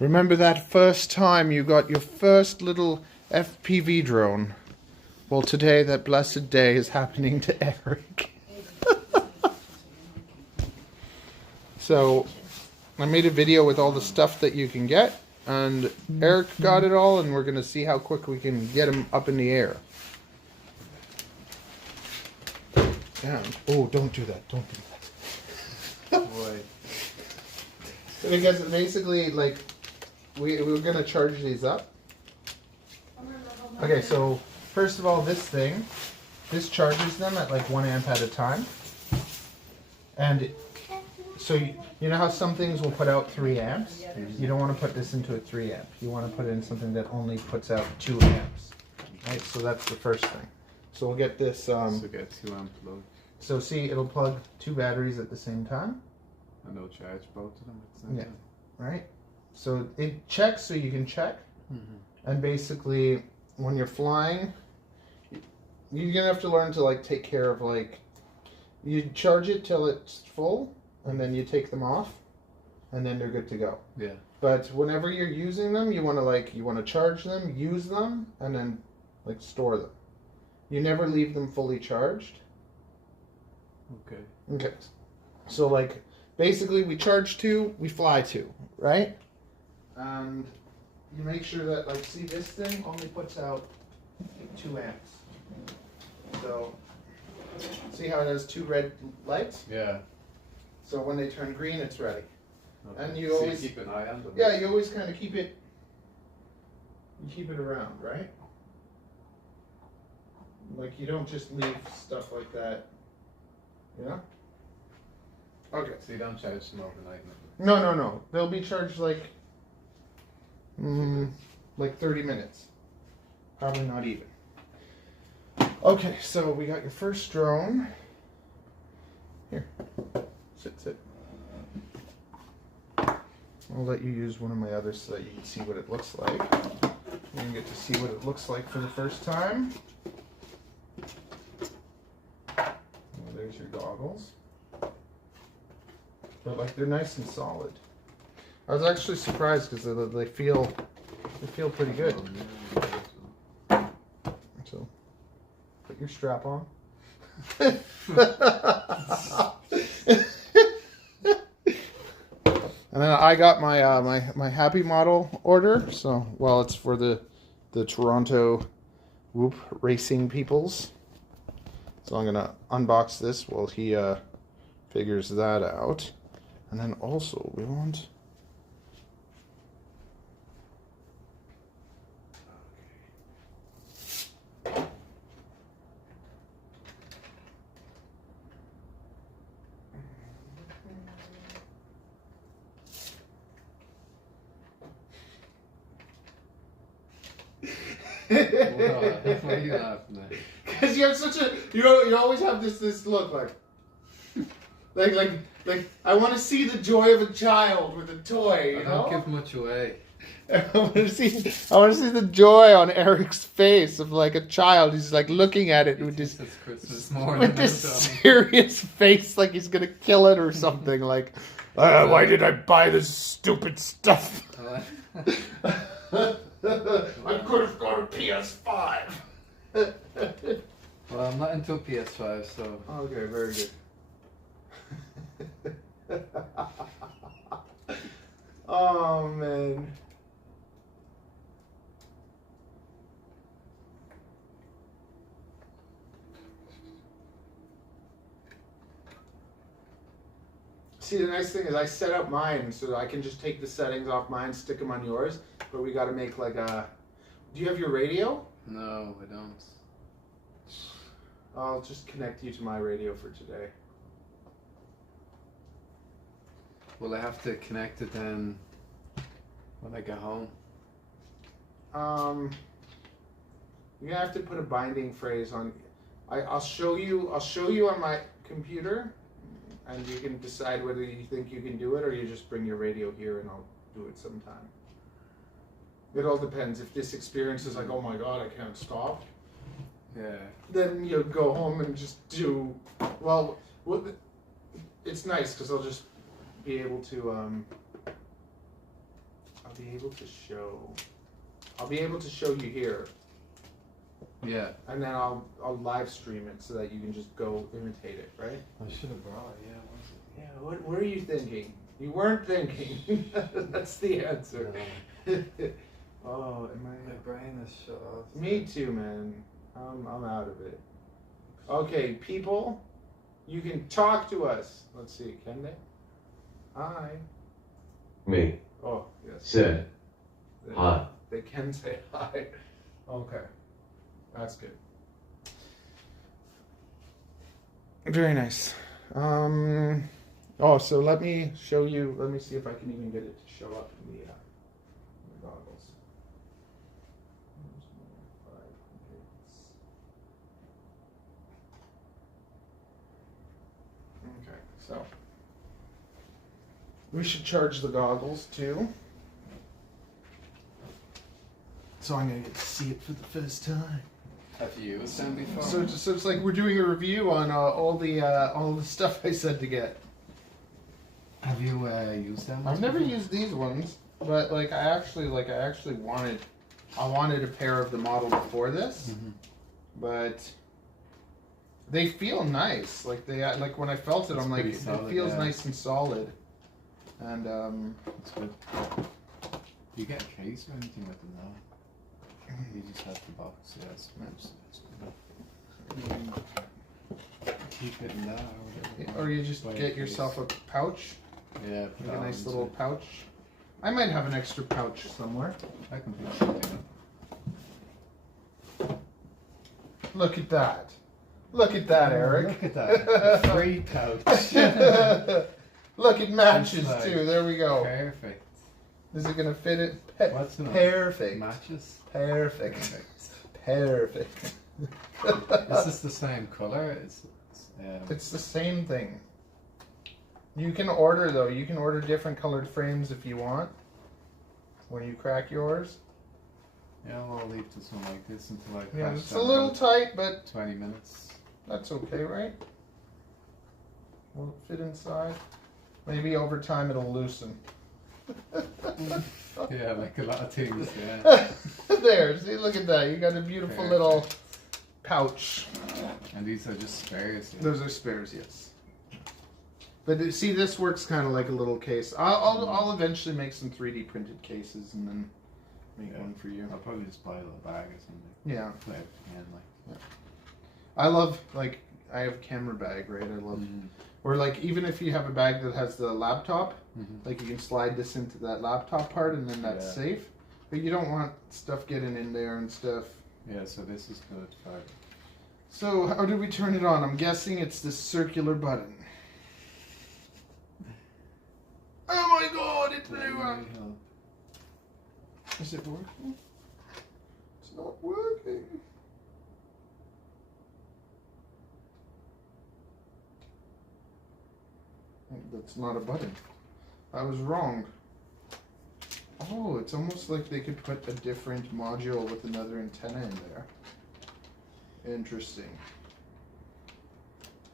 Remember that first time you got your first little FPV drone? Well, today that blessed day is happening to Eric. So, I made a video with all the stuff that you can get, and Eric got it all, and we're going to see how quick we can get him up in the air. Yeah. Oh, don't do that. Don't do that. Why? Because basically, like, we're going to charge these up. Okay, so first of all, this charges them at like 1 amp at a time. And so you know how some things will put out 3 amps? You don't want to put this into a 3 amp. You want to put it in something that only puts out 2 amps. Right? So that's the first thing. So we'll get this. So get 2 amp load. So see, it'll plug 2 batteries at the same time. And they'll charge both of them at the same time. Right? So it checks so you can check. Mm-hmm. And basically, when you're flying, you're gonna have to learn to like take care of like, you charge it till it's full, and then you take them off, and then they're good to go. Yeah. But whenever you're using them, you want to charge them, use them, and then like store them. You never leave them fully charged. Okay. Okay. So like, basically we charge 2, we fly 2, right? And you make sure that, like, see, this thing only puts out 2 amps. So, see how it has 2 red lights? Yeah. So when they turn green, it's ready. Okay. And you so always you keep an eye on them. Yeah, you always kind of keep it around, right? Like, you don't just leave stuff like that, you know? Okay. So you don't charge them overnight. No. They'll be charged like 30 minutes. Probably not even. Okay, so we got your first drone. Here. Sit. I'll let you use one of my others so that you can see what it looks like. You can get to see what it looks like for the first time. Well, there's your goggles. But like, they're nice and solid. I was actually surprised because they feel pretty good. So put your strap on. And then I got my my Happy model order. So, well, it's for the Toronto Whoop Racing peoples. So I'm gonna unbox this while he figures that out. And then also we want. Why are you laughing at? Because you have such a you always have this look like I want to see the joy of a child with a toy. You I don't give much away. I want to see the joy on Eric's face of like a child. He's like looking at it with this Christmas morning. with this serious face, like he's gonna kill it or something. Like, why did I buy this stupid stuff? I could have got a PS5. Well, I'm not into a PS5, so. Okay, very good. Oh man. See, the nice thing is I set up mine so that I can just take the settings off mine, stick them on yours. But we got to make like a. Do you have your radio? No, I don't. I'll just connect you to my radio for today. Will I have to connect it then when I get home? You're gonna have to put a binding phrase on. I'll show you on my computer, and you can decide whether you think you can do it or you just bring your radio here and I'll do it sometime. It all depends. If this experience is like, oh my god, I can't stop. Yeah. Then you'll go home and just do. Well, it's nice because I'll just be able to. I'll be able to show. I'll be able to show you here, Yeah. and then I'll live stream it so that you can just go imitate it, right? I should have brought it. Yeah. What is it? Yeah. What were you thinking? You weren't thinking. That's the answer. Oh, am My I? brain is shut off. Me too, man. I'm out of it. Okay, people, you can talk to us. Let's see, can they? Hi. Me Oh, yes. said They, hi. they can say hi. Okay, that's good. Very nice. Oh, so let me show you. Let me see if I can even get it to show up in the goggles. Okay, so we should charge the goggles too. So I'm gonna get to see it for the first time. Have you used them before? So it's like we're doing a review on all the stuff I said to get. Have you used them? I've never used these ones, but like I actually wanted a pair of the model before this, but they feel nice. Like like when I felt it, It's I'm like pretty it solid, feels yeah. nice and solid, and That's good. Do you get a case or anything with them now? You just have the box, yes. Keep it in that or whatever. or you just Buy a get case. yourself a pouch, Yeah, put like that a nice into little it. pouch. I might have an extra pouch somewhere. I can put something in. Look at that. Look at that, Eric. Look at that. Free pouch. Look, it matches It's like too. There we go. Perfect. Is it gonna fit it? What's the Perfect. matches? Perfect. Perfect. Is this the same color? It's the same thing. You can order though. You can order different colored frames if you want. When you crack yours. Yeah, I'll leave this one like this until I Yeah, crash it's a down little about tight, but 20 minutes. that's okay, right? Will it fit inside? Maybe over time it'll loosen. Yeah, like a lot of things, yeah. There, see, look at that. You got a beautiful Perfect. little pouch. And these are just spares. Yeah. Those are spares, yes. But see, this works kind of like a little case. I'll eventually make some 3D printed cases and then make Yeah. one for you. I'll probably just buy a little bag or something. Yeah. Play it again, like. I love, like, I have a camera bag, right? I love, or like, even if you have a bag that has the laptop, like you can slide this into that laptop part and then that's Yeah. safe. But you don't want stuff getting in there and stuff. Yeah, so this is good for. So how do we turn it on? I'm guessing it's this circular button. Oh my god, it blew up. Is it working? It's not working. That's not a button. I was wrong. Oh, it's almost like they could put a different module with another antenna in there. Interesting.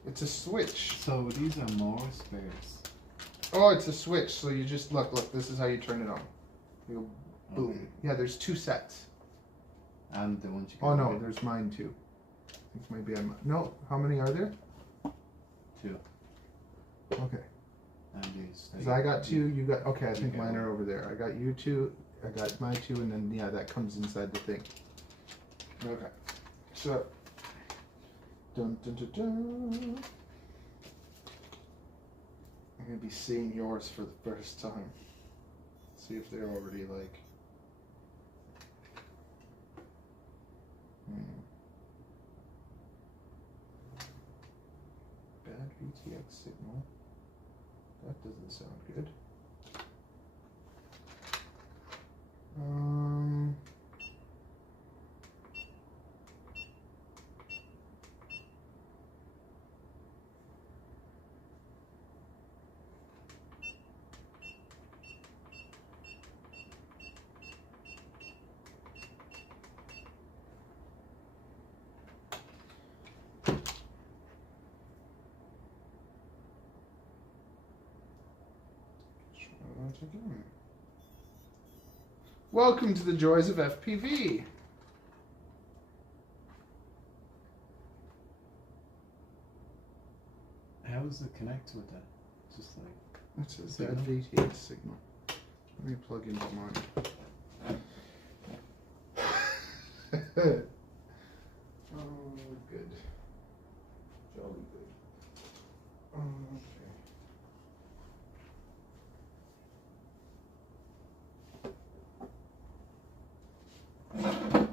It's a switch. So these are more spares. Oh, it's a switch. So you just look. This is how you turn it on. You go, boom. Okay. Yeah, there's two sets. And the ones you Oh can no, get. there's mine too. I think maybe I'm no. How many are there? 2. Okay. And these. Because I got 2. You got. Okay, I think Okay. mine are over there. I got you 2. I got my 2, and then yeah, that comes inside the thing. Okay. So. Dun dun dun dun. I'm gonna be seeing yours for the first time. See if they're already like. Bad VTX signal. That doesn't sound good. Try that again. Welcome to the joys of FPV. How does it connect with that? Just like It's a signal? bad VTX signal. Let me plug into mine. Oh, good. Jolly good. Okay.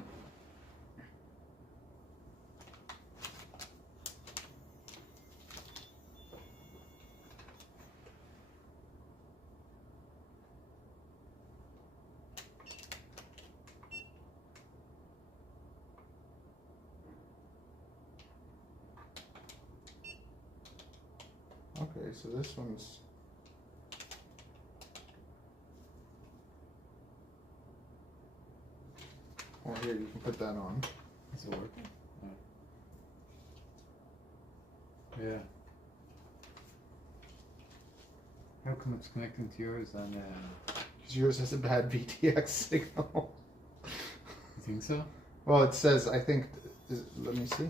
Okay, so this one's. Oh, here, you can put that on. is it working? Oh. Yeah. How come it's connecting to yours and Because yours has a bad VTX signal. you think so? Well, it says, I think. Let me see.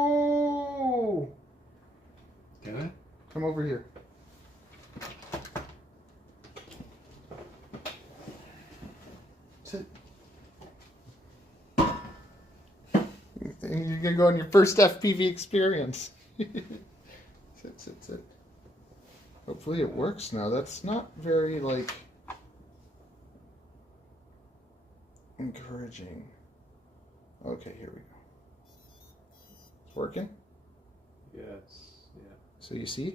Oh! Get it? Come over here. Sit. And you're gonna go on your first FPV experience. Sit. Hopefully it works now. That's not very, like, encouraging. Okay, here we go. It's working? Yeah, it's yeah. So you see?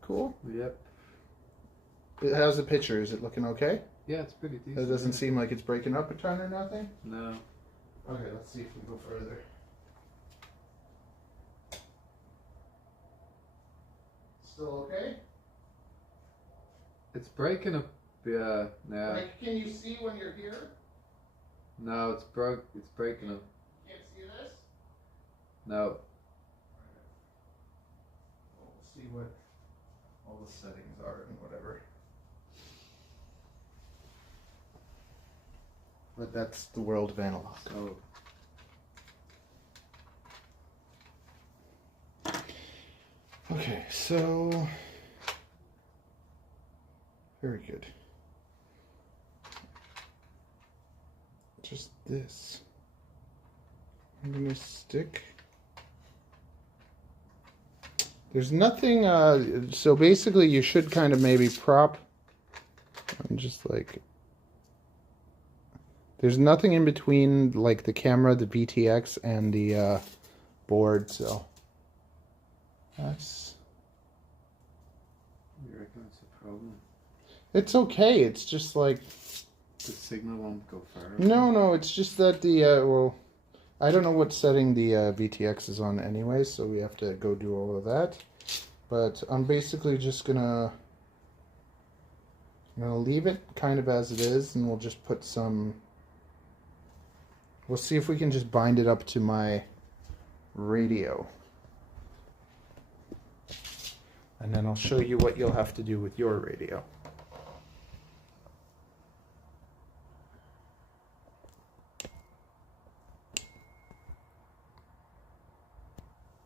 Cool. Yep. How's the picture? Is it looking okay? Yeah, it's pretty decent. It doesn't seem like it's breaking up a ton or nothing? No. Okay, let's see if we go further. Still okay? It's breaking up. Yeah. Yeah. Like, can you see when you're here? No, it's broke. It's breaking up. Can't see this? No. We'll see what all the settings are and whatever. But that's the world of analog. So Okay, so very good. Just this. I'm gonna stick. There's nothing. So basically, you should kind of maybe prop. I'm just like. There's nothing in between, like the camera, the VTX, and the board. So that's. you reckon it's a problem? It's okay. It's just like. The signal won't go far. No, it's just that the, well, I don't know what setting the VTX is on anyway, so we have to go do all of that. But I'm basically just gonna leave it kind of as it is, and we'll just put some, we'll see if we can just bind it up to my radio. And then I'll show you what you'll have to do with your radio.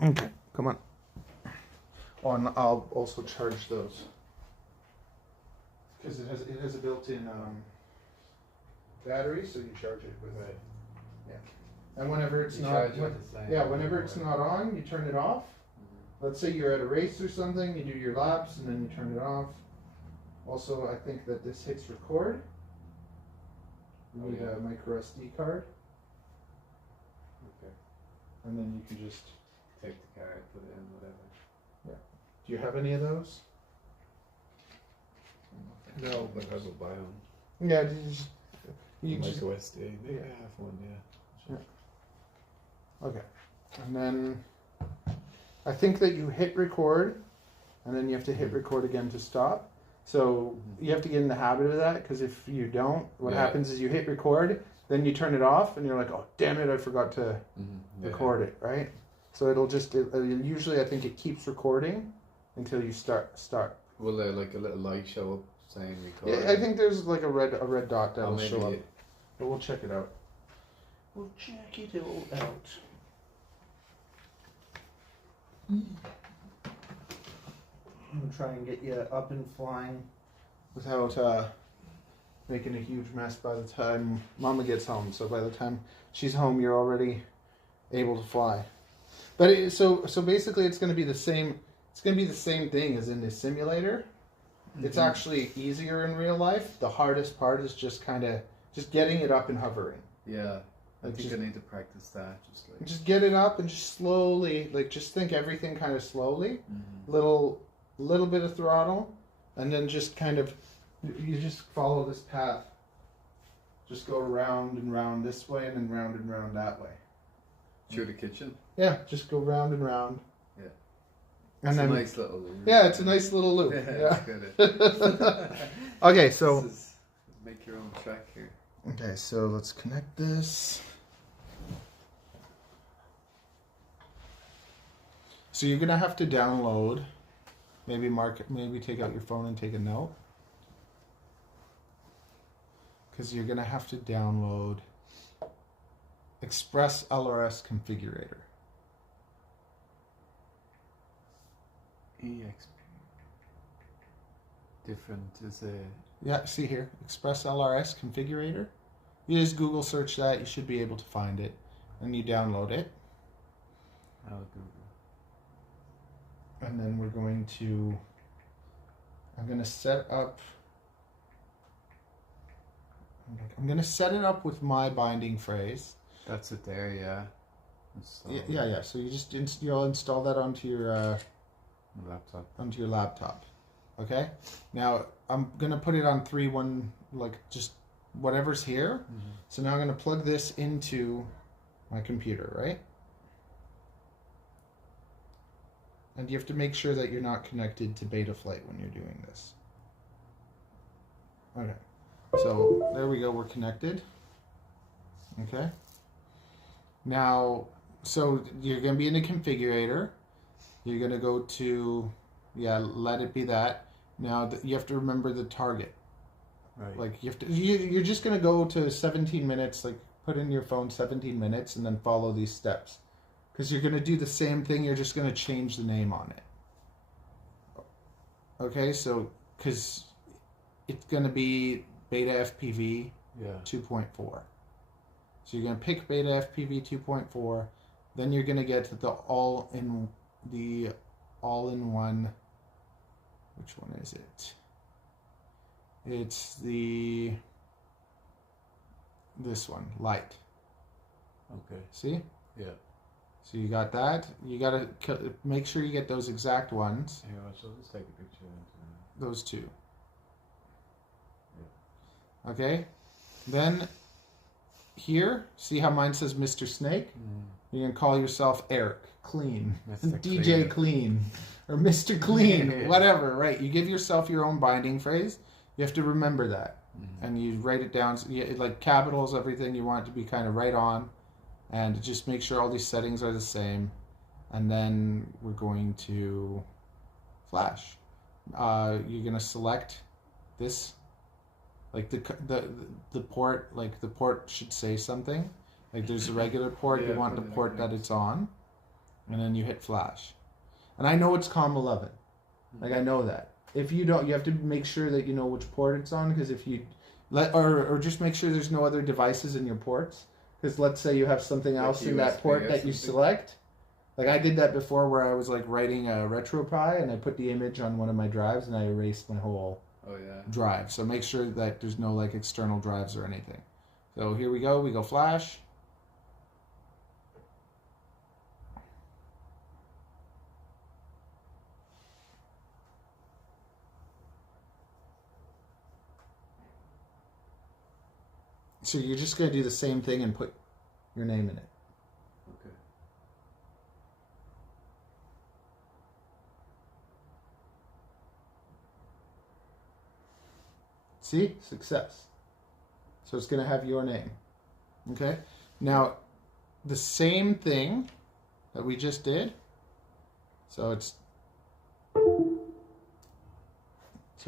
Okay, come on. Oh, and I'll also charge those because it has a built-in battery, so you charge it with it. Yeah, and whenever it's not, whenever it's not on, you turn it off. Let's say you're at a race or something, you do your laps, and then you turn it off. Also, I think that this hits record. You need a micro SD card, Okay. and then you can just. Take the card, put it in, whatever. Do you have any of those? No, but I will buy one. Yeah, you just Micro SD. Maybe Yeah. I have one, yeah. okay. And then I think that you hit record, and then you have to hit record again to stop. So you have to get in the habit of that, because if you don't, what happens is you hit record, then you turn it off, and you're like, oh, damn it, I forgot to record it, right? So it'll just, usually I think it keeps recording until you start. Will there like a little light show up saying record? Yeah, I think there's like a red dot that'll show up. It, But we'll check it out. We'll check it all out. I'm try and get you up and flying without making a huge mess by the time Mama gets home. So by the time she's home, you're already able to fly. But so basically, it's going to be the same. It's going to be the same thing as in the simulator. It's actually easier in real life. The hardest part is just getting it up and hovering. Yeah, I Like think I need to practice that. Just get it up and just slowly, like just think everything kind of slowly. Little bit of throttle, and then just kind of, you just follow this path. Just go round and round this way, and then round and round that way. Through the kitchen? Yeah, just go round and round. Yeah. And it's then, a nice little loop. Yeah, it's a nice little loop. Yeah. Yeah. Okay, so make your own track here. Okay, so let's connect this. So you're gonna have to download. Maybe take out your phone and take a note. Because you're gonna have to download Express LRS Configurator. EXP. Different is a... Yeah, see here, Express LRS Configurator. You just Google search that, you should be able to find it. And you download it. I'll Google. And then we're going to, I'm going to set it up with my binding phrase. That's it there, yeah. Yeah. So you just you'll install that onto your laptop. Okay. Now I'm gonna put it on 3.1, like just whatever's here. So now I'm gonna plug this into my computer, right? And you have to make sure that you're not connected to Betaflight when you're doing this. Okay. So there we go. We're connected. Okay. Now, so you're going to be in the configurator. You're going to go to, let it be that. Now you have to remember the target. Right. Like you're just going to go to 17 minutes, like put in your phone 17 minutes and then follow these steps. Because you're going to do the same thing, you're just going to change the name on it. Okay, so, because it's going to be Beta FPV 2.4. So you're going to pick Beta FPV 2.4, then you're going to get the all-in-one, which one is it? It's this one, light. Okay. See? Yeah. So you got that. You got to make sure you get those exact ones. Here, so let's take a picture. Those two. Yeah. Okay. Then here, see how mine says Mr. Snake? You can call yourself Eric Clean, DJ Clean, or Mr. Clean, whatever. Right? You give yourself your own binding phrase. You have to remember that, and you write it down. So like capitals, everything. You want it to be kind of right on. And just make sure all these settings are the same. And then we're going to flash. You're going to select this, like the port, like the port should say something. Like there's a regular port, you want the port that it's on. And then you hit flash. And I know it's COM11. Like I know that. If you don't, you have to make sure that you know which port it's on, because if you or just make sure there's no other devices in your ports. Because let's say you have something else in that port that you select. Like I did that before where I was like writing a RetroPie and I put the image on one of my drives and I erased my whole drive. So make sure that there's no like external drives or anything. So here we go flash. So you're just going to do the same thing and put your name in it. Okay. See? Success. So it's going to have your name. Okay? Now, the same thing that we just did. So it's... So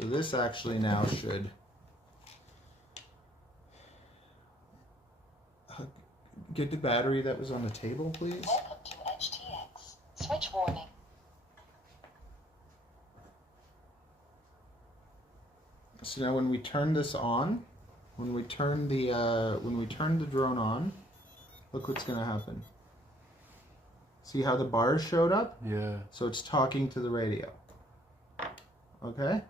this actually now should... Get the battery that was on the table, please. Welcome to HTX. Switch warning. So now when we turn this on, when we turn the drone on, look what's going to happen. See how the bars showed up? Yeah. So it's talking to the radio. Okay?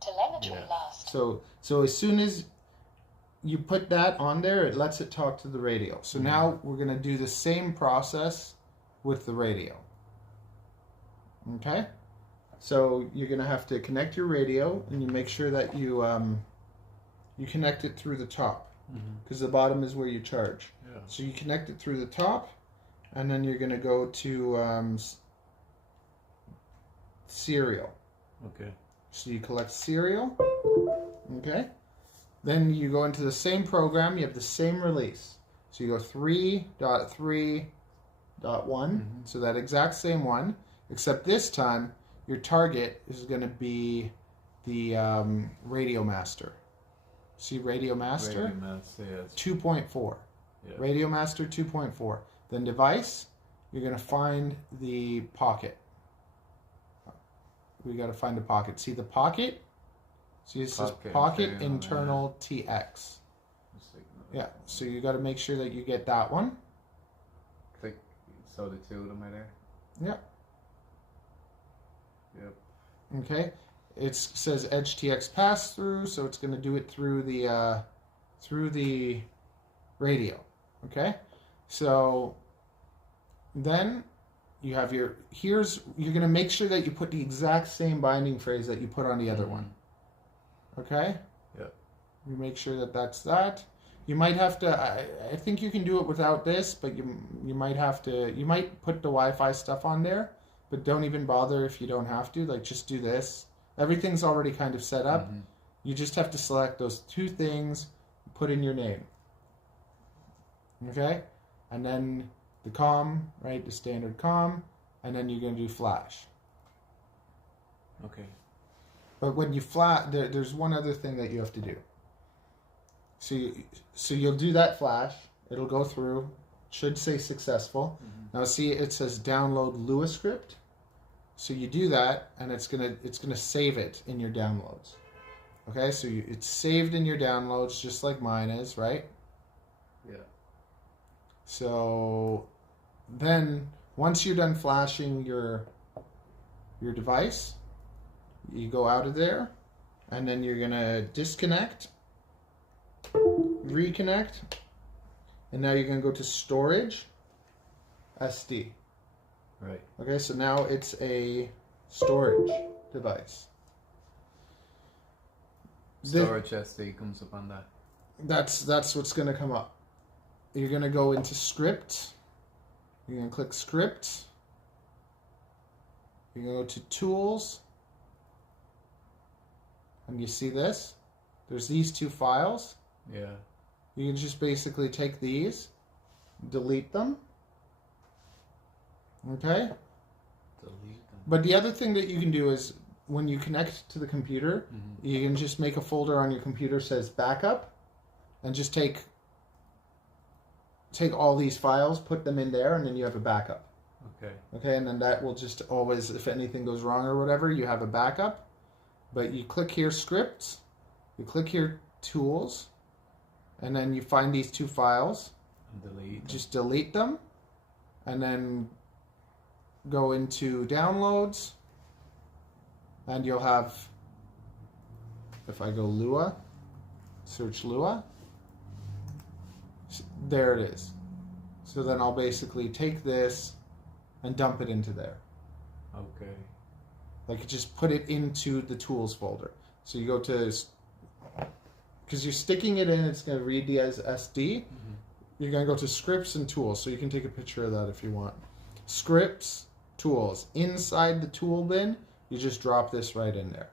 Telemetry Yeah. lost. So as soon as you put that on there, it lets it talk to the radio. So now we're going to do the same process with the radio. Okay? So you're going to have to connect your radio, and you make sure that you connect it through the top, because the bottom is where you charge. Yeah. So you connect it through the top, and then you're going to go to serial. Okay. So you collect serial. Okay? Then you go into the same program, you have the same release. So you go 3.3.1, so that exact same one, except this time your target is going to be the Radio Master. See Radio Master? Radio Master, yes. 2.4. Yeah. Radio Master 2.4. Then device, you're going to find the pocket. We got to find the pocket. See the pocket? See, it says Pocket Internal TX. Yeah, so you got to make sure that you get that one. Click, so the two of them are there? Yep. Yep. Okay. It says Edge TX pass through, so it's going to do it through the radio. Okay. So then you have your you're going to make sure that you put the exact same binding phrase that you put on the other one. Okay? Yep. You make sure that that's that. You might have to, I think you can do it without this, but you might have to, you might put the Wi-Fi stuff on there, but don't even bother if you don't have to. Like, just do this. Everything's already kind of set up. You just have to select those two things, put in your name. Okay? And then the COM, right? The standard COM, and then you're going to do flash. Okay. But when you there's one other thing that you have to do. So you'll do that flash. It'll go through. Should say successful. Now see, it says download Lua script. So you do that, and it's gonna save it in your downloads. Okay, so it's saved in your downloads just like mine is, right? Yeah. So then once you're done flashing your device, you go out of there, and then you're gonna disconnect, reconnect, and now you're gonna go to storage, SD. Right. Okay, so now it's a storage device. Storage SD comes up on that. That's what's gonna come up. You're gonna go into script. You're gonna click script. You're gonna go to tools. And you see this? There's these two files. Yeah. You can just basically take these, delete them. Okay? Delete them. But the other thing that you can do is when you connect to the computer, you can just make a folder on your computer says backup, and just take all these files, put them in there, and then you have a backup. Okay. Okay, and then that will just always, if anything goes wrong or whatever, you have a backup. But you click here scripts, you click here tools, and then you find these two files. And delete. Just delete them, and then go into downloads, and you'll have, if I go Lua, search Lua, there it is. So then I'll basically take this and dump it into there. Okay. Like, just put it into the tools folder. So you go to, because you're sticking it in, it's going to read the as SD. You're going to go to scripts and tools. So you can take a picture of that if you want. Scripts, tools. Inside the tool bin, you just drop this right in there.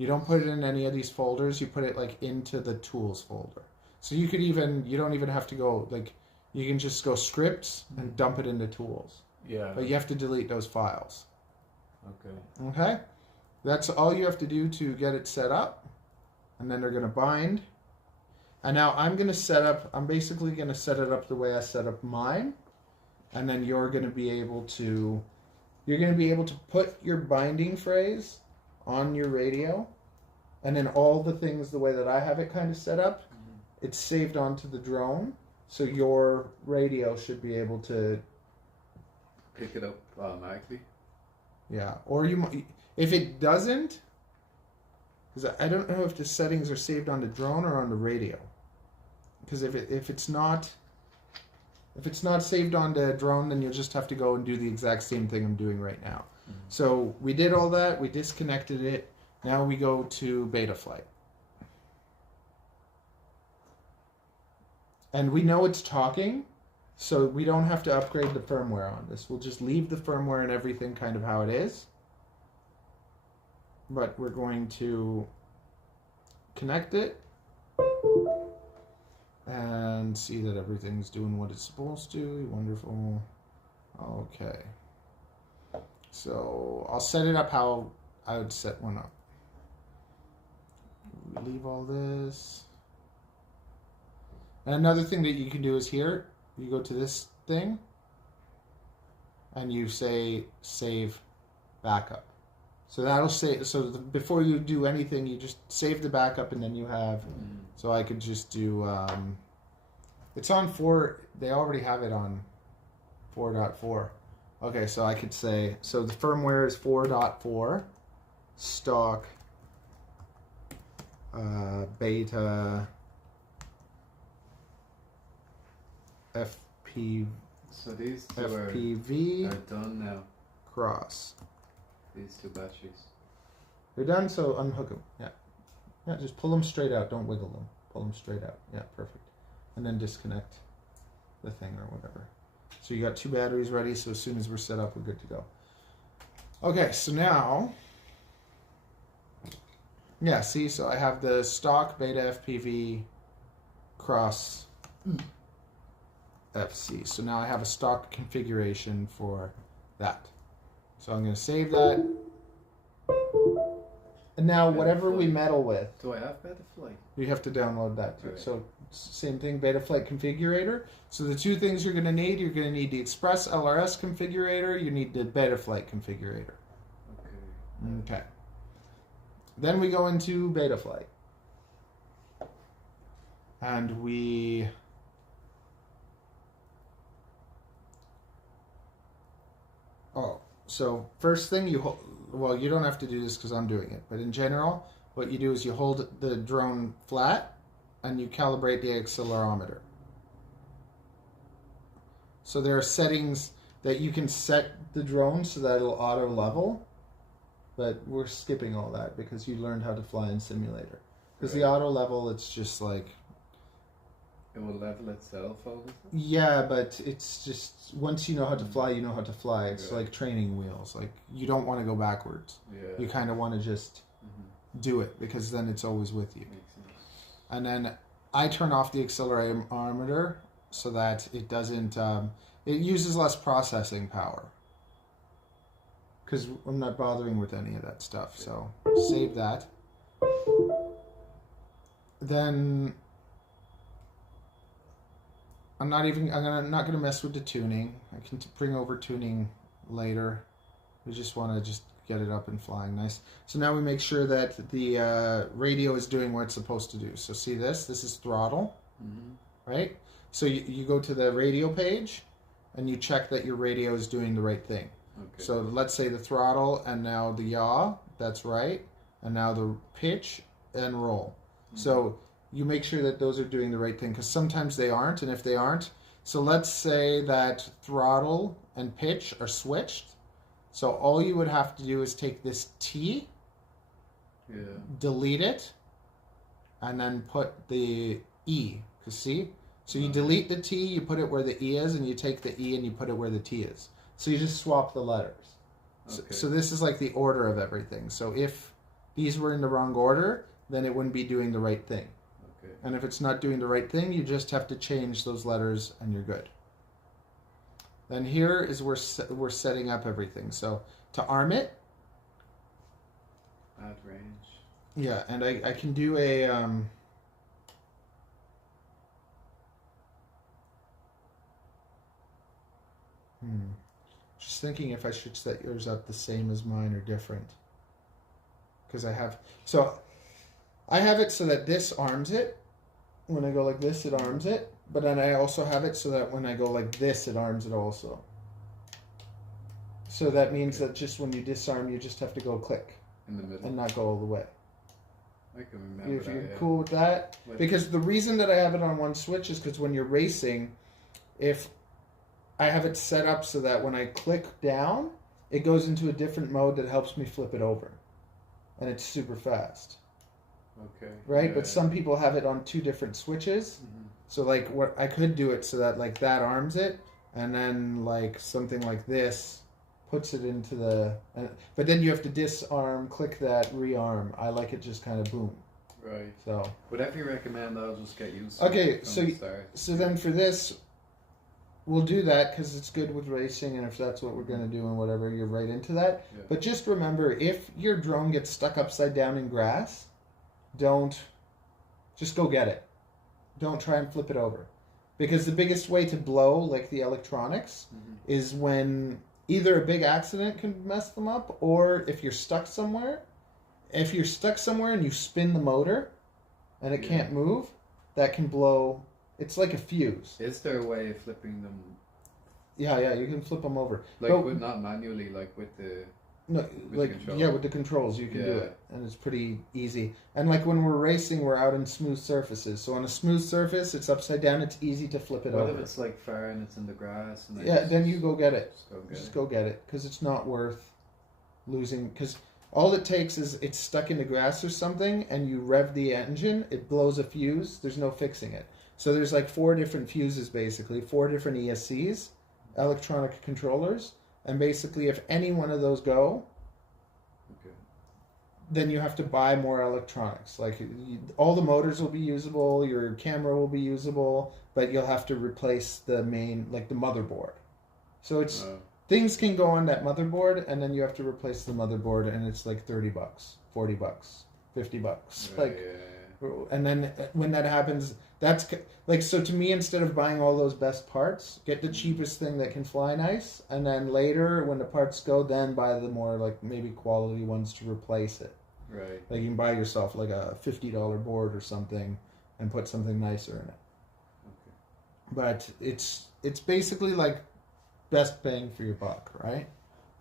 You don't put it in any of these folders. You put it like into the tools folder. So you could even, you don't even have to go, like, you can just go scripts and dump it into tools. Yeah. But you have to delete those files. Okay. Okay? That's all you have to do to get it set up. And then they're going to bind. And now I'm basically going to set it up the way I set up mine. And then you're going to be able to put your binding phrase on your radio. And then all the things the way that I have it kind of set up, it's saved onto the drone. So your radio should be able to Pick it up automatically. Yeah, or if it doesn't, because I don't know if the settings are saved on the drone or on the radio. Because if it's not saved on the drone, then you'll just have to go and do the exact same thing I'm doing right now. Mm-hmm. So we did all that, we disconnected it. Now we go to beta flight. And we know it's talking, so we don't have to upgrade the firmware on this. We'll just leave the firmware and everything kind of how it is. But we're going to connect it and see that everything's doing what it's supposed to. Wonderful. Okay. So I'll set it up how I would set one up. Leave all this. And another thing that you can do is here, you go to this thing and you say save backup. So that'll say, before you do anything, you just save the backup and then you have, so I could just do, it's on 4, they already have it on 4.4. Okay, so I could say, so the firmware is 4.4, stock, beta, So these two FPV are done now. cross. These two batteries. They're done, so unhook them. Yeah. Yeah, just pull them straight out. Don't wiggle them. Pull them straight out. Yeah, perfect. And then disconnect the thing or whatever. So you got 2 batteries ready, so as soon as we're set up, we're good to go. Okay, so now, yeah, see, so I have the stock beta FPV cross FC. So now I have a stock configuration for that. So I'm going to save that. And now whatever we meddle with, Do I have Beta Flight? you have to download that too. Right. So same thing, Beta Flight Configurator. So the 2 things you're going to need the Express LRS Configurator, you need the Beta Flight Configurator. Okay. Then we go into Beta Flight. And we... Oh, so first thing you don't have to do this because I'm doing it, but in general, what you do is you hold the drone flat and you calibrate the accelerometer. So there are settings that you can set the drone so that it'll auto level, but we're skipping all that because you learned how to fly in simulator. Because the auto level, it's just like... It will level itself, obviously? Yeah, but it's just, once you know how to fly, you know how to fly. It's like training wheels. Like, you don't want to go backwards. Yeah. You kind of want to just do it, because then it's always with you. Makes sense. And then I turn off the accelerometer so that it doesn't, it uses less processing power. Because I'm not bothering with any of that stuff. So, save that. Then... I'm not gonna mess with the tuning. I can bring over tuning later. We just want to just get it up and flying nice. So now we make sure that the radio is doing what it's supposed to do. So see this? This is throttle, right? So you go to the radio page, and you check that your radio is doing the right thing. Okay. So let's say the throttle, and now the yaw, that's right, and now the pitch and roll. So you make sure that those are doing the right thing, because sometimes they aren't, and if they aren't, so let's say that throttle and pitch are switched. So all you would have to do is take this T, delete it, and then put the E, because see? So you delete the T, you put it where the E is, and you take the E and you put it where the T is. So you just swap the letters. Okay. So this is like the order of everything. So if these were in the wrong order, then it wouldn't be doing the right thing. Okay. And if it's not doing the right thing, you just have to change those letters and you're good. Then here is where we're setting up everything. So to arm it, Add range. yeah, and I can do a just thinking if I should set yours up the same as mine or different. Because I have it so that this arms it. When I go like this, it arms it. But then I also have it so that when I go like this, it arms it also. So that means that just when you disarm, you just have to go click In the middle. and not go all the way. I can remember If that, you're yeah. cool with that. With- Because the reason that I have it on one switch is because when you're racing, if I have it set up so that when I click down, it goes into a different mode that helps me flip it over. And it's super fast. Okay. Right? Yeah. But some people have it on two different switches. Mhm. So like what I could do it so that like that arms it, and then like something like this puts it into the. But then you have to disarm, click that, rearm. I like it just kind of boom. Right. So Whatever you recommend, I'll just get used to. Okay, from so the y- start. so then for this, we'll do that because it's good with racing, and if that's what we're gonna do and whatever, you're right into that. Yeah. But just remember, if your drone gets stuck upside down in grass, just go get it. Don't try and flip it over. Because the biggest way to blow, like the electronics, Mhm. is when either a big accident can mess them up, or if you're stuck somewhere. If you're stuck somewhere and you spin the motor and it Yeah. can't move, that can blow. It's like a fuse. Is there a way of flipping them, Yeah, you can flip them over. like But- with not manually, like with the? No, the like control. yeah, with the controls you can do Yeah. it, and it's pretty easy. And like when we're racing, we're out in smooth surfaces. So on a smooth surface, it's upside down. It's easy to flip it What over. if it's like far and it's in the grass? And Yeah, then you go get it. Just go get Just it. go get it because it's not worth losing. Because all it takes is it's stuck in the grass or something, and you rev the engine, it blows a fuse. There's no fixing it. So there's like 4 different fuses, basically 4 different ESCs, electronic controllers, and basically if any one of those go, Okay. then you have to buy more electronics. Like all the motors will be usable, your camera will be usable, but you'll have to replace the main, like the motherboard. So it's things can go on that motherboard, and then you have to replace the motherboard, and it's like $30, $40, $50. Right, Like, yeah. and then when that happens, that's like, so to me, instead of buying all those best parts, get the cheapest thing that can fly nice, and then later when the parts go, then buy the more like maybe quality ones to replace it. Right. Like you can buy yourself like a $50 board or something and put something nicer in it. Okay. But it's basically like best bang for your buck, right?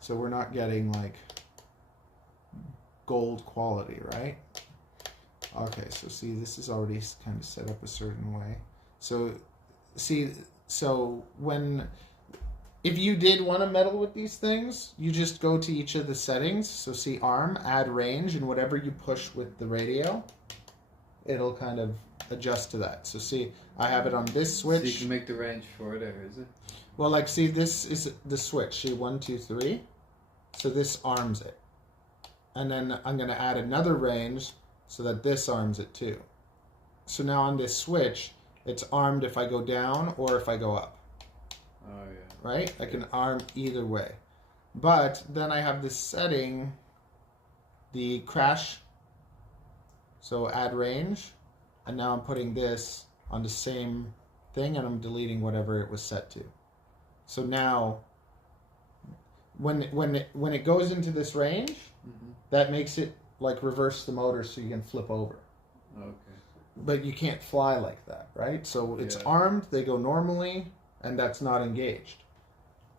So we're not getting like gold quality, right? Okay, so see, this is already kind of set up a certain way. So see, so if you did want to meddle with these things, you just go to each of the settings. So see arm, add range, and whatever you push with the radio, it'll kind of adjust to that. So see, I have it on this switch. So you can make the range further, is it? Well, like, see, this is the switch. See, 1, 2, 3. So this arms it. And then I'm going to add another range so that this arms it too. So now on this switch, it's armed if I go down or if I go up. Oh, yeah. Right? I can arm either way. But then I have this setting, the crash. So add range. And now I'm putting this on the same thing, and I'm deleting whatever it was set to. So now, when it goes into this range, Mm-hmm. that makes it like reverse the motor so you can flip over. Okay. But you can't fly like that, right? So it's Yeah. armed, they go normally, and that's not engaged.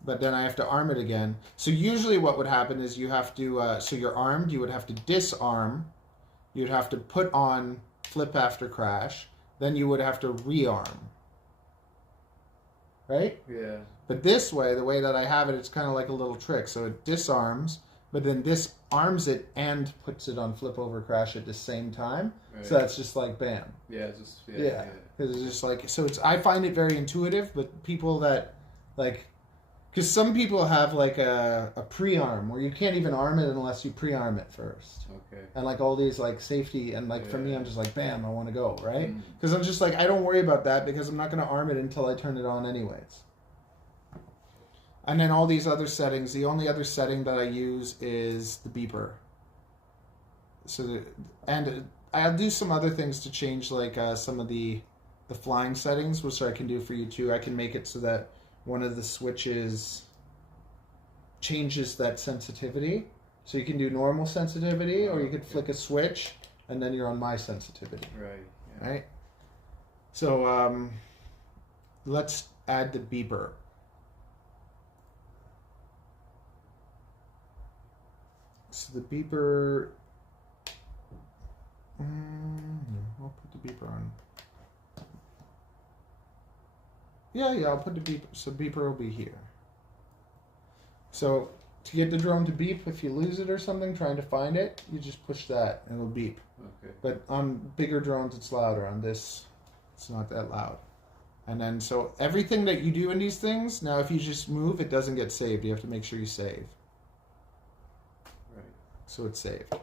But then I have to arm it again. So usually what would happen is you have to, so you're armed, you would have to disarm, you'd have to put on flip after crash, then you would have to rearm. Right? Yeah. But this way, the way that I have it, it's kind of like a little trick. So it disarms, but then this arms it and puts it on flip over crash at the same time. Right. So that's just like bam. Yeah, just Yeah. Because it's just like, so it's, I find it very intuitive, but people that like Because some people have like a pre-arm where you can't even arm it unless you pre-arm it first. Okay. And like all these like safety and like for me, Yeah. I'm just like, bam, I want to go, right? Mm. Because I'm just like, I don't worry about that because I'm not going to arm it until I turn it on anyways. And then all these other settings, the only other setting that I use is the beeper. I'll do some other things to change like some of the flying settings, which I can do for you too. I can make it so that one of the switches changes that sensitivity. So you can do normal sensitivity, or you could flick a switch, and then you're on my sensitivity. Right. Yeah. Right? So let's add the beeper. So the beeper... I'll put the beeper on. Yeah, I'll put the beeper. So beeper will be here. So to get the drone to beep, if you lose it or something, trying to find it, you just push that and it'll beep. Okay. But on bigger drones, it's louder. On this, it's not that loud. And then, so everything that you do in these things, now if you just move, it doesn't get saved. You have to make sure you save. Right. So it's saved.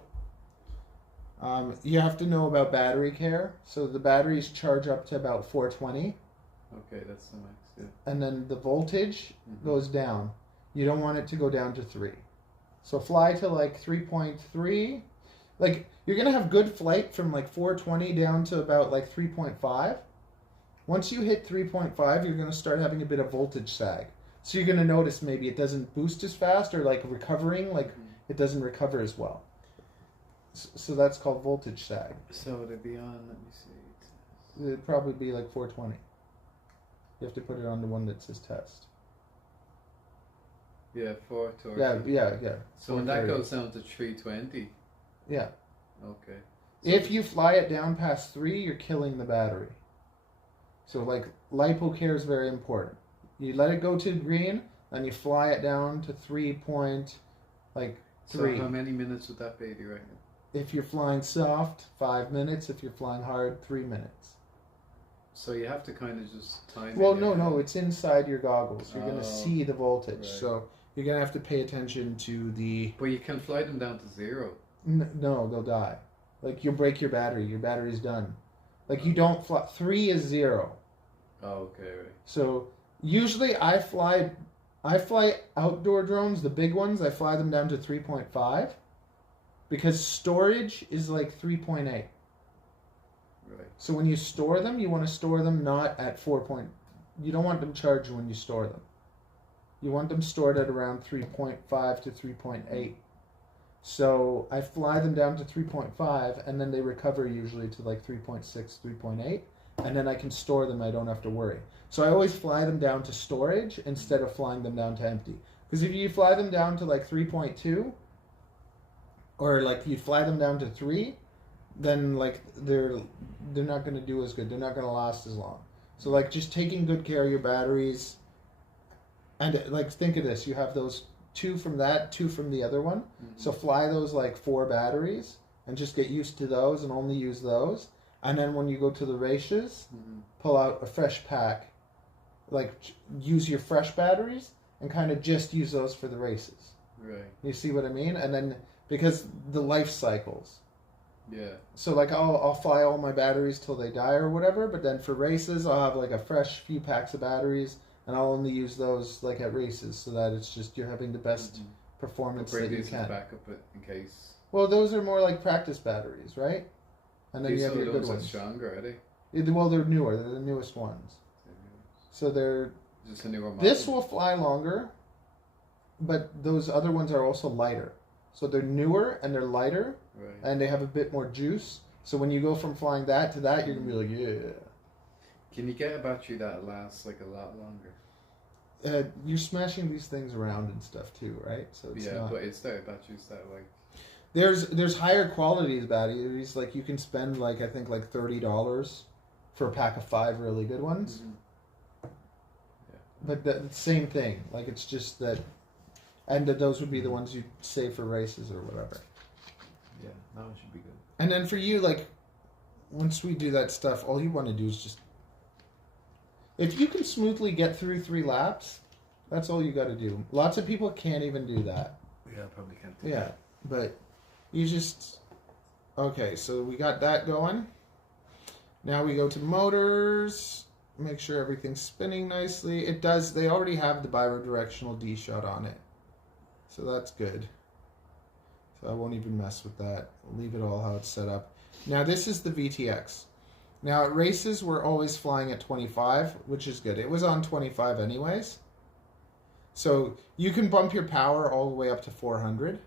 You have to know about battery care. So the batteries charge up to about 420. Okay, that's the max. Yeah. And then the voltage goes down. You don't want it to go down to 3. So fly to like 3.3. Like you're going to have good flight from like 420 down to about like 3.5. Once you hit 3.5, you're going to start having a bit of voltage sag. So you're going to notice maybe it doesn't boost as fast, or like recovering, like it doesn't recover as well. So that's called voltage sag. So to be on, let me see. It'd probably be like 420. You have to put it on the one that says test. Yeah, 420. Yeah. So when that goes down to 320. Yeah. Okay. If you fly it down past 3, you're killing the battery. So like lipo care is very important. You let it go to green, then you fly it down to 3.3. So how many minutes would that be, do you reckon? If you're flying soft, 5 minutes. If you're flying hard, 3 minutes. So you have to kind of just time it. Well, no, it's inside your goggles. You're going to Oh, see the voltage. right. So you're going to have to pay attention to the... But you can fly them down to 0. No, they'll die. Like, you'll break your battery. Your battery's done. Like, you don't fly... 3 is 0. Oh, okay, right. So usually I fly outdoor drones, the big ones, I fly them down to 3.5 because storage is like 3.8. Right. So when you store them, you want to store them not at 4. You don't want them charged when you store them. You want them stored at around 3.5 to 3.8. So I fly them down to 3.5 and then they recover usually to like 3.6, 3.8. And then I can store them. I don't have to worry. So I always fly them down to storage instead of flying them down to empty. Because if you fly them down to like 3.2, or like you fly them down to 3, then like they're not going to do as good. They're not going to last as long. So like just taking good care of your batteries. And like think of this: you have those 2 from that, 2 from the other one. So fly those like 4 batteries and just get used to those and only use those. And then when you go to the races, pull out a fresh pack, like use your fresh batteries and kind of just use those for the races. Right. You see what I mean? And then because the life cycles. Yeah. So like I'll fly all my batteries till they die or whatever, but then for races I'll have like a fresh few packs of batteries and I'll only use those like at races so that it's just you're having the best performance that you can. Backup in case. Well, those are more like practice batteries, right? And then you have your good ones. Stronger, are they? Well, they're newer. They're the newest ones. So they're... Just a newer model. This will fly longer, but those other ones are also lighter. So they're newer and they're lighter, right. And they have a bit more juice. So when you go from flying that to that, you're going to be like, yeah. Can you get a battery that lasts like a lot longer? You're smashing these things around and stuff too, right? So it's not... but it's there batteries that like... There's higher quality batteries. Like you can spend like I think like $30 for a pack of 5 really good ones. Yeah. But the same thing. Like it's just that, and that those would be the ones you save for races or whatever. Yeah, that one should be good. And then for you, like once we do that stuff, all you want to do is just if you can smoothly get through 3 laps, That's all you got to do. Lots of people can't even do that. Yeah, I probably can't do Yeah, but you just... Okay, so we got that going. Now we go to motors. Make sure everything's spinning nicely. It does. They already have the bidirectional D-shot on it. So that's good. So I won't even mess with that. I'll leave it all how it's set up. Now this is the VTX. Now at races we're always flying at 25, which is good. It was on 25 anyways. So you can bump your power all the way up to 400.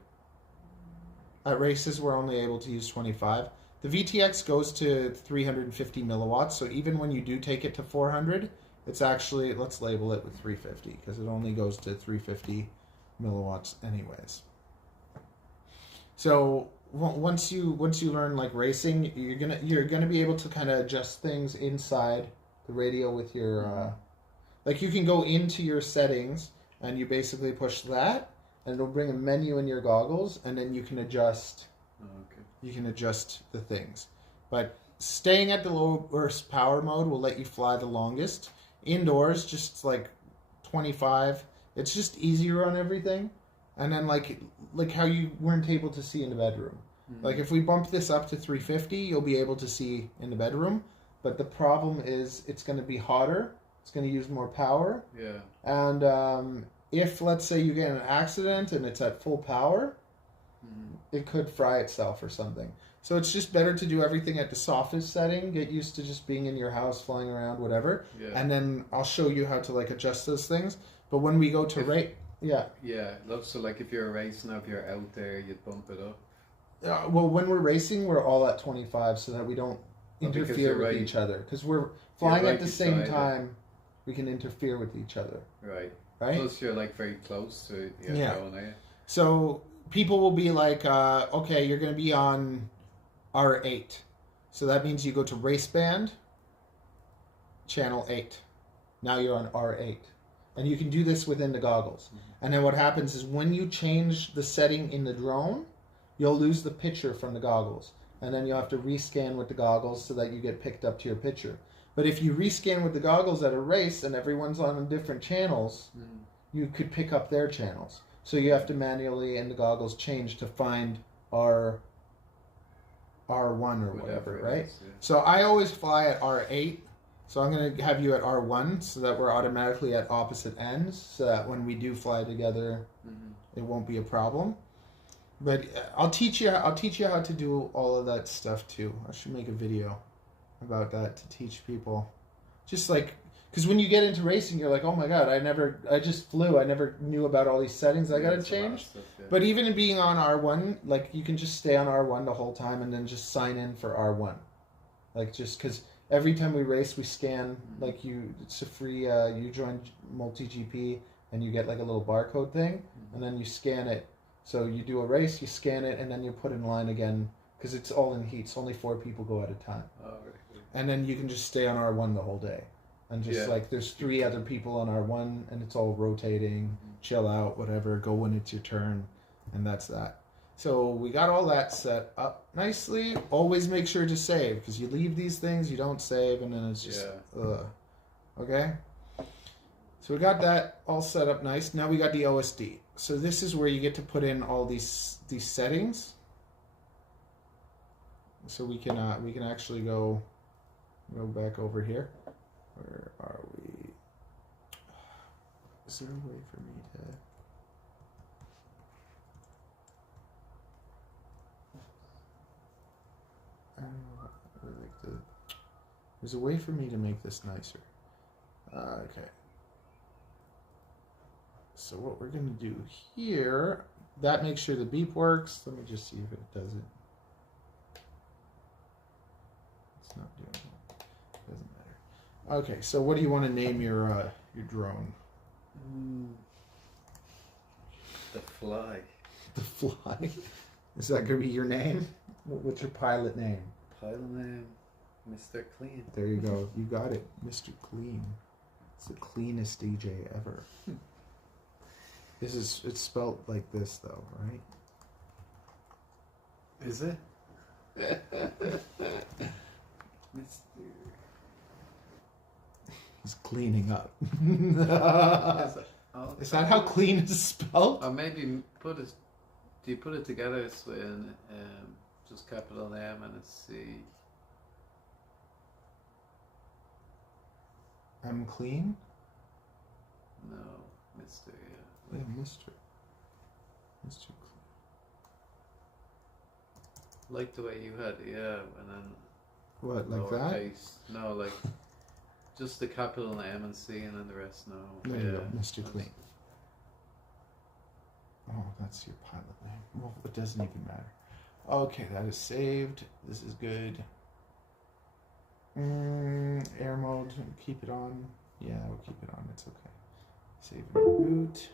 At races we're only able to use 25. The VTX goes to 350 milliwatts, so even when you do take it to 400, it's actually, let's label it with 350 because it only goes to 350 milliwatts anyways. So once you learn like racing, you're gonna be able to kind of adjust things inside the radio with your like you can go into your settings and you basically push that and it'll bring a menu in your goggles and then you can adjust. Okay. You can adjust the things, but staying at the lowest power mode will let you fly the longest. Indoors, just like 25. It's just easier on everything. And then like how you weren't able to see in the bedroom. Mm-hmm. Like if we bump this up to 350, you'll be able to see in the bedroom. But the problem is it's going to be hotter. It's going to use more power. Yeah. And if let's say you get in an accident and it's at full power, it could fry itself or something. So it's just better to do everything at the softest setting. Get used to just being in your house, flying around, whatever. Yeah. And then I'll show you how to like adjust those things. But when we go to rate, yeah. Yeah. So like if you're racing, if you're out there, you'd bump it up. Well, when we're racing, we're all at 25 so that we don't interfere with each other. Because we're flying at the same time, we can interfere with each other. Right. Right. Plus you're like very close to your drone, are you? So people will be like, okay, you're going to be on R8. So that means you go to race band, channel 8. Now you're on R8. And you can do this within the goggles. Mm-hmm. And then what happens is when you change the setting in the drone, you'll lose the picture from the goggles. And then you'll have to rescan with the goggles so that you get picked up to your picture. But if you rescan with the goggles at a race and everyone's on different channels, you could pick up their channels. So you have to manually in the goggles change to find R1 or whatever, right? Yeah. So I always fly at R8. So I'm going to have you at R1 so that we're automatically at opposite ends so that when we do fly together, it won't be a problem. But I'll teach you how to do all of that stuff too. I should make a video about that to teach people. Just like, because when you get into racing, you're like, oh my god, I just flew. I never knew about all these settings I got to change. Stuff, yeah. But even in being on R1, like you can just stay on R1 the whole time and then just sign in for R1. Like just because every time we race, we scan, like it's a free, you join multi-GP and you get like a little barcode thing and then you scan it. So you do a race, you scan it, and then you're put in line again because it's all in heats. Only 4 people go at a time. Oh, right. And then you can just stay on R1 the whole day. And just like there's 3 other people on R1 and it's all rotating, chill out, whatever, go when it's your turn. And that's that. So we got all that set up nicely. Always make sure to save because you leave these things, you don't save, and then it's just, okay? So we got that all set up nice. Now we got the OSD. So this is where you get to put in all these settings. So we can actually go back over here. Where are we? Is there a way for me to? I don't know. There's a way for me to make this nicer. Okay. So what we're going to do here, that makes sure the beep works. Let me just see if it does it. It's not doing it. Doesn't matter. Okay, so what do you want to name your drone? The Fly. The Fly? Is that going to be your name? What's your pilot name? Pilot name, Mr. Clean. There you go. You got it. Mr. Clean. It's the cleanest DJ ever. It's spelled like this though, right? Is it? He's cleaning up. Oh, Is that how clean is spelled? Or maybe put it. Do you put it together in just capital M and a C? I'm clean? No, Mister. Yeah. Yeah, Mr. Mr. Like the way you had it, yeah, and then What, like that? lowercase. No, like just the capital M and C, and then the rest. No. There yeah. you go, Mr. Clean. Oh, that's your pilot name. Well, it doesn't even matter. Okay, that is saved. This is good. Air mode, keep it on. Yeah, we'll keep it on. It's okay. Save and boot.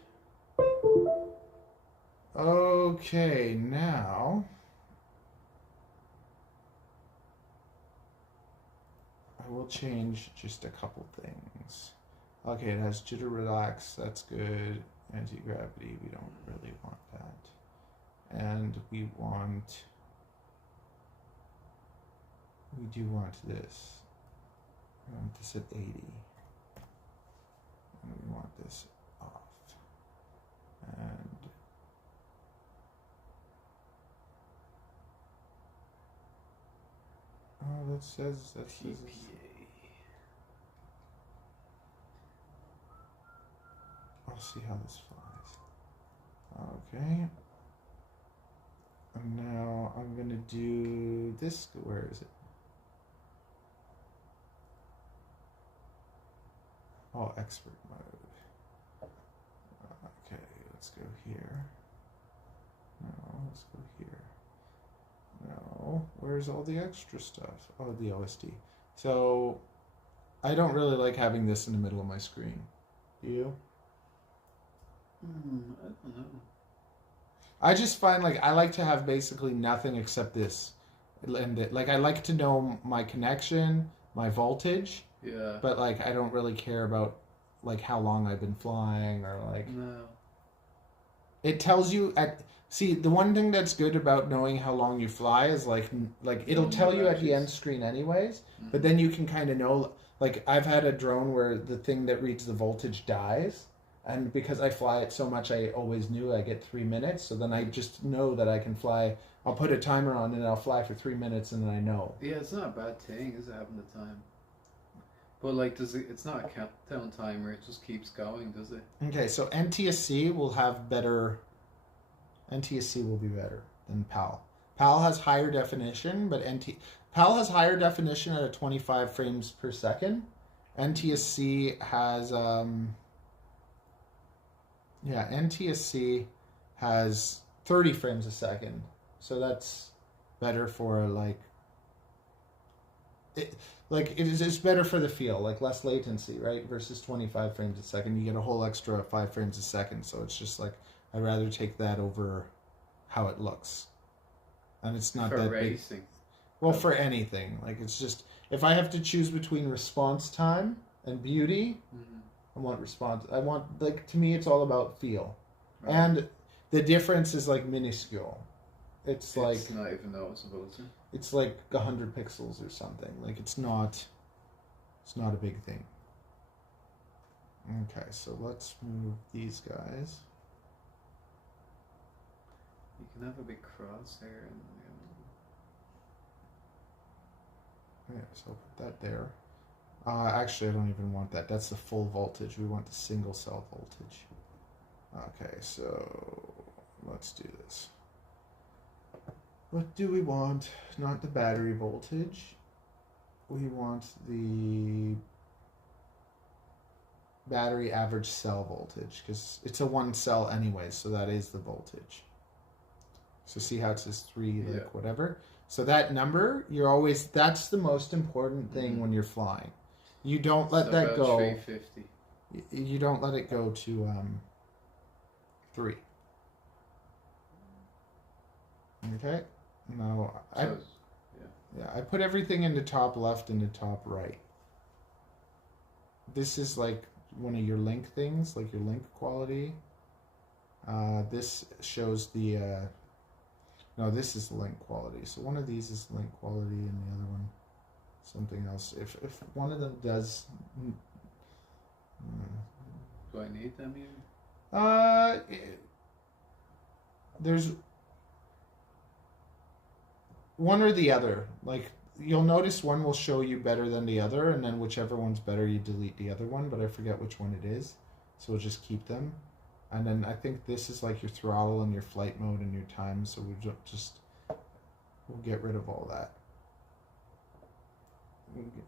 Okay, now I will change just a couple things. Okay, it has jitter relax. That's good. Anti-gravity, we don't really want that. And we do want this. We want this at 80. And we want this off. And oh, that says TPA. I'll see how this flies. Okay. And now I'm gonna do this. Where is it? Oh, expert mode. Okay, let's go here. No, let's go here. No, where's all the extra stuff? Oh, the OSD. So, I don't really like having this in the middle of my screen. Do you? I don't know. I just find like I like to have basically nothing except this. And like I like to know my connection, my voltage. Yeah. But like I don't really care about like how long I've been flying or like No. it tells you at see the one thing that's good about knowing how long you fly is like it'll tell you at the end screen anyways, but then you can kind of know like I've had a drone where the thing that reads the voltage dies, and because I fly it so much I always knew I get 3 minutes, so then I just know that I can fly. I'll put a timer on and I'll fly for 3 minutes and then I know. Yeah, it's not a bad thing, is it, having the time? But like, it's not a countdown timer. It just keeps going, does it? Okay, so NTSC will have better. NTSC will be better than PAL. PAL has higher definition, but PAL has higher definition at a 25 frames per second. NTSC has NTSC has 30 frames a second, so that's better for like. It's better for the feel, like less latency, right? Versus 25 frames a second, you get a whole extra 5 frames a second. So it's just like I'd rather take that over how it looks, and it's not for that racing. big. Well, for anything, like it's just if I have to choose between response time and beauty, I want response. I want like to me, it's all about feel, Right. and the difference is like minuscule. It's like not even noticeable, is it? it's like 100 pixels or something. Like it's not a big thing. Okay, so let's move these guys. You can have a big crosshair and Yeah, so I'll put that there. Actually, I don't even want that. That's the full voltage. We want the single cell voltage. Okay, so let's do this. What do we want? Not the battery voltage. We want the battery average cell voltage because it's a one cell anyway, so that is the voltage. So see how it says 3, like whatever. So that number, that's the most important thing when you're flying. You don't let that go. 350. You don't let it go to 3. Okay. No, I put everything in the top left and the top right. This is like one of your link things, like your link quality. This shows the. No, this is the link quality. So one of these is link quality, and the other one something else. If one of them does. Do I need them even? There's one or the other. Like, you'll notice one will show you better than the other, and then whichever one's better, you delete the other one, but I forget which one it is. So we'll just keep them. And then I think this is like your throttle and your flight mode and your time, so we'll get rid of all that.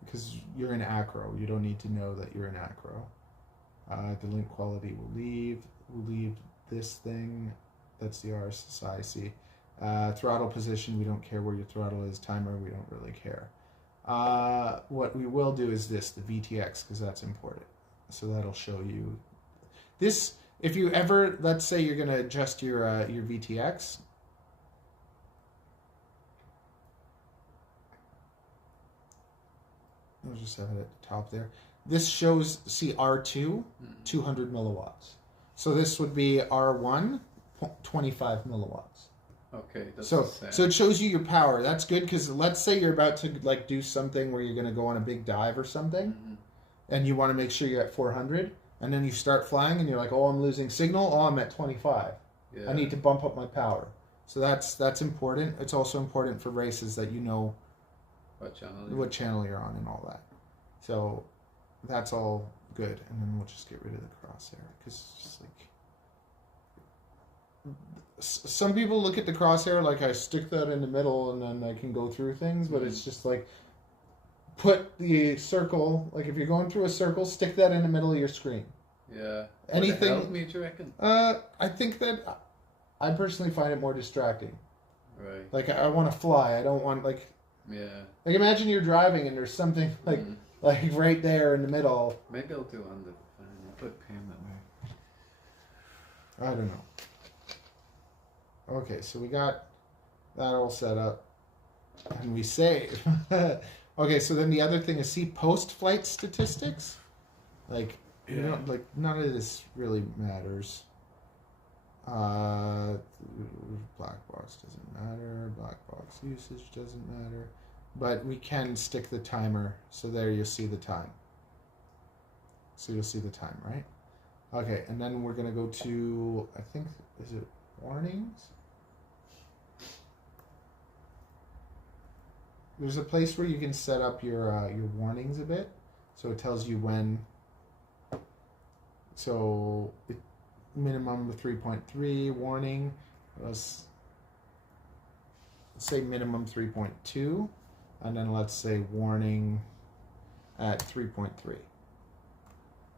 Because you're in Acro, you don't need to know that you're in Acro. The link quality will leave. We'll leave this thing. That's the RSSI. Throttle position, we don't care where your throttle is. Timer, we don't really care. What we will do is this, the VTX, because that's important. So that'll show you this. If you ever, let's say you're going to adjust your VTX. I'll just have it at the top there. This shows, see, R2, 200 milliwatts. So this would be R1, 25 milliwatts. Okay, that's so the same. so it shows you your power. That's good, because let's say you're about to like do something where you're going to go on a big dive or something, and you want to make sure you're at 400, and then you start flying and you're like, oh, I'm losing signal. Oh, I'm at 25. Yeah. I need to bump up my power. So that's important. It's also important for races that you know what channel you're on and all that. So that's all good, and then we'll just get rid of the crosshair, because it's just like, some people look at the crosshair like I stick that in the middle and then I can go through things, but it's just like, put the circle, like if you're going through a circle, stick that in the middle of your screen. Yeah. Anything. Would it help me, do you reckon? I think that I personally find it more distracting. Right. Like, I want to fly. I don't want, like... Yeah. Like, imagine you're driving and there's something, like right there in the middle. Maybe I'll do under the fan. I'll put pin that way. I don't know. Okay, so we got that all set up. And we save. Okay, so then the other thing is, see, post-flight statistics? Like, you know, like, none of this really matters. Black box doesn't matter. Black box usage doesn't matter. But we can stick the timer. So there you'll see the time. So you'll see the time, right? Okay, and then we're going to go to, I think, is it warnings? There's a place where you can set up your warnings a bit. So it tells you when. So minimum of 3.3 warning. Let's say minimum 3.2, and then let's say warning at 3.3.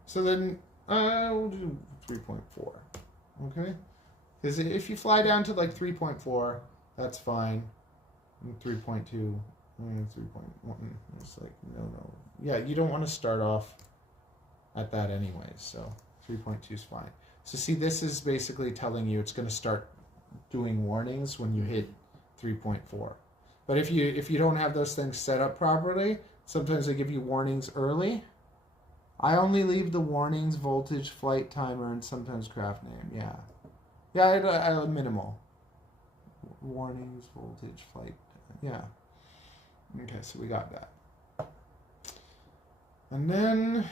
So then we'll do 3.4. Okay, because if you fly down to like 3.4, that's fine. 3.2, 3.1. It's like no. Yeah, you don't want to start off at that anyways. So 3.2 is fine. So see, this is basically telling you it's going to start doing warnings when you hit 3.4. But if you don't have those things set up properly, sometimes they give you warnings early. I only leave the warnings, voltage, flight timer, and sometimes craft name. Yeah, I minimal. Warnings, voltage, flight. Yeah. Okay, so we got that. And then,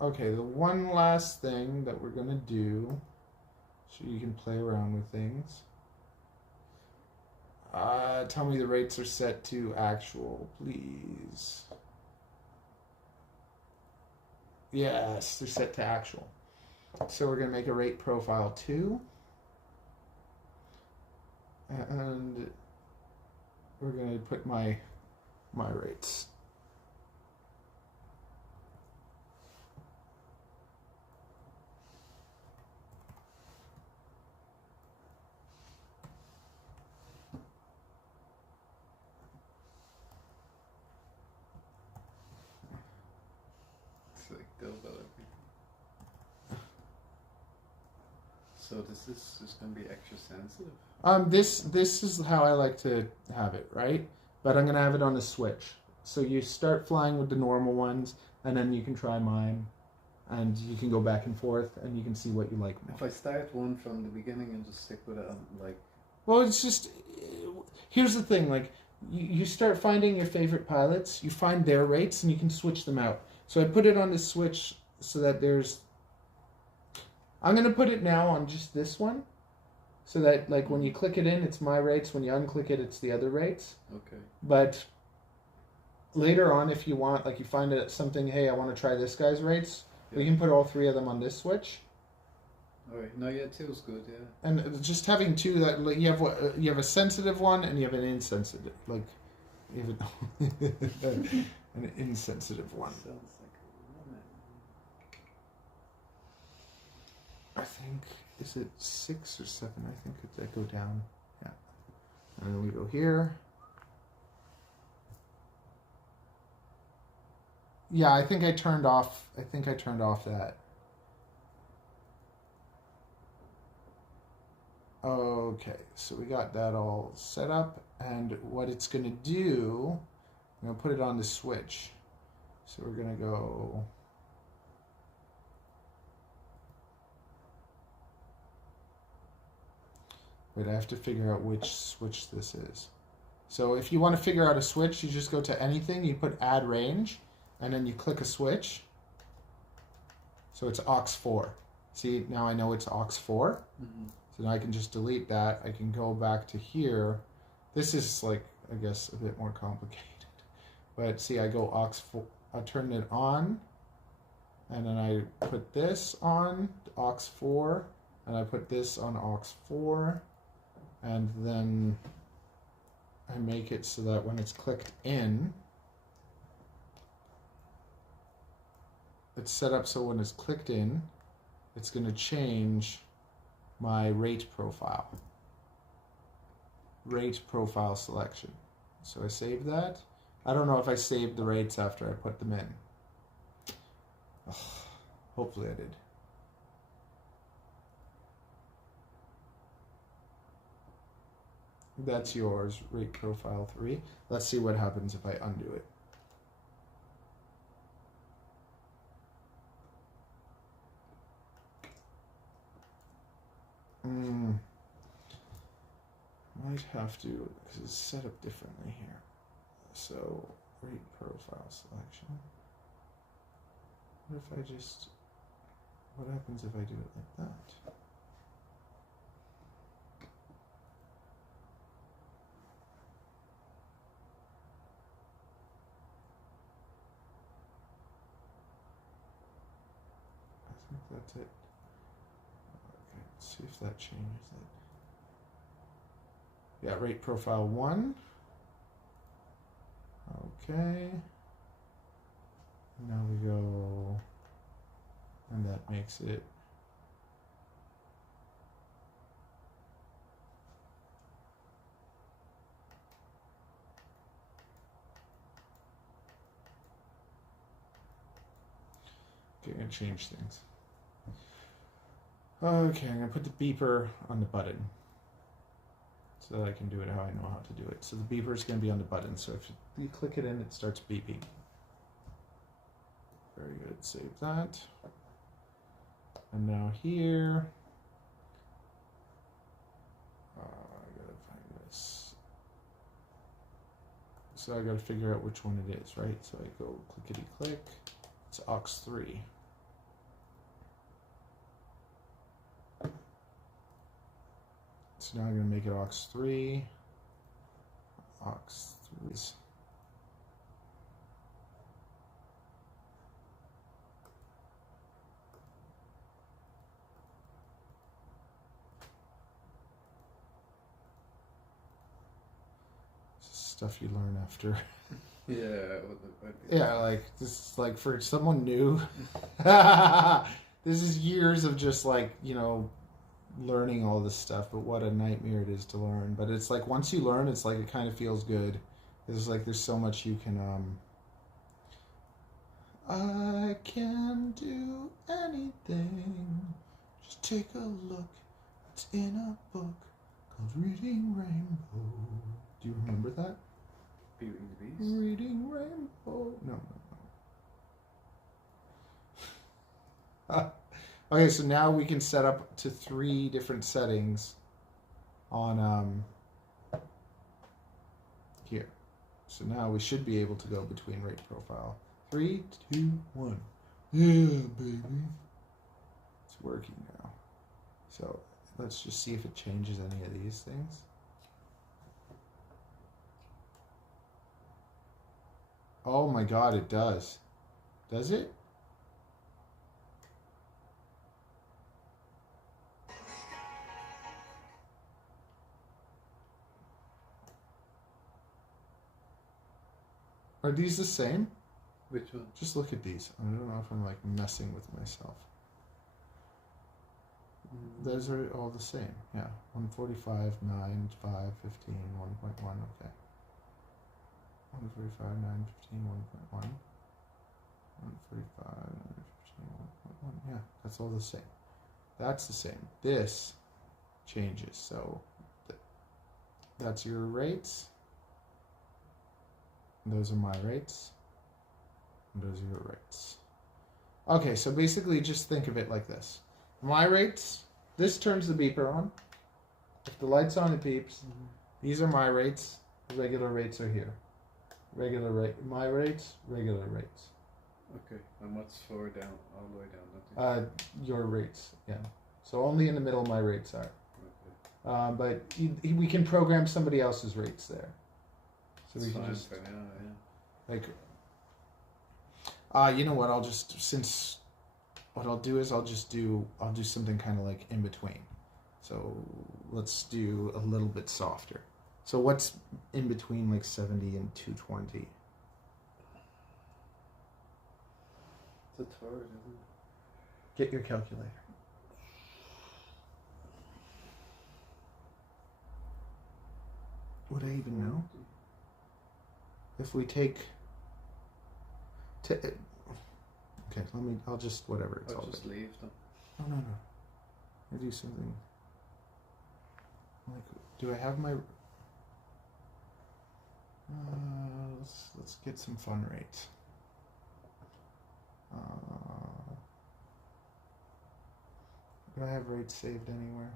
okay, the one last thing that we're going to do, so you can play around with things. Tell me the rates are set to actual, please. Yes, they're set to actual. So we're going to make a rate profile 2. And we're going to put my rates. It's like double everything. So this is just going to be extra sensitive? This is how I like to have it, right? But I'm going to have it on the switch. So you start flying with the normal ones, and then you can try mine, and you can go back and forth, and you can see what you like more. If I start one from the beginning and just stick with it, like... Well, it's just... Here's the thing, like, you start finding your favorite pilots, you find their rates, and you can switch them out. So I put it on the switch so that there's I'm going to put it now on just this one. So that, like, when you click it in, it's my rates. When you unclick it, it's the other rates. Okay. But later on, if you want, like, you find something, hey, I want to try this guy's rates, we can put all three of them on this switch. All right. No, yeah, two's good. Yeah. And just having two, that like, you have a sensitive one and you have an insensitive, like, you have an insensitive one. Sounds like a woman. I think, is it 6 or 7? I think that go down. Yeah. And then we go here. Yeah, I think I turned off that. Okay, so we got that all set up, and what it's gonna do, I'm gonna put it on the switch. So we're gonna go. Wait, I have to figure out which switch this is. So if you want to figure out a switch, you just go to anything, you put add range, and then you click a switch. So it's aux 4. See, now I know it's aux 4. Mm-hmm. So now I can just delete that. I can go back to here. This is like, I guess, a bit more complicated. But see, I go aux 4, I turn it on, and then I put this on aux 4, and I put this on aux 4. And then I make it so that when it's clicked in, it's set up so when it's clicked in, it's going to change my rate profile selection. So I save that. I don't know if I saved the rates after I put them in. Ugh, hopefully I did. That's yours, rate profile 3. Let's see what happens if I undo it. Might have to, because it's set up differently here. So, rate profile selection. What if I just, what happens if I do it like that? I think that's it. Okay, let's see if that changes it. Yeah, rate profile 1. Okay. Now we go, and that makes it okay. I'm gonna change things. Okay, I'm gonna put the beeper on the button so that I can do it how I know how to do it. So the beeper is going to be on the button. So if you click it in, it starts beeping. Very good. Save that. And now here, I gotta find this. So I gotta figure out which one it is, right? So I go clickety click. It's aux 3. So now I'm going to make it aux 3. Aux 3. Stuff you learn after. Yeah. Yeah, like this is like for someone new. This is years of just like, you know, learning all this stuff, but what a nightmare it is to learn. But it's like once you learn, it's like it kind of feels good. It's like there's so much you can I can do anything. Just take a look. It's in a book called Reading Rainbow. Do you remember that? Beauty and the Beast. Reading Rainbow. No. Okay, so now we can set up to 3 different settings on here. So now we should be able to go between rate profile. 3, 2, 1. Yeah, baby. It's working now. So let's just see if it changes any of these things. Oh my god, it does. Does it? Are these the same? Which one? Just look at these. I don't know if I'm like messing with myself. Those are all the same. Yeah. 145, 9, 5, 15, 1.1. Okay. 145, 9, 15, 1.1. 145, 9, 15, 1.1. Yeah, that's all the same. That's the same. This changes. So that's your rates. Those are my rates. And those are your rates. Okay, so basically just think of it like this. My rates, this turns the beeper on. If the light's on, it beeps. These are my rates. The regular rates are here. Regular rate, my rates, regular rates. Okay, and what's for down, all the way down? Nothing. Your rates, yeah. So only in the middle my rates are. Okay. But we can program somebody else's rates there. So It's we can fine just for now, yeah. like. You know what? What I'll do is I'll do something kind of like in between. So let's do a little bit softer. So what's in between like 70 and 220? It's hard, isn't it? Get your calculator. Would I even know? If we take... okay, I'll just, whatever, it's I'll all just good. leave them. No. I do something... Like, do I have my... let's get some fun rates. Do I have rates saved anywhere?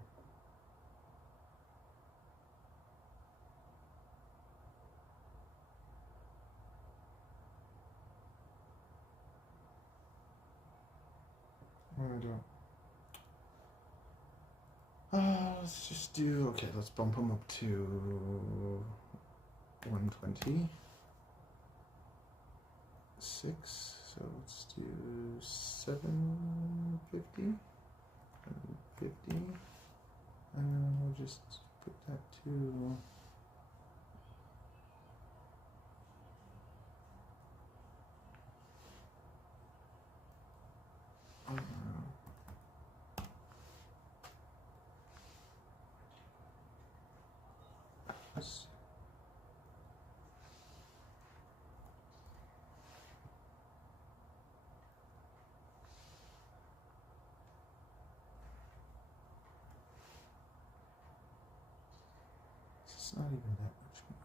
What am I doing? Let's just do, okay, let's bump them up to 120. 6, so let's do 750. 50. And we'll just put that to... Yes. It's not even that much more.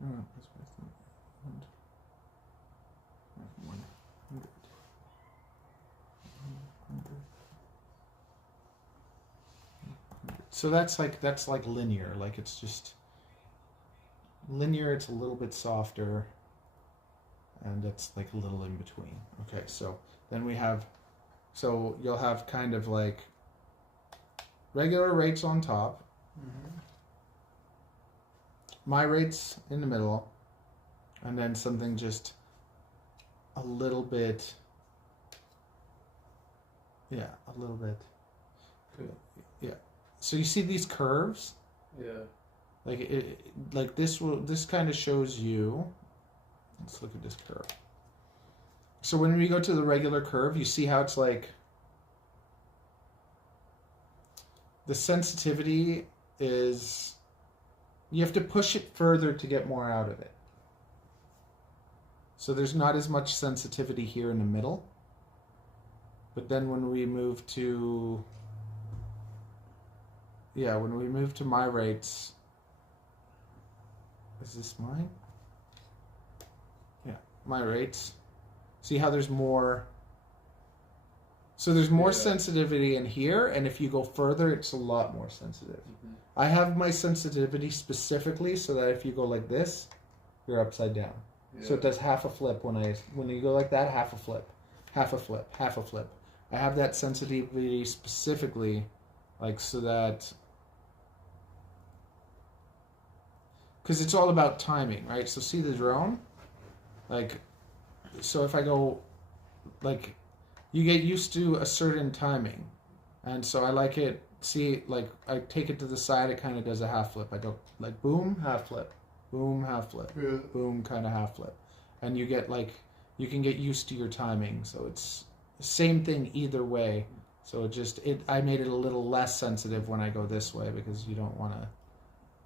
No, that's my thing. 100. So that's like linear. Like it's just linear. It's a little bit softer, and it's like a little in between. Okay, so then we have, so you'll have kind of like regular rates on top. My rates in the middle, and then something just a little bit, yeah, a little bit. Good. Yeah. So you see these curves? Yeah. Like this kind of shows you. Let's look at this curve. So when we go to the regular curve, you see how it's like the sensitivity is, you have to push it further to get more out of it. So there's not as much sensitivity here in the middle. But then when we move to, when we move to my rates, is this mine? Yeah, my rates. See how there's more. So there's more Yeah. sensitivity in here, and if you go further, it's a lot more sensitive. Mhm. I have my sensitivity specifically so that if you go like this, you're upside down. Yeah. So it does half a flip when you go like that, half a flip, half a flip, half a flip. I have that sensitivity specifically, like so that, because it's all about timing, right? So see the drone, like, so if I go, like, you get used to a certain timing, and so I like it. See, like I take it to the side, it kind of does a half flip. I go like boom, half flip, boom, half flip, Yeah. boom, kind of half flip, and you get like you can get used to your timing. So it's the same thing either way. So I made it a little less sensitive when I go this way because you don't want to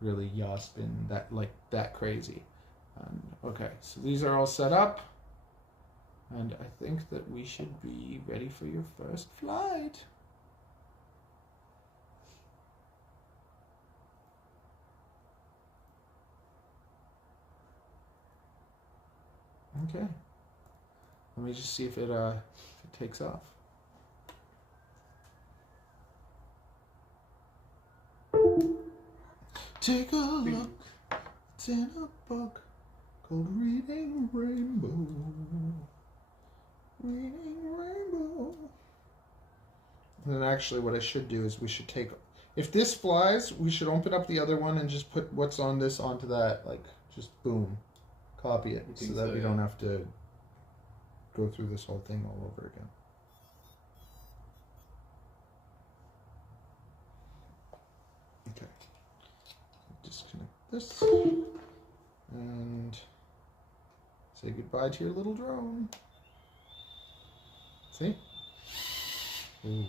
really yaw spin that crazy. Okay, so these are all set up, and I think that we should be ready for your first flight. Okay. Let me just see if it takes off. Take a look. It's in a book called Reading Rainbow. Reading Rainbow. And then actually what I should do is we should take, if this flies, we should open up the other one and just put what's on this onto that, like just boom. Copy it so that we don't have to go through this whole thing all over again. Okay. Disconnect this and say goodbye to your little drone. See? Ooh.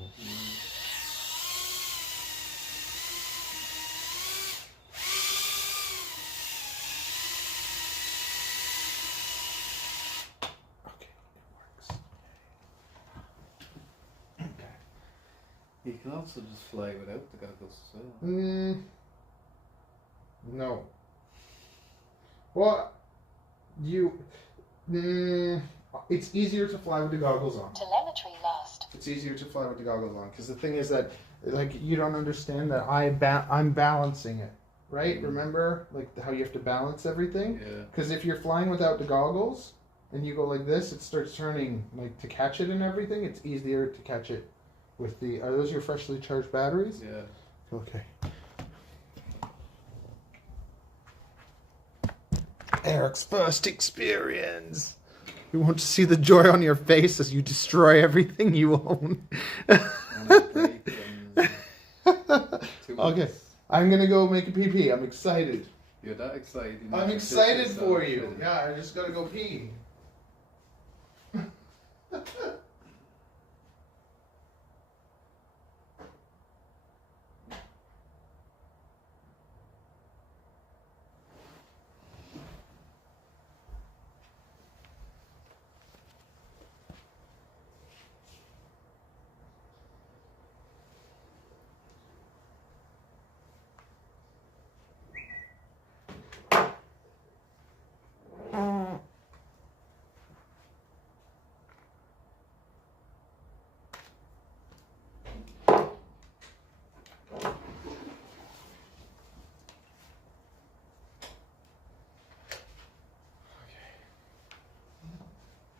You can also just fly without the goggles as well. No. Well, it's easier to fly with the goggles on. Telemetry lost. It's easier to fly with the goggles on because the thing is that, like, you don't understand that I'm balancing it, right? Remember, like how you have to balance everything. Yeah. Because if you're flying without the goggles and you go like this, it starts turning like to catch it and everything. It's easier to catch it with the. Are those your freshly charged batteries? Yeah. Okay. Eric's first experience. We want to see the joy on your face as you destroy everything you own. On a break and 2 Okay, months. I'm gonna go make a pee. I'm excited. You're that excited. You I'm need to excited piss for yourself. you. Yeah, I just gotta go pee.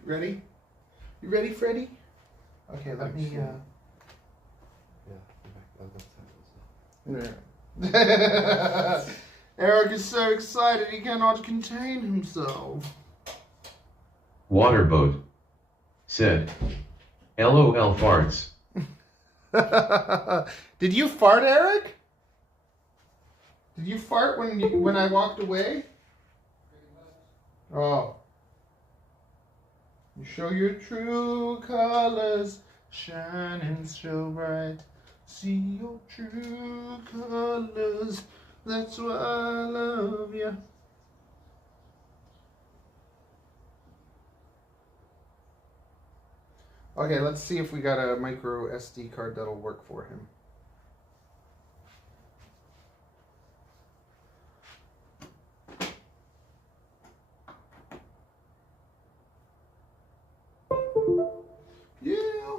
Ready? You ready, Freddy? Okay, let me. Yeah. I'll go Eric is so excited he cannot contain himself. Waterboat said, LOL farts. Did you fart, Eric? Did you fart when I walked away? Oh. You show your true colors, shining so bright. See your true colors, that's why I love you. Okay, let's see if we got a micro SD card that'll work for him. Yeah.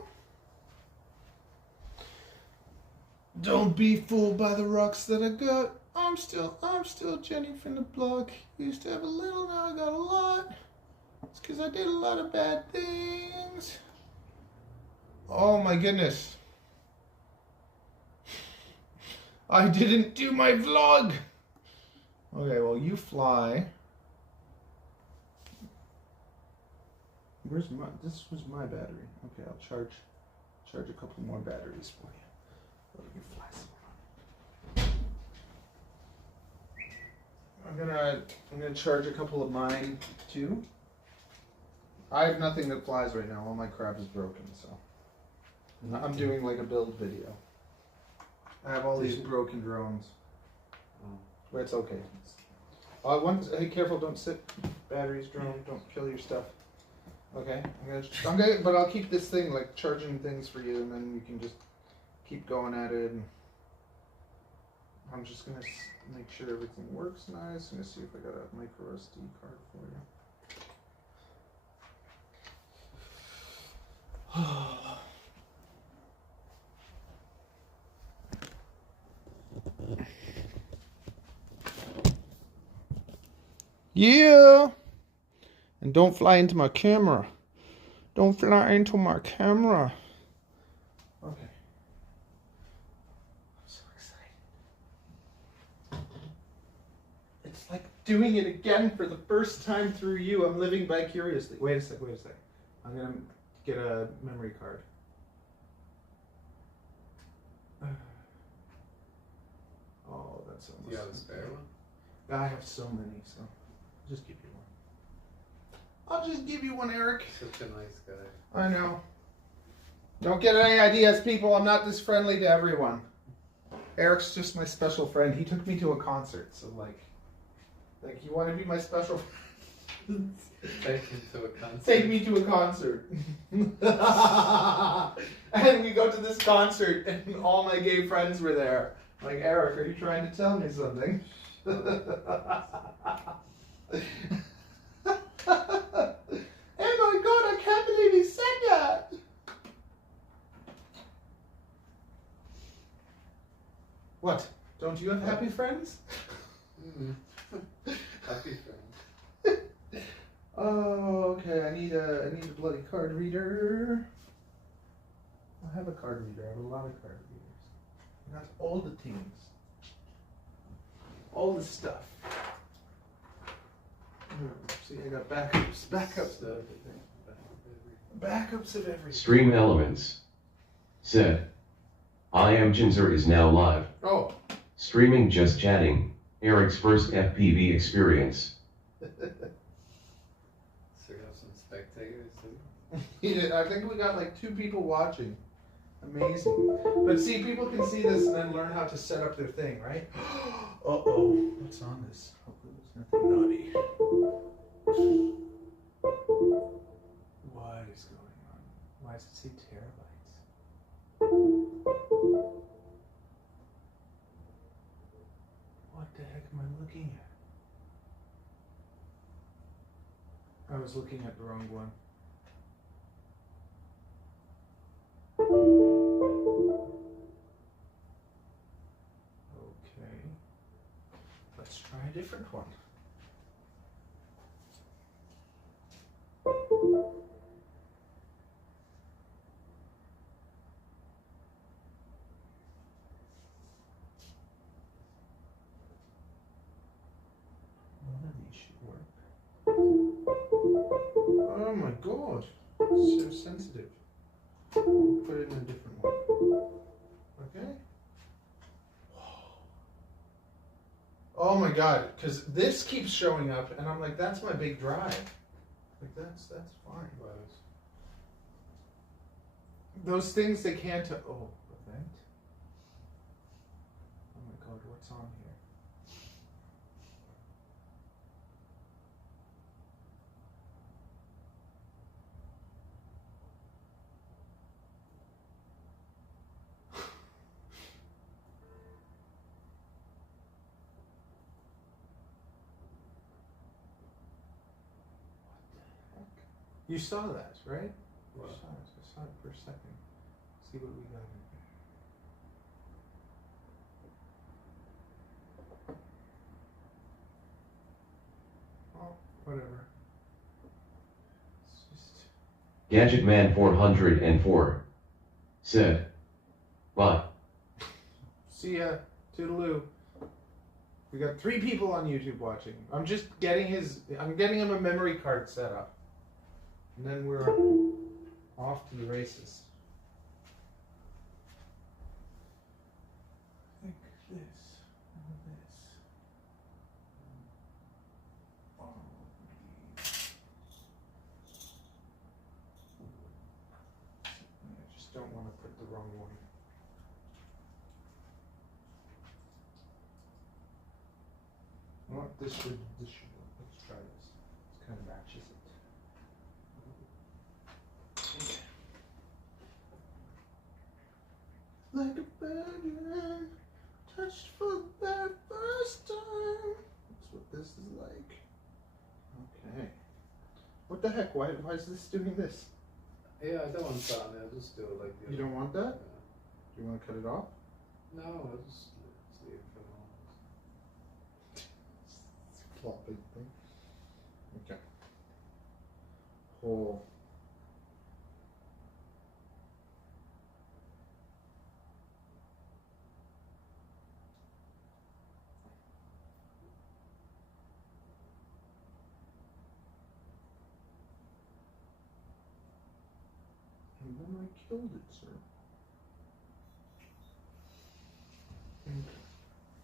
be fooled by the rocks that I got. I'm still Jenny from the block. Used to have a little, now I got a lot. It's because I did a lot of bad things. Oh my goodness. I didn't do my vlog. Okay, well you fly. Where's my, this was my battery. Okay, I'll charge a couple more batteries for you. Let me fly somewhere. I'm gonna charge a couple of mine too. I have nothing that flies right now. All my crap is broken, so I'm doing like a build video. I have all these broken drones, but it's okay. Hey, careful! Don't sit. Batteries, drone. Don't kill your stuff. Okay, I'm gonna, but I'll keep this thing like charging things for you, and then you can just keep going at it. And I'm just gonna make sure everything works nice. I'm gonna see if I got a micro SD card for you. Yeah, and don't fly into my camera. Don't fly into my camera. Okay. I'm so excited. It's like doing it again for the first time through you. I'm living vicariously. Wait a sec. I'm gonna get a memory card. Oh, that's almost. Do you have a spare one? I have so many, so I'll just give you one. I'll just give you one, Eric. Such a nice guy. I know. Don't get any ideas, people. I'm not this friendly to everyone. Eric's just my special friend. He took me to a concert, so like you want to be my special friend? Take him to a concert. Take me to a concert. And we go to this concert, and all my gay friends were there. Like, Eric, are you trying to tell me something? Oh my god, I can't believe he said that! What? Don't you have happy friends? Happy friend. Oh, okay. I need a bloody card reader. I have a card reader. I have a lot of card readers. I got all the things. All the stuff. See, I got backups of everything. Backups of everything. Stream Elements said, I am Jinzer is now live. Oh. Streaming just chatting, Eric's first FPV experience. So you have some spectators too? I think we got like 2 people watching. Amazing. But see, people can see this and then learn how to set up their thing, right? Uh-oh. What's on this? Hopefully there's nothing naughty. What is going on? Why does it say terabytes? What the heck am I looking at? I was looking at the wrong one. Okay. Let's try a different one. One of these should work. Oh my god. It's so sensitive. We'll put it in a different one. Okay. Oh my god, because this keeps showing up, and I'm like, that's my big drive. Like that's fine. Those things they can't. Oh, event. Oh my god, what's on here? You saw that, right? What? I saw it for a second. See what we got in whatever. It's just... Gadget Man 404 said, bye. See ya. Toodaloo. We got 3 people on YouTube watching. I'm just getting him a memory card set up. And then we're off to the races. Like this. And this. I just don't want to put the wrong one. Well, this should work. Let's try this. This kind of matches it. Like a virgin, touched for the very first time. That's what this is like. Okay. What the heck? Why is this doing this? Yeah, I don't want that on there. I'll just do it like the You other don't want one. that? Do you want to cut it off? No, I'll just leave it for now. Flopping thing. Okay. Whole. And then I killed it, sir.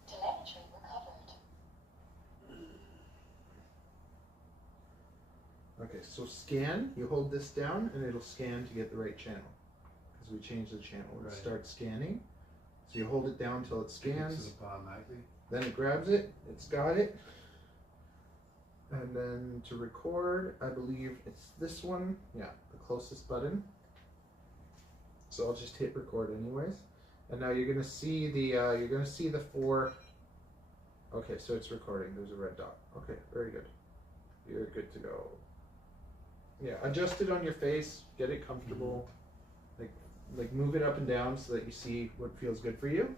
Telemetry recovered. Okay, so scan, you hold this down and it'll scan to get the right channel. Because we changed the channel. It Right. starts scanning. So you hold it down until it To scans, the bar magazine. then it grabs it, it's got it. And then to record, I believe it's this one. Yeah, the closest button. So I'll just hit record anyways. And now you're gonna see the 4. Okay, so it's recording. There's a red dot. Okay, very good. You're good to go. Yeah, adjust it on your face. Get it comfortable. Like move it up and down so that you see what feels good for you.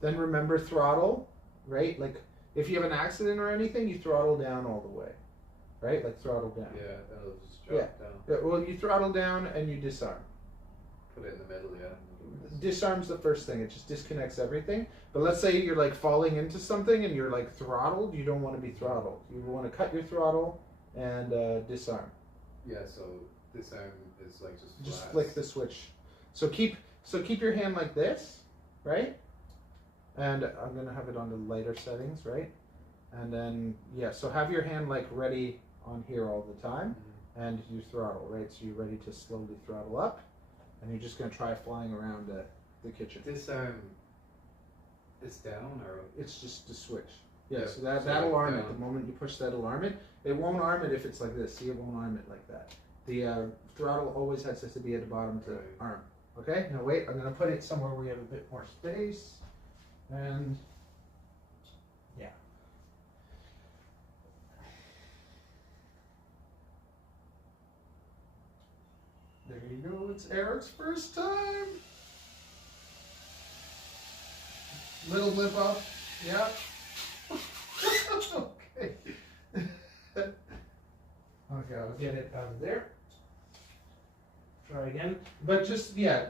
Then remember throttle, right? Like if you have an accident or anything, you throttle down all the way, right? Like throttle down. Yeah, then it'll just drop down. Yeah, well, you throttle down and you disarm. Put it in the middle, yeah. Disarm's the first thing. It just disconnects everything. But let's say you're like falling into something and you're like throttled. You don't want to be throttled. You want to cut your throttle and disarm. Yeah, so this arm is like just Just flat. flick the switch. So keep your hand like this, right? And I'm gonna have it on the lighter settings, right? And then yeah, so have your hand like ready on here all the time, and you throttle, right? So you're ready to slowly throttle up, and you're just gonna try flying around the kitchen. This arm is down or It's just a switch. Yeah, Yeah, so so that'll arm it. down. The moment you push that'll arm it. It won't arm it if it's like this. See, it won't arm it like that. The throttle always has to be at the bottom to Right. arm. Okay, now wait, I'm gonna put it somewhere where we have a bit more space. And yeah. There you go, it's Eric's first time. Little lip up, yeah. Okay. Okay, I'll get it out of there. Try again. But just, yeah,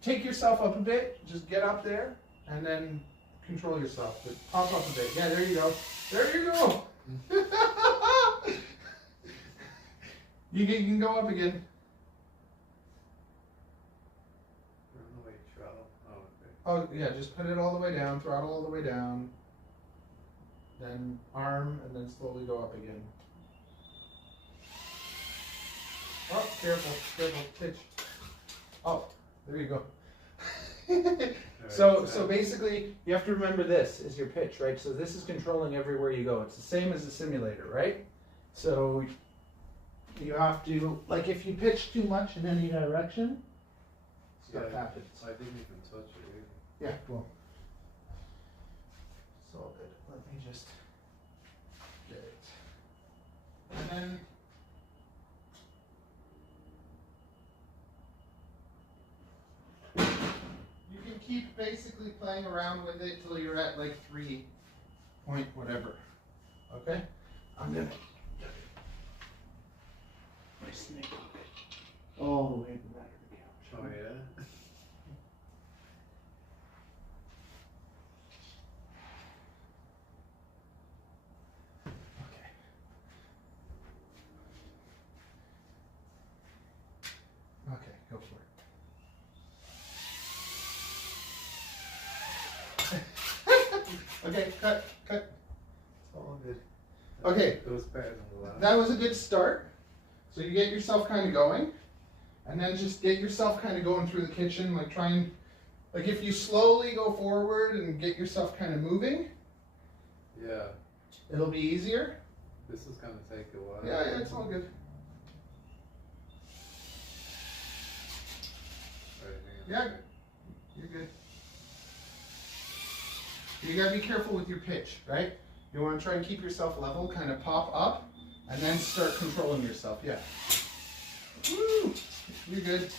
take yourself up a bit. Just get up there and then control yourself. But pop up a bit. Yeah, there you go. There you go. You can go up again. no way throttle. Oh, okay. Oh, yeah, just put it all the way down. Throttle all the way down. Then arm and then slowly go up again. Oh, careful, pitch. Oh, there you go. So basically, you have to remember this is your pitch, right? So this is controlling everywhere you go. It's the same as a simulator, right? So you have to, like, if you pitch too much in any direction, stuff Yeah, happens. I didn't even touch it really. Yeah, well, it's all good. Let me just get it. And then you can keep basically playing around with it till you're at like 3 point whatever. Okay? I'm gonna my snake all the way to the back of the couch. Oh yeah. Okay. Okay, go for it. Okay, cut. It's all good. Okay. It was better than the last. That was a good start. So you get yourself kind of going, and then just get yourself kind of going through the kitchen, like try and, like if you slowly go forward and get yourself kind of moving, Yeah. it'll be easier. This is gonna take a while. Yeah, it's all good. Right, hang on a Yeah. second. You're good. You gotta be careful with your pitch, right? You wanna try and keep yourself level, kind of pop up, and then start controlling yourself, yeah. Woo! You're good.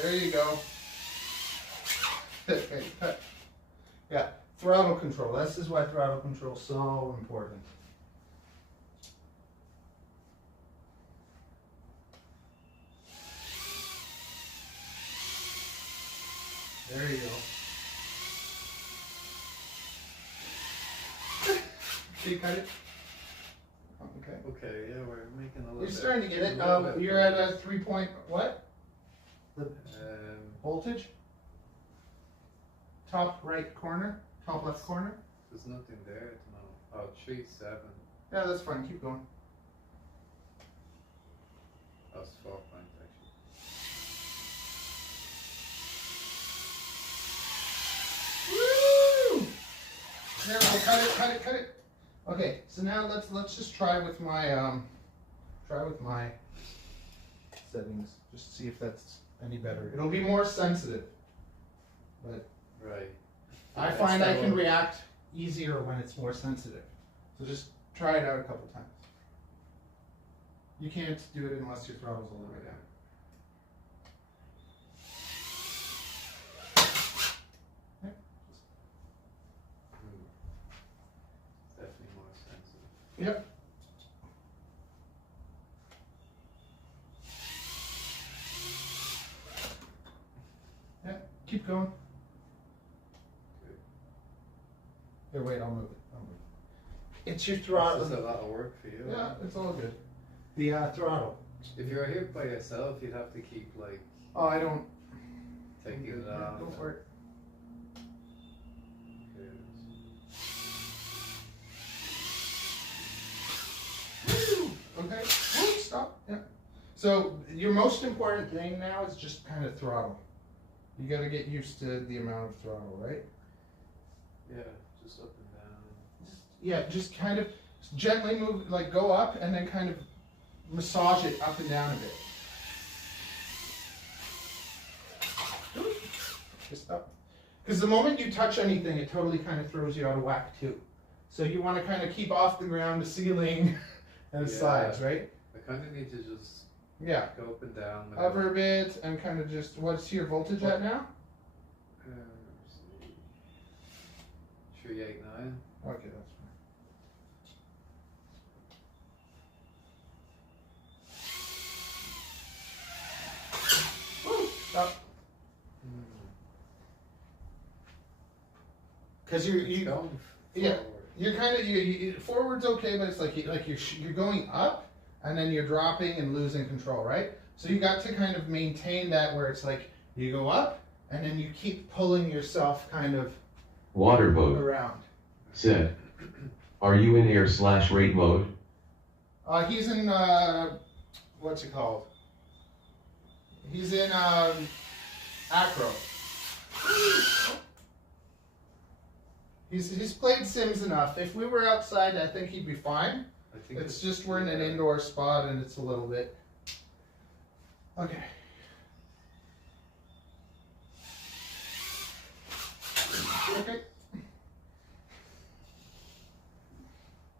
There you go. Okay, cut. Yeah, throttle control. This is why throttle control is so important. There you go. See, cut it. Okay. Okay, yeah, we're making a little You're bit. starting to get it. a little bit You're at a progress. 3 point what? The voltage? Top right corner? Top left corner? There's nothing there at the moment. Oh, 3.7. Yeah, that's fine. Keep going. That's 4 point actually. Woo! There we go. Cut it. Okay, so now let's just try with my settings. Just see if that's any better. It'll be more sensitive, but Right. I find I can react easier when it's more sensitive. So just try it out a couple times. You can't do it unless your throttle's all the way down. Definitely more sensitive. Yep. Yeah, keep going. Good. Here, wait, I'll move it. It's your This throttle. is a lot of work for you. Yeah, it's all good. The throttle. If you were here by yourself, you'd have to keep like Oh, I don't. taking it Yeah, off. go for it. Woo! Okay. Woo, stop. Yeah. So your most important thing now is just kind of throttle. You got to get used to the amount of throttle, right? Yeah, just up and down. Yeah, just kind of gently move, like go up and then kind of massage it up and down a bit. Just up. Because the moment you touch anything, it totally kind of throws you out of whack too. So you want to kind of keep off the ground, the ceiling, and the Yeah. sides, right? I kind of need to just Yeah. go up and down. with Hover it. a bit and kind of just, what's your voltage at now? Let's see. 389. Okay, that's fine. Woo, stop. Because It's you going yeah. forward. you're kind of you forward's okay, but it's like you're going up and then you're dropping and losing control, right? So you got to kind of maintain that where it's like you go up and then you keep pulling yourself kind of Water mode. around. Set. Are you in air/rate mode? He's in what's it called? He's in Acro. He's played Sims enough. If we were outside, I think he'd be fine. I think It's just we're in an indoor spot and it's a little bit. Okay. Okay.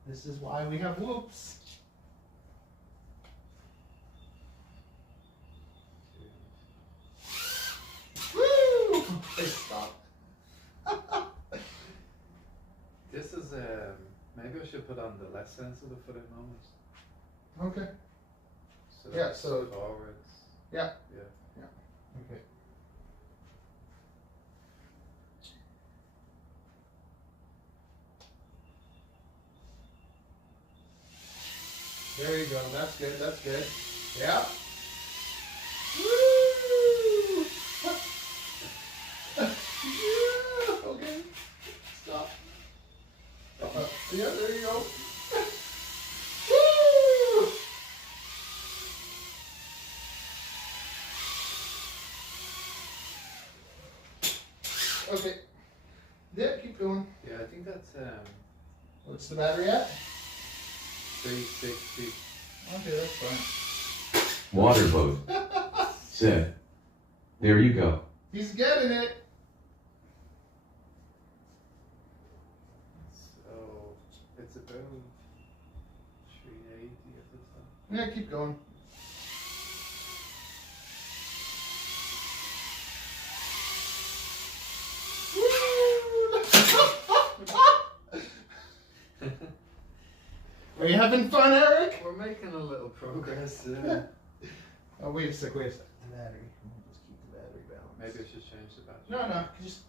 This is why we have whoops. Woo! Okay, stop. This is Maybe I should put on the less sensitive for the moment. Okay. So Yeah, that's so- forwards. Yeah. Yeah. Okay. There you go. That's good. That's good. Yeah. Woo! Yeah, okay. Stop. Yeah, there you go. Woo! Okay. Yeah, keep going. Yeah, I think that's What's the battery at? 360. Okay, that's fine. Water boat. Sid. There you go. He's getting it. So it's about 380 at the top. Yeah, keep going. Are you having fun, Eric? We're making a little progress. Oh, wait a sec, wait a sec. The battery. We'll just keep the battery balanced. Maybe I should change the battery. No, no, just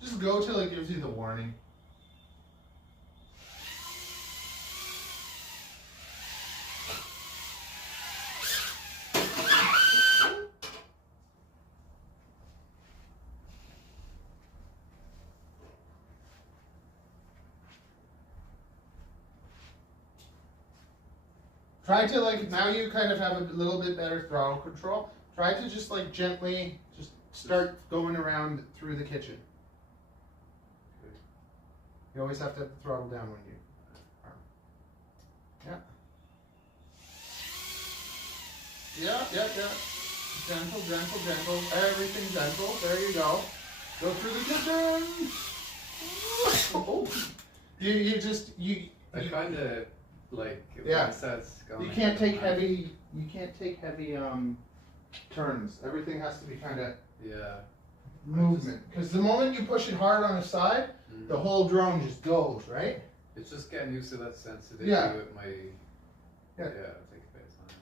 370. just go till it gives you the warning. Try to like, now you kind of have a little bit better throttle control. Try to just like gently just start going around through the kitchen. Good. You always have to have the throttle down when you arm. Yeah. Yeah. Gentle, gentle, gentle. Everything gentle. There you go. Go through the kitchen. Oh. I kind of like Yeah. when it starts going. You can't take heavy. You can't take heavy turns. Everything has to be kind of Yeah. movement. Because the moment you push it hard on the side, the whole drone just goes, right? It's just getting used to that sensitivity Yeah. with my. Yeah. It'll take a bit of time.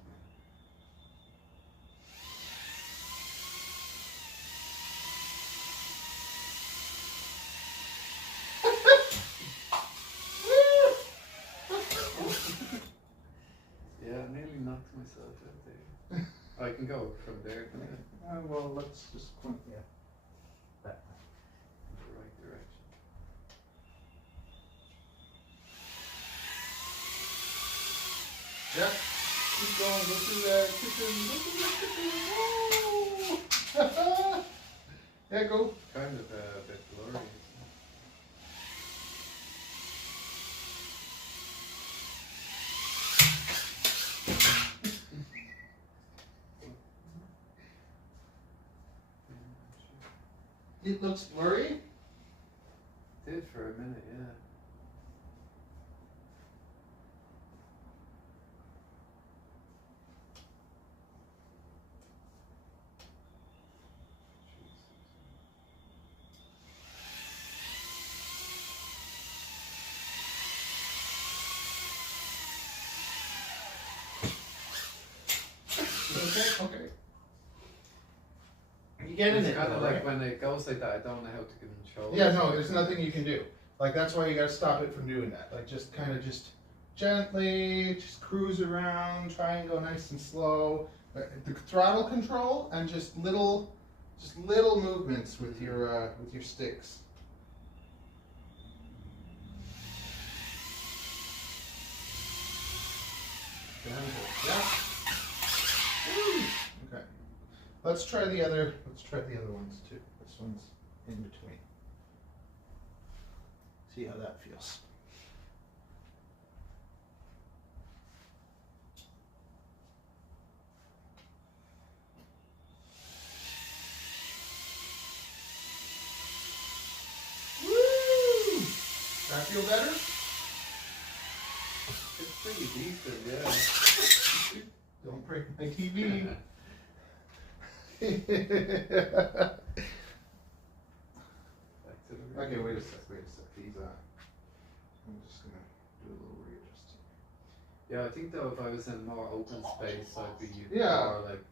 Yeah, I nearly knocked myself out there. I can go from there, can I? Well, let's just point. Yeah. That. In the right direction. Yeah. Keep going. Go through the kitchen. Go through the kitchen. Whoa! Yeah, go. Kind of a bit blurry. It looks blurry. Did for a minute, yeah. Okay. You get in It's it. kind of though, like right? when it goes like that, I don't know how to control it. Yeah, no, there's nothing you can do. Like that's why you gotta stop it from doing that. Like just kind of just gently, just cruise around, try and go nice and slow. The throttle control and just little movements with your sticks. Gentle. Yeah. Woo. Okay. Let's try the other ones too. This one's in between. See how that feels. Woo! That feel better? It's pretty decent, yeah. Don't break my TV. Back to the Okay, wait a sec. These, I'm just gonna do a little readjusting. Yeah, I think though if I was in more open space, I'd be Yeah. more like.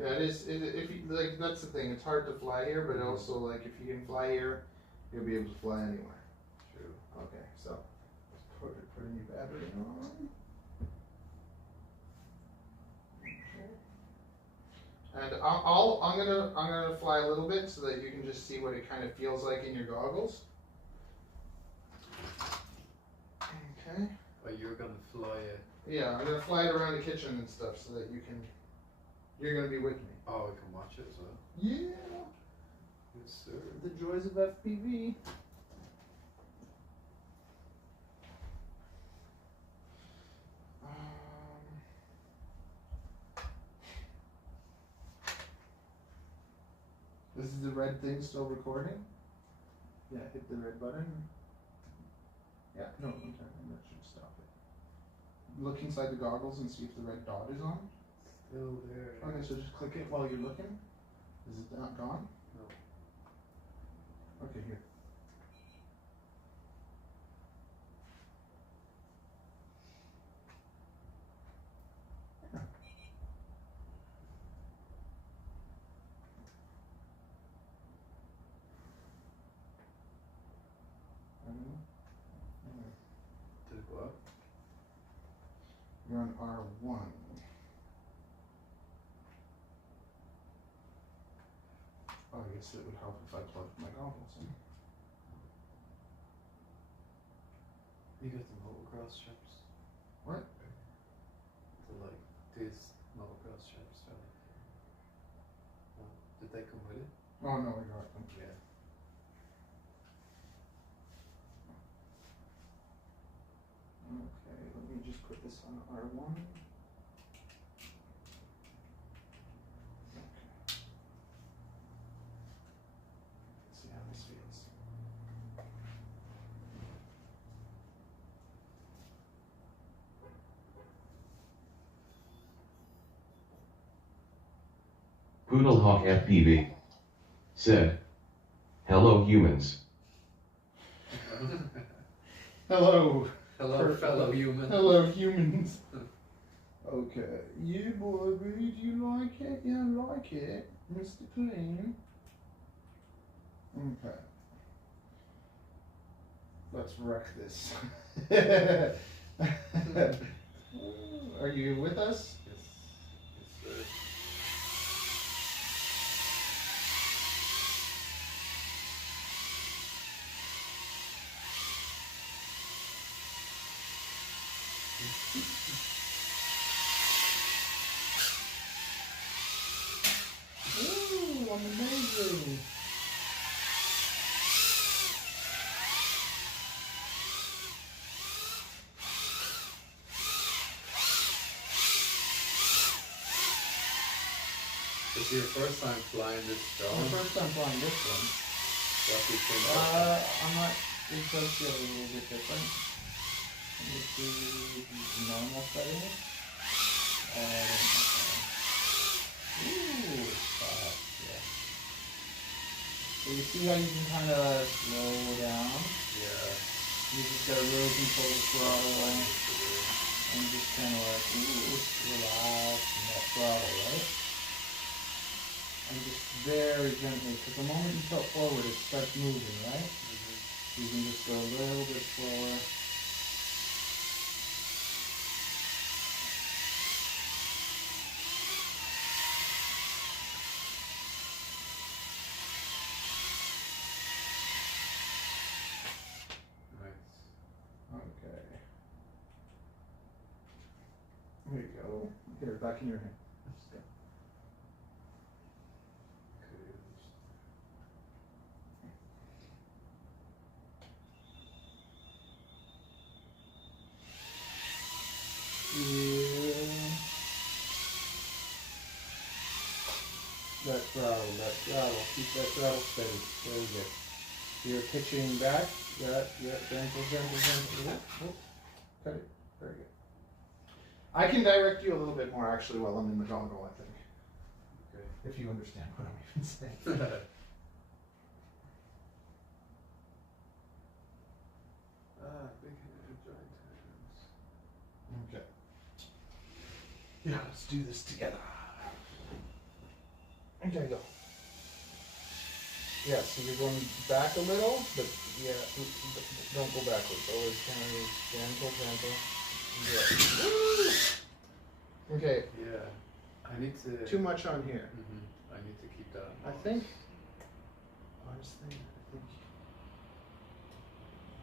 Yeah, it is. If you like, that's the thing. It's hard to fly here, but also like if you can fly here, you'll be able to fly anywhere. True. Okay, so let's put a new battery on. And I'm gonna fly a little bit so that you can just see what it kind of feels like in your goggles. Okay. But you're gonna fly it. Yeah, I'm gonna fly it around the kitchen and stuff so that you're gonna be with me. Oh, we can watch it as well. Yeah. Yes, sir. The joys of FPV. This is the red thing still recording? Yeah, hit the red button. Yeah, no, that should stop it. Look inside the goggles and see if the red dot is on. Still there. Okay, so just click it while you're looking. Is it not gone? No. Okay, here. Did it go up? You're on R1. Oh, I guess it would help if I plugged my goggles in. You got the motocross straps. What? The like these motocross straps, right? No. Did they come with it? Oh no, I got them. Yeah. Okay, let me just put this on R1. Okay. Let's see how this feels. Poodlehawk FPV said, "Hello humans." Hello. Hello, fellow human. Hello, humans. Okay. Yeah, boy, do you like it? Yeah, I like it. Mr. Clean. Okay. Let's wreck this. Are you with us? Yes. Yes, sir. Ooh, I'm amazing. This is your first time flying this My drone? first time flying this one. What do you think? I'm not. It does feel a little bit different. Let me see the normal settings. Ooh, it's fast. Yeah. So you see how you can kind of slow down. Yeah. You just gotta really control the throttle and just kind of like relax in that throttle, right? And just very gently, because the moment you tilt forward, it starts moving, right? Mm-hmm. You can just go a little bit slower. Nice. Okay. There you go. Here, back in your hand. Just go. Yeah. That throttle. Keep that throttle steady. Very good. You're pitching back. Yeah, gentle. Oh, cut it. Very good. I can direct you a little bit more actually while I'm in the goggle, I think. Okay. If you understand what I'm even saying. Yeah, let's do this together. Okay, go. Yeah, so you're going back a little, but yeah, don't go backwards. Always kind of gentle, gentle. Yeah. Woo! Okay, Yeah. I need to. too much on here. I need to keep that. I think, honestly,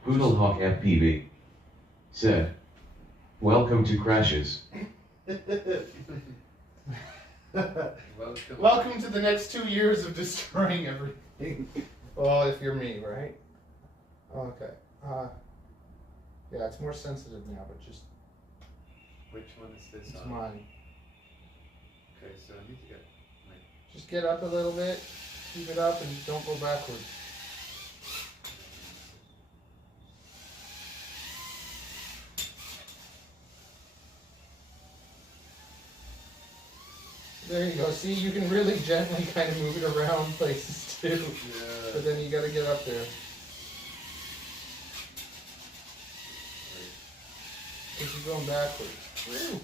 I Poodlehawk FPV said, "Welcome to Crashes." think. Welcome. Welcome to the next 2 years of destroying everything. Well, if you're me, right? Okay. Yeah, it's more sensitive now, but just Which one is this it's on? mine. Okay, so I need to get my. Just get up a little bit, keep it up, and don't go backwards. There you go. See, you can really gently kind of move it around places too. Yeah. But then you gotta get up there. Because you're going backwards. Woo.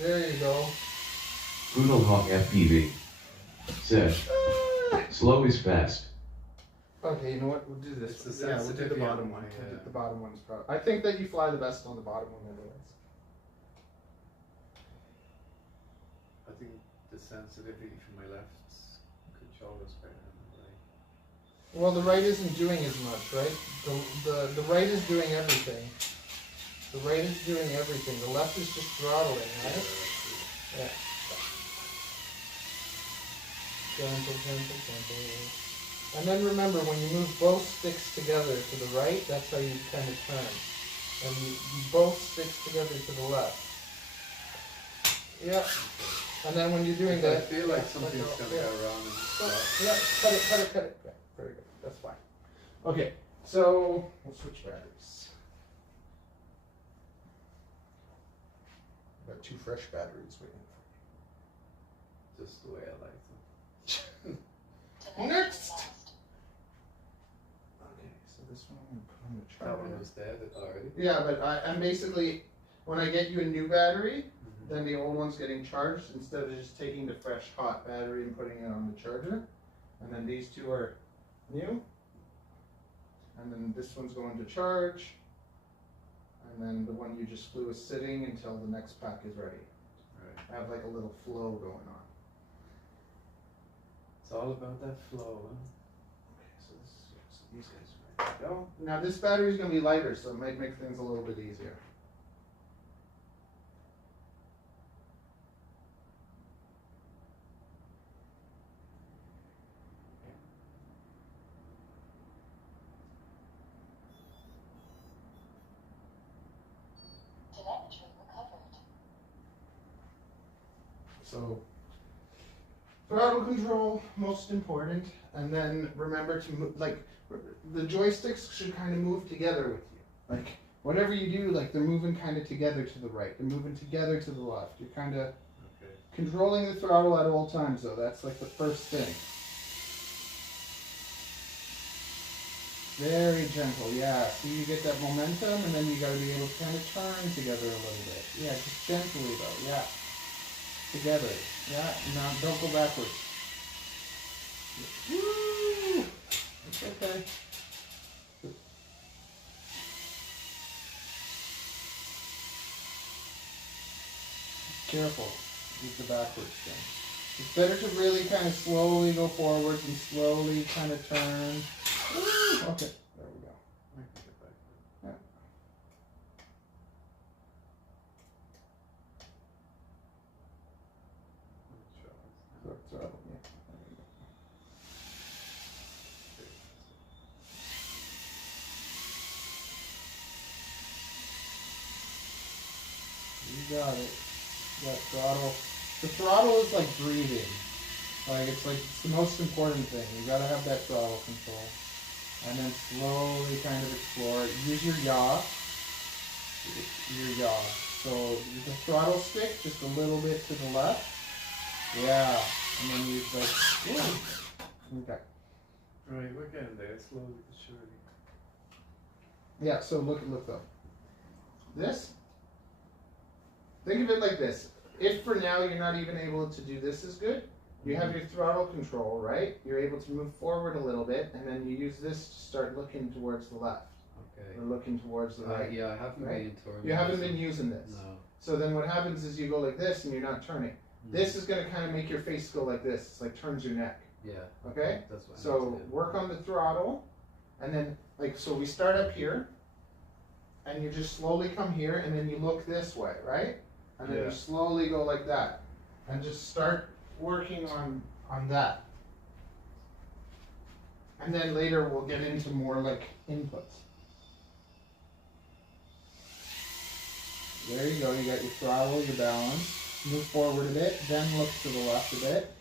There you go. Poodlehawk FPV said, "Slow is fast." Okay, you know what? We'll do this. It's the Yeah, we'll do the sensitivity bottom on one. my, We'll do the bottom one's probably. I think that you fly the best on the bottom one, anyways. I think the sensitivity from my left control is better than the right. Well, the right isn't doing as much, right? The right is doing everything. The right is doing everything. The left is just throttling, right? Yeah. Gentle, gentle, gentle. And then remember, when you move both sticks together to the right, that's how you kind of turn. And you both sticks together to the left. Yeah. And then when you're doing I that, feel like yeah, something's let go, gonna yeah. go wrong and stop. Yeah, cut it, cut it, cut it. Yeah, very good. That's fine. Okay, so we'll switch batteries. Got 2 fresh batteries waiting Just the way I like them. Next. Okay, so this one I'm gonna put on the That one charger. was dead already. Yeah, but I'm basically, when I get you a new battery, then the old one's getting charged instead of just taking the fresh hot battery and putting it on the charger. And then these two are new. And then this one's going to charge. And then the one you just flew is sitting until the next pack is ready. Right. I have like a little flow going on. It's all about that flow, huh? Okay, so these guys are ready to go. Now this battery's gonna be lighter, so it might make things a little bit easier. Telemetry recovered. So throttle control, most important, and then remember to move, like the joysticks should kind of move together with you. Like whatever you do, like they're moving kind of together to the right, they're moving together to the left. You're kind of Okay. controlling the throttle at all times, though. That's like the first thing. Very gentle, yeah. So you get that momentum, and then you got to be able to kind of turn together a little bit. Yeah, just gently though. Yeah, together. Yeah. Now don't go backwards. Woo! It's okay. Careful with the backwards thing. It's better to really kind of slowly go forwards and slowly kind of turn. Woo! Okay, there we go. I can get back. Yeah. Throttle, yeah. There we go. You got it. That throttle. The throttle is like breathing. Like it's the most important thing. You gotta have that throttle control. And then slowly kind of explore it. Use your yaw. Your yaw. So the throttle stick just a little bit to the left. Yeah. And then you like okay. Right, we're getting there slowly but surely. Yeah, so look though. This think of it like this. If for now you're not even able to do this as good, you have your throttle control, right? You're able to move forward a little bit, and then you use this to start looking towards the left. Okay. Or looking towards the right. Yeah, I haven't right? been touring. You haven't been using this. No. So then what happens is you go like this and you're not turning. This is going to kind of make your face go like this. It's like turns your neck. Yeah. Okay? That's what I So need to do. work on the throttle, and then like so we start up here, and you just slowly come here, and then you look this way, right? And then Yeah. you slowly go like that, and just start working on that. And then later we'll get into more like inputs. There you go. You got your throttle, your balance. Move forward a bit, then look to the left a bit.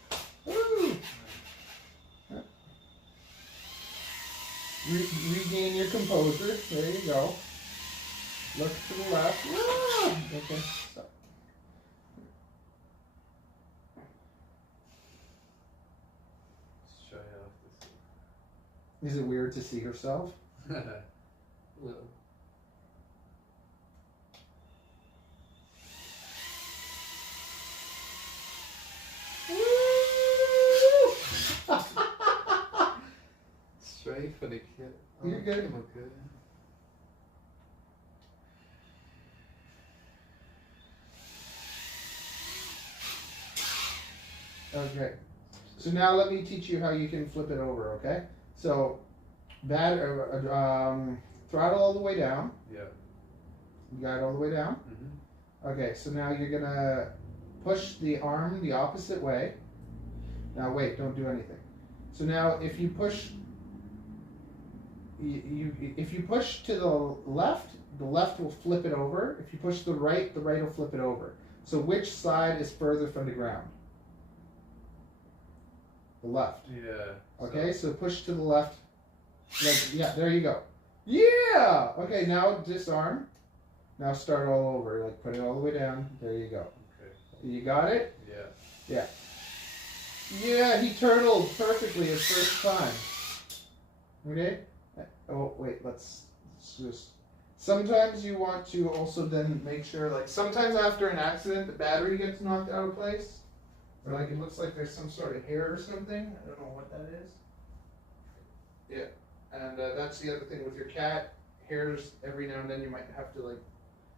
Woo! Regain your composure. There you go. Look to the left. Ah! Okay, stop. Let's try it off Is it weird to see herself? this. Little. Straight for the kid. Oh, You're good. Okay. Okay. So now let me teach you how you can flip it over, okay? So, throttle all the way down. Yeah. You got it all the way down? Mm-hmm. Okay, so now you're gonna push the arm the opposite way. Now wait, don't do anything. So now if you push, if you push to the left will flip it over. If you push the right will flip it over. So which side is further from the ground? The left. Yeah. Okay, so push to the left. Like, yeah, there you go. Yeah! Okay, now disarm. Now start all over. Like put it all the way down. There you go. Okay. You got it? Yeah. Yeah. Yeah, he turtled perfectly his first time. Okay? Oh, wait, let's just... Sometimes you want to also then make sure, like, sometimes after an accident, the battery gets knocked out of place. Or, like, it looks like there's some sort of hair or something. I don't know what that is. Yeah. And that's the other thing with your cat. Hairs, every now and then you might have to, like,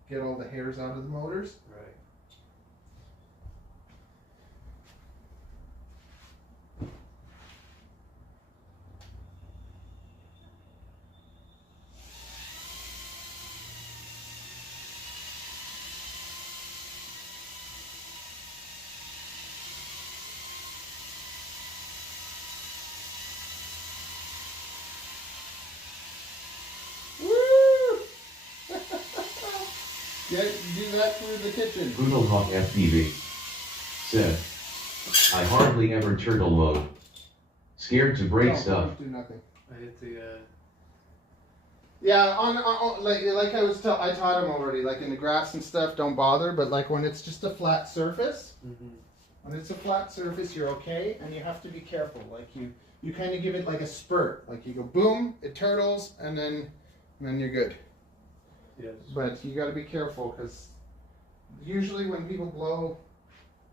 get all the hairs out of the motors. Right. Woo! Do that through the kitchen. Poodlehawk FPV said, I hardly ever turtle mode. Scared to break No, stuff. don't do nothing. I hit the. Yeah, on like I taught him already. Like in the grass and stuff, don't bother. But like when it's just a flat surface, when it's a flat surface, you're okay, and you have to be careful. Like you kind of give it like a spurt. Like you go boom, it turtles, and then you're good. Yes. But you got to be careful because usually when people blow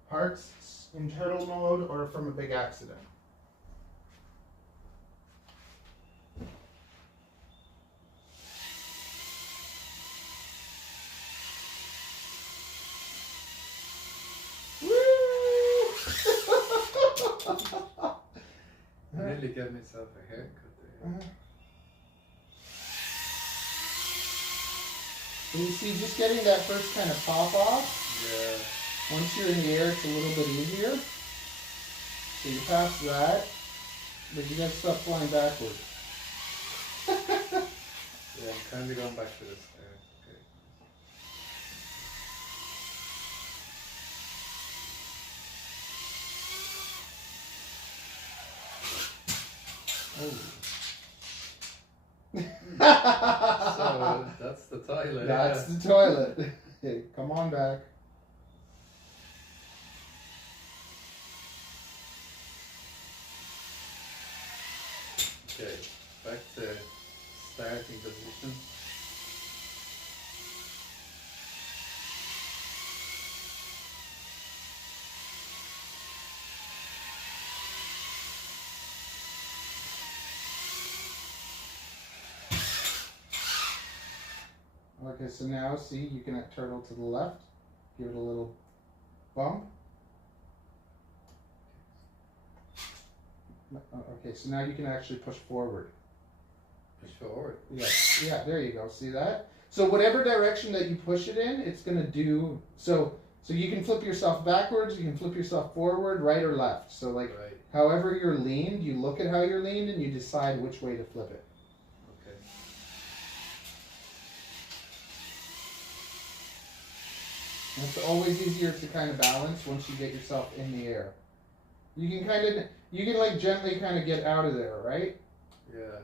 hearts it's in turtle mode or from a big accident. I nearly gave myself a haircut there. And you see, just getting that first kind of pop off, Yeah. once you're in the air, it's a little bit easier. So you pass that, but you gotta stop flying backwards. Yeah, I'm kind of going back to this there. Okay. So that's the toilet. That's the toilet. Hey, come on back. Okay, back to starting position. Okay, so now see, you can turtle to the left. Give it a little bump. Okay, so now you can actually push forward. Push forward. Yeah, yeah, there you go. See that? So whatever direction that you push it in, it's gonna do. So you can flip yourself backwards, you can flip yourself forward, right or left. So like, Right. however you're leaned, you look at how you're leaned and you decide which way to flip it. Okay. And it's always easier to kind of balance once you get yourself in the air. You can like gently kind of get out of there, right? Yeah.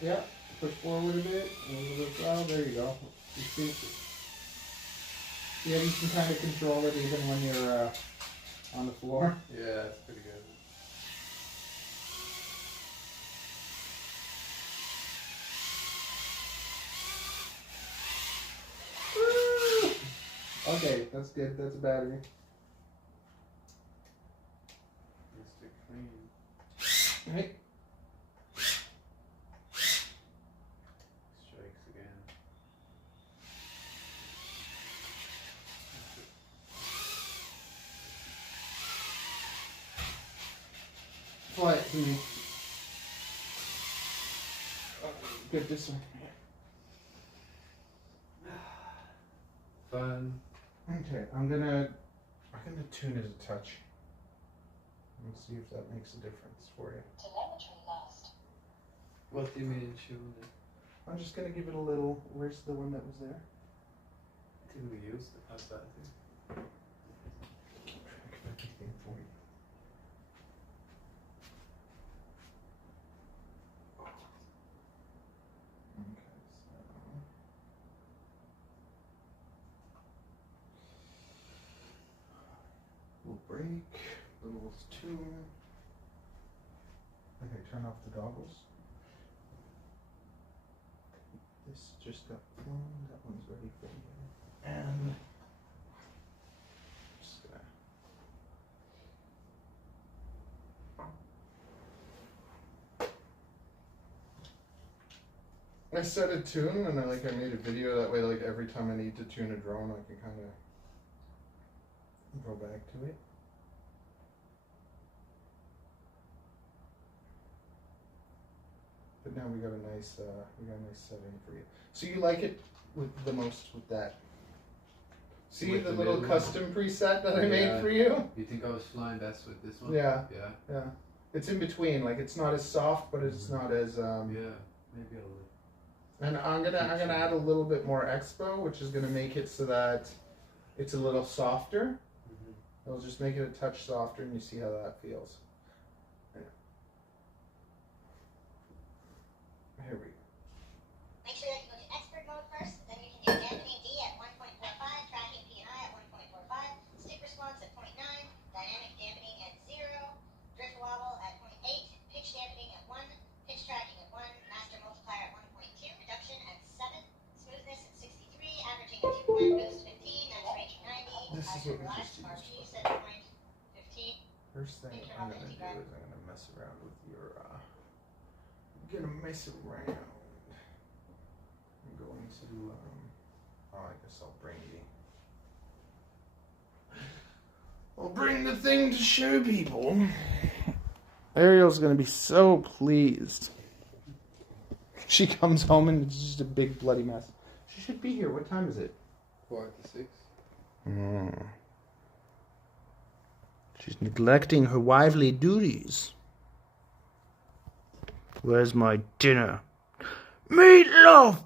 Yeah. Push forward a bit, a little bit. Oh, there you go. You see? Yeah, you can kind of control it even when you're on the floor. Yeah, that's pretty good. Okay, that's good. That's a battery. Mr. Clean. Right. Strikes again. Fly it to me. Good this way. Fun. Okay, I'm gonna tune it a touch. Let's see if that makes a difference for you. Telemetry lost. What do you mean tune it? I'm just gonna give it a little. Where's the one that was there? I think we used it. How's that thing? Keep track of everything for you. Okay, so. Little break, little tune. Okay, turn off the goggles. This just got flown. That one's ready for you. And just gonna. I set a tune and I made a video that way. Like every time I need to tune a drone, I can kind of go back to it. But now we got a nice setting for you. So you like it with the most with that? See With the the little middle? custom preset that I made Yeah. for you? You think I was flying best with this one? Yeah. Yeah. Yeah. It's in between. Like it's not as soft, but it's not as Yeah. Maybe a little. And I'm gonna add a little bit more expo, which is gonna make it so that it's a little softer. Mm-hmm. It'll just make it a touch softer, and you see how that feels. Yeah. Here we go. Make sure that you go to expert mode first, then you can do dampening D at 1.45, tracking P&I at 1.45, stick response at 0.9, dynamic dampening at 0, drift wobble at 0.8, pitch dampening at 1, pitch tracking at 1, master multiplier at 1.2, reduction at 7, smoothness at 63, averaging at 2 point, boost 15, max range 90, This is what we relax, just used. RP 7.15. First thing I'm gonna do is I'm gonna mess around with your. I'm gonna mess around. I'm going to. Oh, I guess I'll bring I'll bring the thing to show people. Ariel's gonna be so pleased. She comes home and it's just a big bloody mess. She should be here. What time is it? 4 to 6. She's neglecting her wifely duties. Where's my dinner? Meatloaf!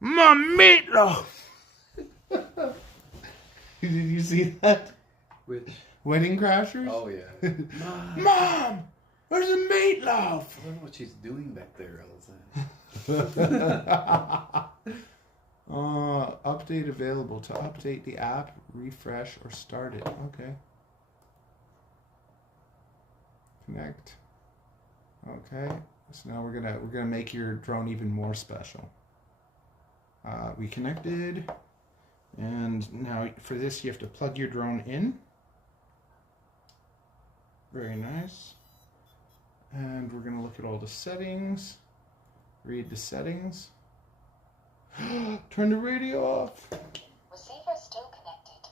My meatloaf! Did you see that? Which? Wedding Crashers? Oh yeah. Mom! Where's the meatloaf? I don't know what she's doing back there all the time. Update available. To update the app, refresh, or start it. Okay. Connect. Okay. So now we're gonna make your drone even more special. We connected, and now for this you have to plug your drone in. Very nice. And we're gonna look at all the settings. Read the settings. Turn the radio off. Receiver still connected.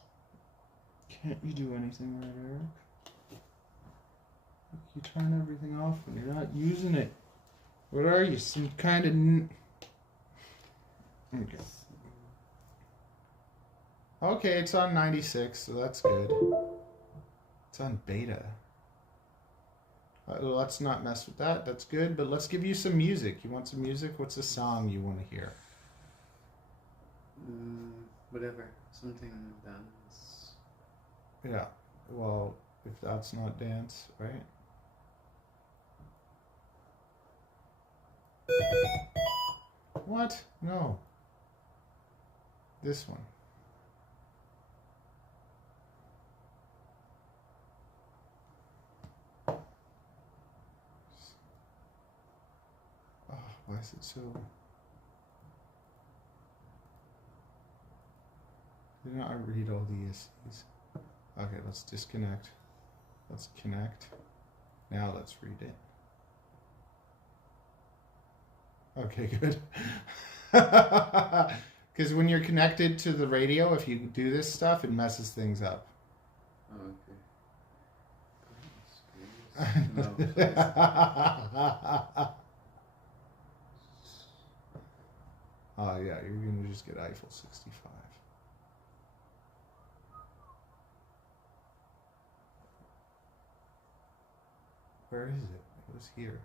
Can't you do anything right, Eric? You turn everything off when you're not using it. What are you, some kind of... Okay. Okay, it's on 96, so that's good. It's on beta. Let's not mess with that. That's good, but let's give you some music. You want some music? What's a song you want to hear? Whatever. Something dance. Yeah. Well, if that's not dance, right? What? No. This one. Oh, why is it so... Did not I read all the ESCs? Okay, let's disconnect. Let's connect. Now let's read it. Okay, good. Because when you're connected to the radio, if you do this stuff, it messes things up. Oh, okay. No, please. Oh yeah, you're gonna just get Eiffel 65. Where is it? It was here.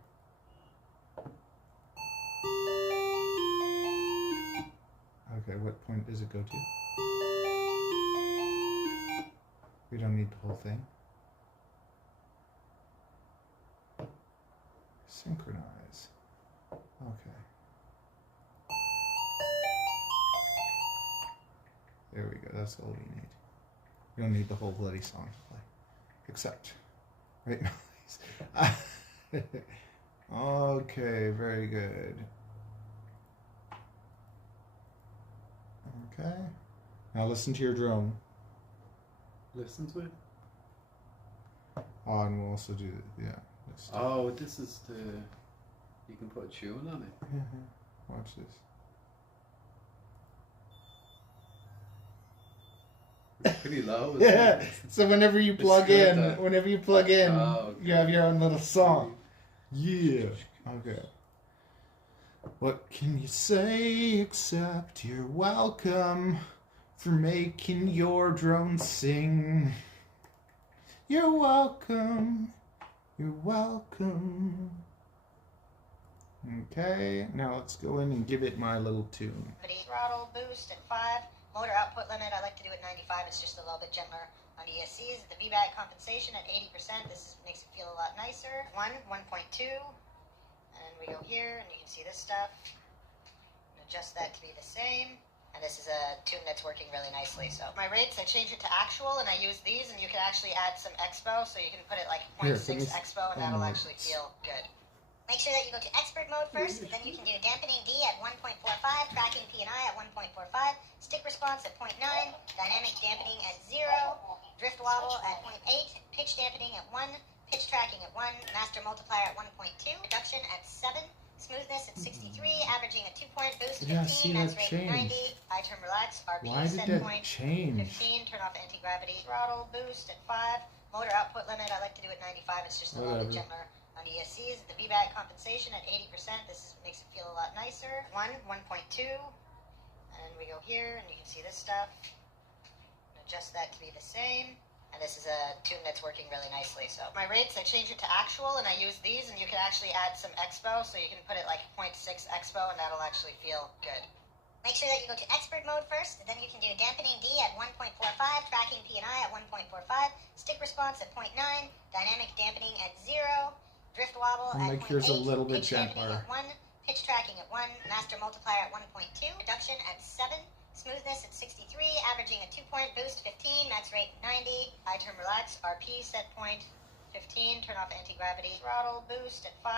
Okay, what point does it go to? We don't need the whole thing. Synchronize. Okay. There we go. That's all we need. You don't need the whole bloody song to play. Except right now. Okay, very good. Okay. Now listen to your drone. Listen to it? Oh, and we'll also do this. Oh, this is the... You can put a tune on it. Watch this. It's pretty low. Isn't Yeah. it? So whenever you plug good, in, though. Oh, okay. you have your own little song. Yeah. Okay. What can you say except you're welcome for making your drone sing? You're welcome. You're welcome. Okay, now let's go in and give it my little tune. Throttle boost at 5. Motor output limit, I like to do at 95. It's just a little bit gentler on ESCs. The VBAC compensation at 80%. This makes it feel a lot nicer. 1.2. And we go here, and you can see this stuff. And adjust that to be the same. And this is a tune that's working really nicely. So my rates, I change it to actual, and I use these, and you can actually add some expo, so you can put it like 0.6 expo, and that'll actually feel good. Make sure that you go to expert mode first, then you can do dampening D at 1.45, tracking P&I at 1.45, stick response at 0.9, dynamic dampening at 0, drift wobble at 0.8, pitch dampening at 1, pitch tracking at 1, master multiplier at 1.2, reduction at 7, smoothness at 63, averaging a 2-point boost, 15, Yeah, see, max that rate 90, changed. high term relax, RP Why did set that point, change? 15, turn off anti-gravity, throttle boost at 5, motor output limit, I like to do at 95, it's just a little bit Whatever. gentler on ESCs. The VBAC compensation at 80%, this makes it feel a lot nicer. 1.2, and we go here, and you can see this stuff. And adjust that to be the same. And this is a tune that's working really nicely. So my rates, I change it to actual, and I use these, and you can actually add some expo, so you can put it like 0.6 expo, and that'll actually feel good. Make sure that you go to expert mode first, then you can do dampening D at 1.45, tracking P&I at 1.45, stick response at 0.9, dynamic dampening at 0, drift wobble I'll at make 0.8, yours a little bit pitch dampening gentler. at 1, pitch tracking at 1, master multiplier at 1.2, reduction at 7, smoothness at 63, averaging a 2-point boost, 15, max rate 90, high term relax, RP set point, 15, turn off anti-gravity, throttle boost at 5,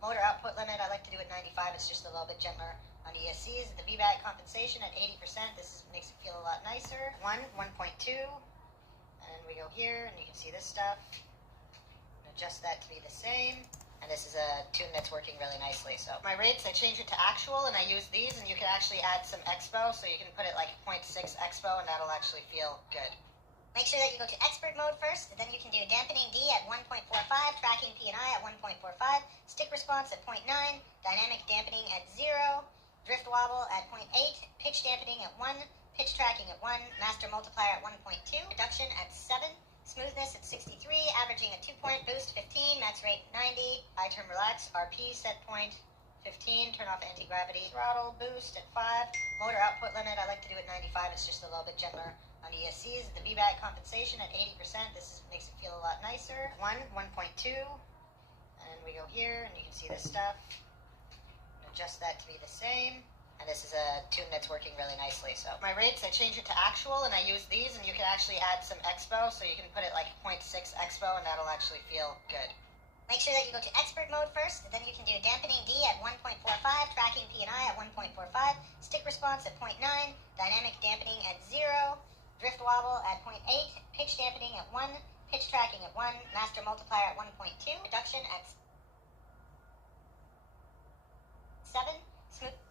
motor output limit, I like to do at 95, it's just a little bit gentler on ESCs. The VBAC compensation at 80%, this makes it feel a lot nicer. 1.2, and we go here, and you can see this stuff. And adjust that to be the same. and this is a tune that's working really nicely. So my rates, I change it to actual, and I use these, and you can actually add some expo, so you can put it like 0.6 expo, and that'll actually feel good. Make sure that you go to expert mode first, and then you can do dampening D at 1.45, tracking P&I at 1.45, stick response at 0.9, dynamic dampening at 0, drift wobble at 0.8, pitch dampening at 1, pitch tracking at 1, master multiplier at 1.2, reduction at 7, smoothness at 63, averaging a 2-point boost 15, max rate 90, high term relax, RP set point 15, turn off anti-gravity, throttle boost at 5, motor output limit, I like to do at 95, it's just a little bit gentler on ESCs, the VBAC compensation at 80%, makes it feel a lot nicer, 1.2, and we go here, and you can see this stuff, adjust that to be the same. And this is a tune that's working really nicely. So my rates, I change it to actual, and I use these, and you can actually add some expo, so you can put it like 0.6 expo, and that'll actually feel good. Make sure that you go to expert mode first, and then you can do dampening D at 1.45, tracking P&I at 1.45, stick response at 0.9, dynamic dampening at 0, drift wobble at 0.8, pitch dampening at 1, pitch tracking at 1, master multiplier at 1.2, reduction at 7, smoothness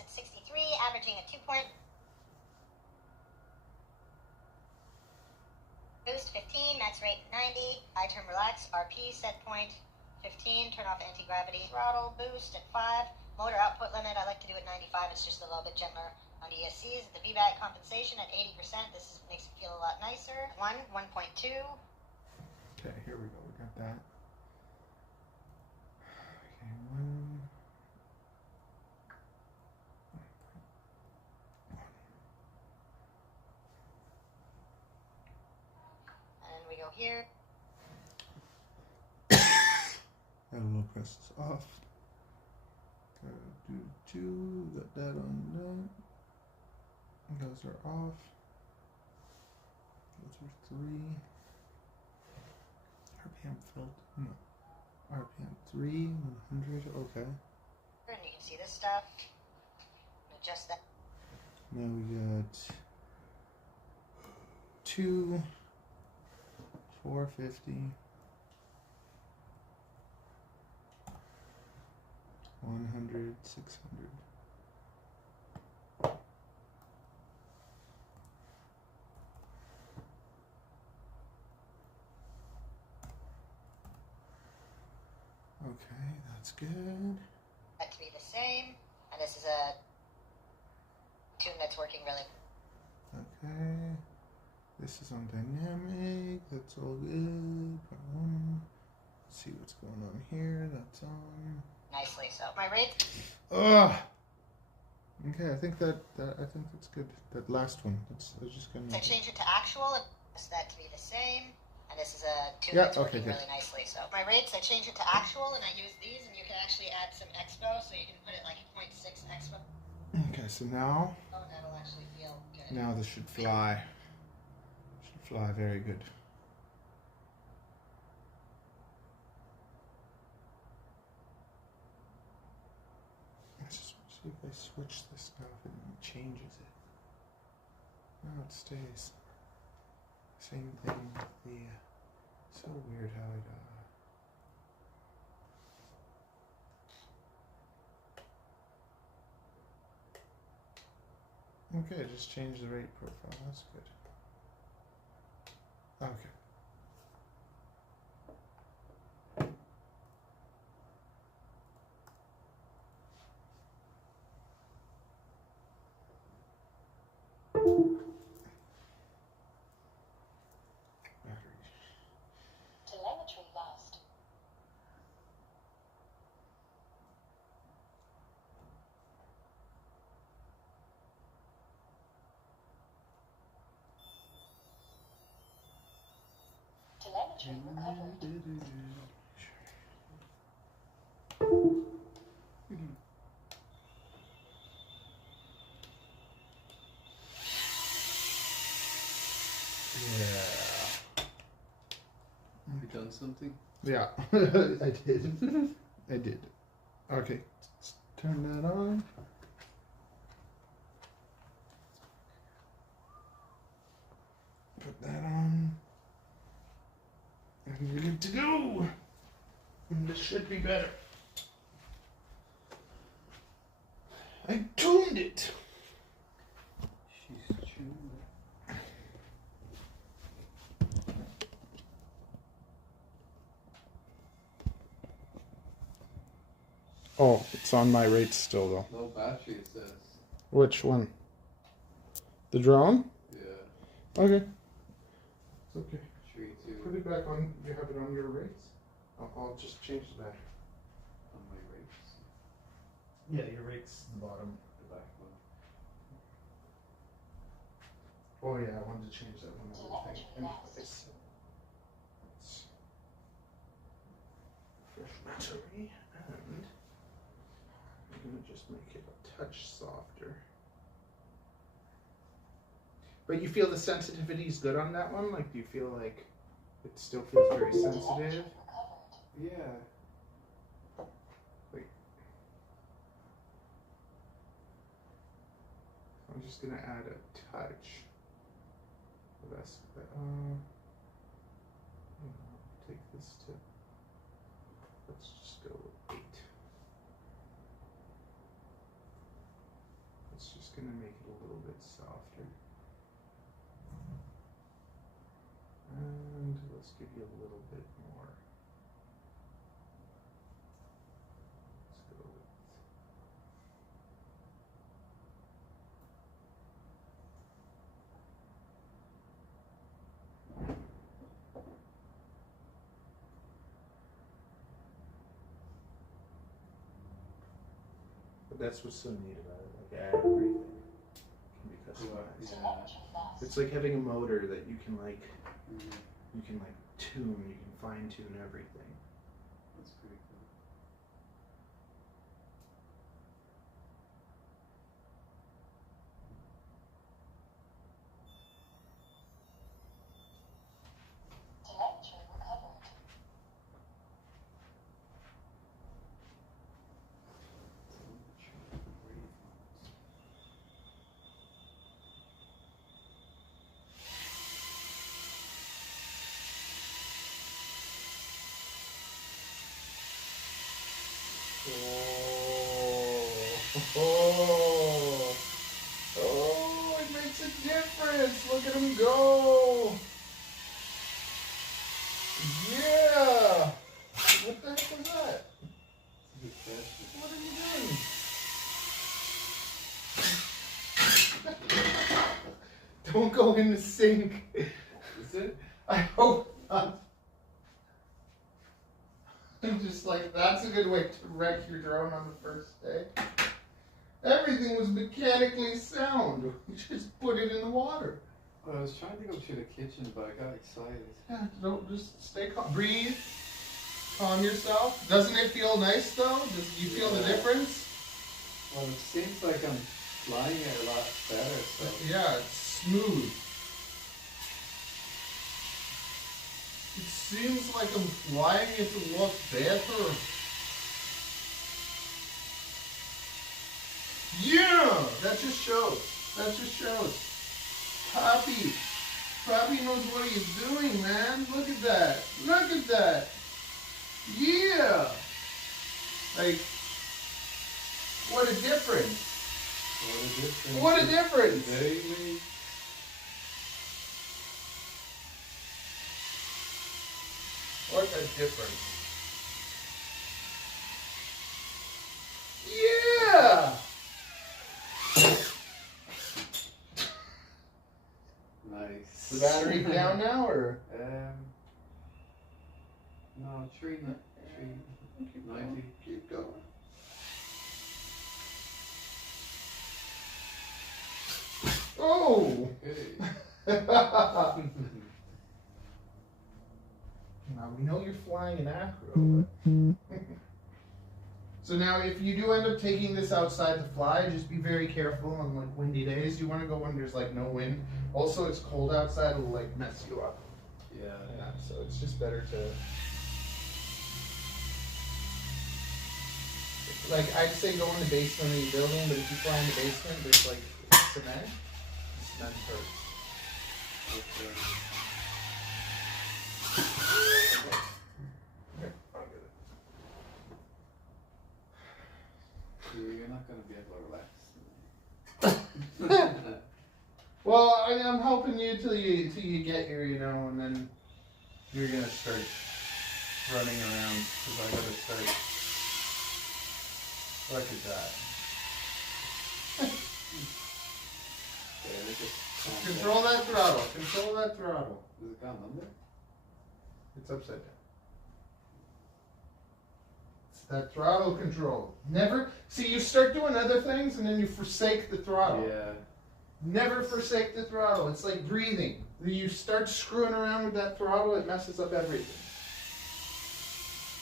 at 63, averaging a 2-point boost 15, max rate 90, high term relax, RP set point 15, turn off anti-gravity, throttle boost at 5, motor output limit, I like to do at 95, it's just a little bit gentler on ESCs, the VBAC compensation at 80%, makes it feel a lot nicer, 1.2. Okay, here we go, we got that. Okay, 1. And we go here. Little press this off. Gotta do 2, got that on that. Those are off. Those are 3. RPM filled. No. RPM 3, 100, okay. And you can see this stuff. Adjust that. Now we got 2, 450, 100, 600. Okay, that's good. That to be the same, and this is a tune that's working really. Okay, this is on dynamic, that's all good. Let's see what's going on here, that's on. Nicely, so my rate. Ugh! Okay, I think that's good. That last one, I was just gonna. I change it to actual, and that to be the same, and this is a tune Yeah, that's working okay, good. really nicely. So my rates, I change it to actual, and I use these, and you can actually add some expo, so you can put it like 0.6 expo. Okay, so now. Oh, that'll actually feel good. Now this should fly. Should fly very good. Let's just see if I switch this stuff and it changes it. No, it stays. Same thing with the. So weird how it. Okay, just change the rate profile. That's good. Okay. Battery. Telemetry lost. Telemetry recovered. Yeah. Have you done something? Yeah, I did. I did. Okay, let's turn that on. Put that on. And And you're good to go. And this should be better. I tuned it. She's tuned. Oh, it's on my rates still though. Low battery, it says. Which one? The drone? Yeah. Okay. It's okay. 3, 2 Put it back on. You have it on your rates? I'll just change the battery. on my rates. Yeah, your rates the bottom. The back one. Oh yeah, I wanted to change that one other thing. Anyways, it's fresh battery, and I'm gonna just make it a touch softer. But you feel the sensitivity is good on that one? Like, do you feel like it still feels very sensitive? Yeah. Wait. I'm just gonna add a touch. That's take this to. Let's just go with 8. It's just gonna make it a little bit softer. And let's give you a little bit more. Let's go with. But that's what's so neat about it. Like everything can be customized. Yeah. It's like having a motor that you can like Mhm. you can like tune, you can fine tune everything. That's pretty cool. Telemetry recovered. Oh, it makes a difference. Look at him go. Yeah. What the heck was that? Good question. What are you doing? Don't go in the sink. Is it? I hope not. I'm just like, that's a good way to wreck your drone on the first day. Everything was mechanically sound. You just put it in the water. Well, I was trying to go to the kitchen, but I got excited. Yeah, don't just stay calm. Breathe. Calm yourself. Doesn't it feel nice though? Does you feel the Yeah. difference? Well, it seems like I'm flying it a lot better, so. Yeah, it's smooth. It seems like I'm flying it a lot better. Yeah, that just shows. That just shows. Poppy. Poppy knows what he's doing, man. Look at that. Look at that. Yeah. Like, what a difference. What a difference. What a difference. Daily. What a difference. Yeah. Nice. The battery down now, or? No, 390. Keep going. Oh! Okay. Now we know you're flying an Acro. But so now, if you do end up taking this outside to fly, just be very careful on like windy days. You want to go when there's like no wind. Also, it's cold outside; it'll like mess you up. Yeah. Yeah, so it's just better to. Like, I'd say go in the basement of your building, but if you fly in the basement, there's like cement. Cement hurts. Okay. relax. Well, I'm helping you till you get here, you know, and then you're gonna start running around because I gotta start. Look at that. Okay, let me just Control that throttle. Control that throttle. Is it gone under? It's upside down. It's that throttle control. Never see you start doing other things and then you forsake the throttle. Yeah. Never forsake the throttle. It's like breathing. You start screwing around with that throttle, it messes up everything.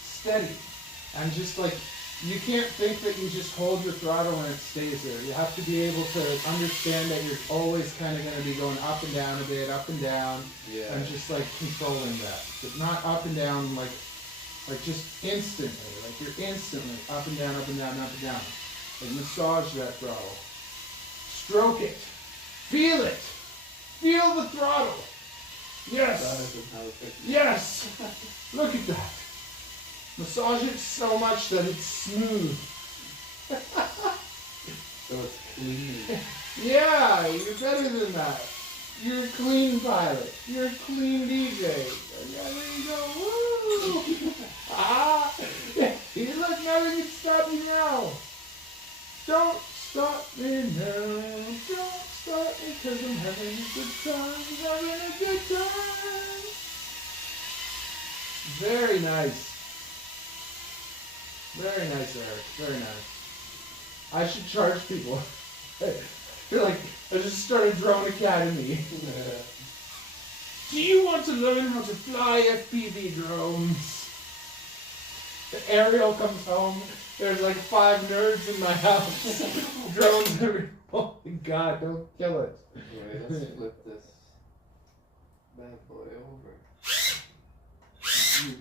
Steady. And just like, you can't think that you just hold your throttle and it stays there. You have to be able to understand that you're always kind of going to be going up and down a bit, up and down, Yeah. and just like controlling that. But not up and down like just instantly. Like you're instantly up and down, up and down, up and down. Like massage that throttle. Stroke it. Feel it. Feel the throttle. That Yes. isn't how it fits. Yes. Look at that. Massage it so much that it's smooth. So it's clean. Yeah, you're better than that. You're a clean pilot. You're a clean DJ. Yeah, there you go. Woo! Ah! You look, nothing can stop you now. Don't stop me now. Don't stop me because I'm having a good time. Having a good time. Very nice. Very nice, Eric. Very nice. I should charge people. You're like, I just started Drone Academy. Do you want to learn how to fly FPV drones? The Ariel comes home. There's like 5 nerds in my house. Drones everywhere. Oh my god, don't kill it. Wait, let's flip this bad boy over.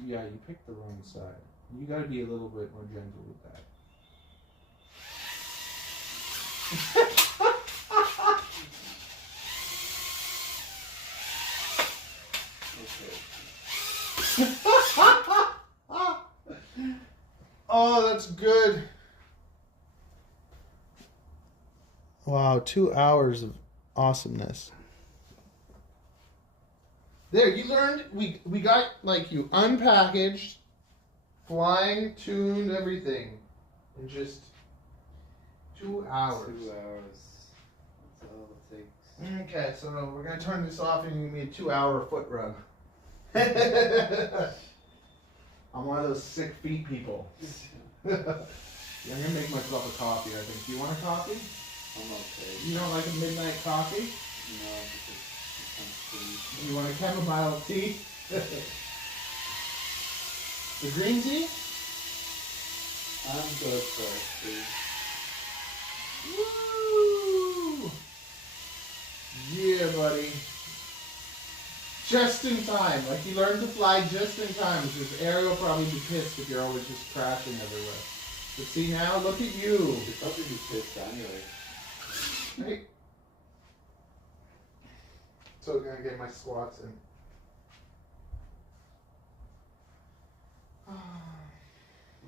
Yeah, you picked the wrong side. You gotta be a little bit more gentle with that. Oh, that's good. Wow, 2 hours of awesomeness. There, you learned, we got, like, you unpackaged, flying, tuned, everything in just 2 hours. 2 hours. That's all it takes. Okay, so we're going to turn this off and give me a 2-hour foot rub. I'm one of those sick feet people. Yeah, I'm going to make myself a coffee, I think. Do you want a coffee? I'm okay. You don't like a midnight coffee? No, because it sounds pretty. You want a chamomile tea? The green tea? I'm good for it, Woo! Yeah, buddy. Just in time. Like you learned to fly just in time, because Ariel will probably be pissed if you're always just crashing everywhere. But see now, look at you. You'd probably be pissed anyway. Hey. So I'm gonna get my squats in.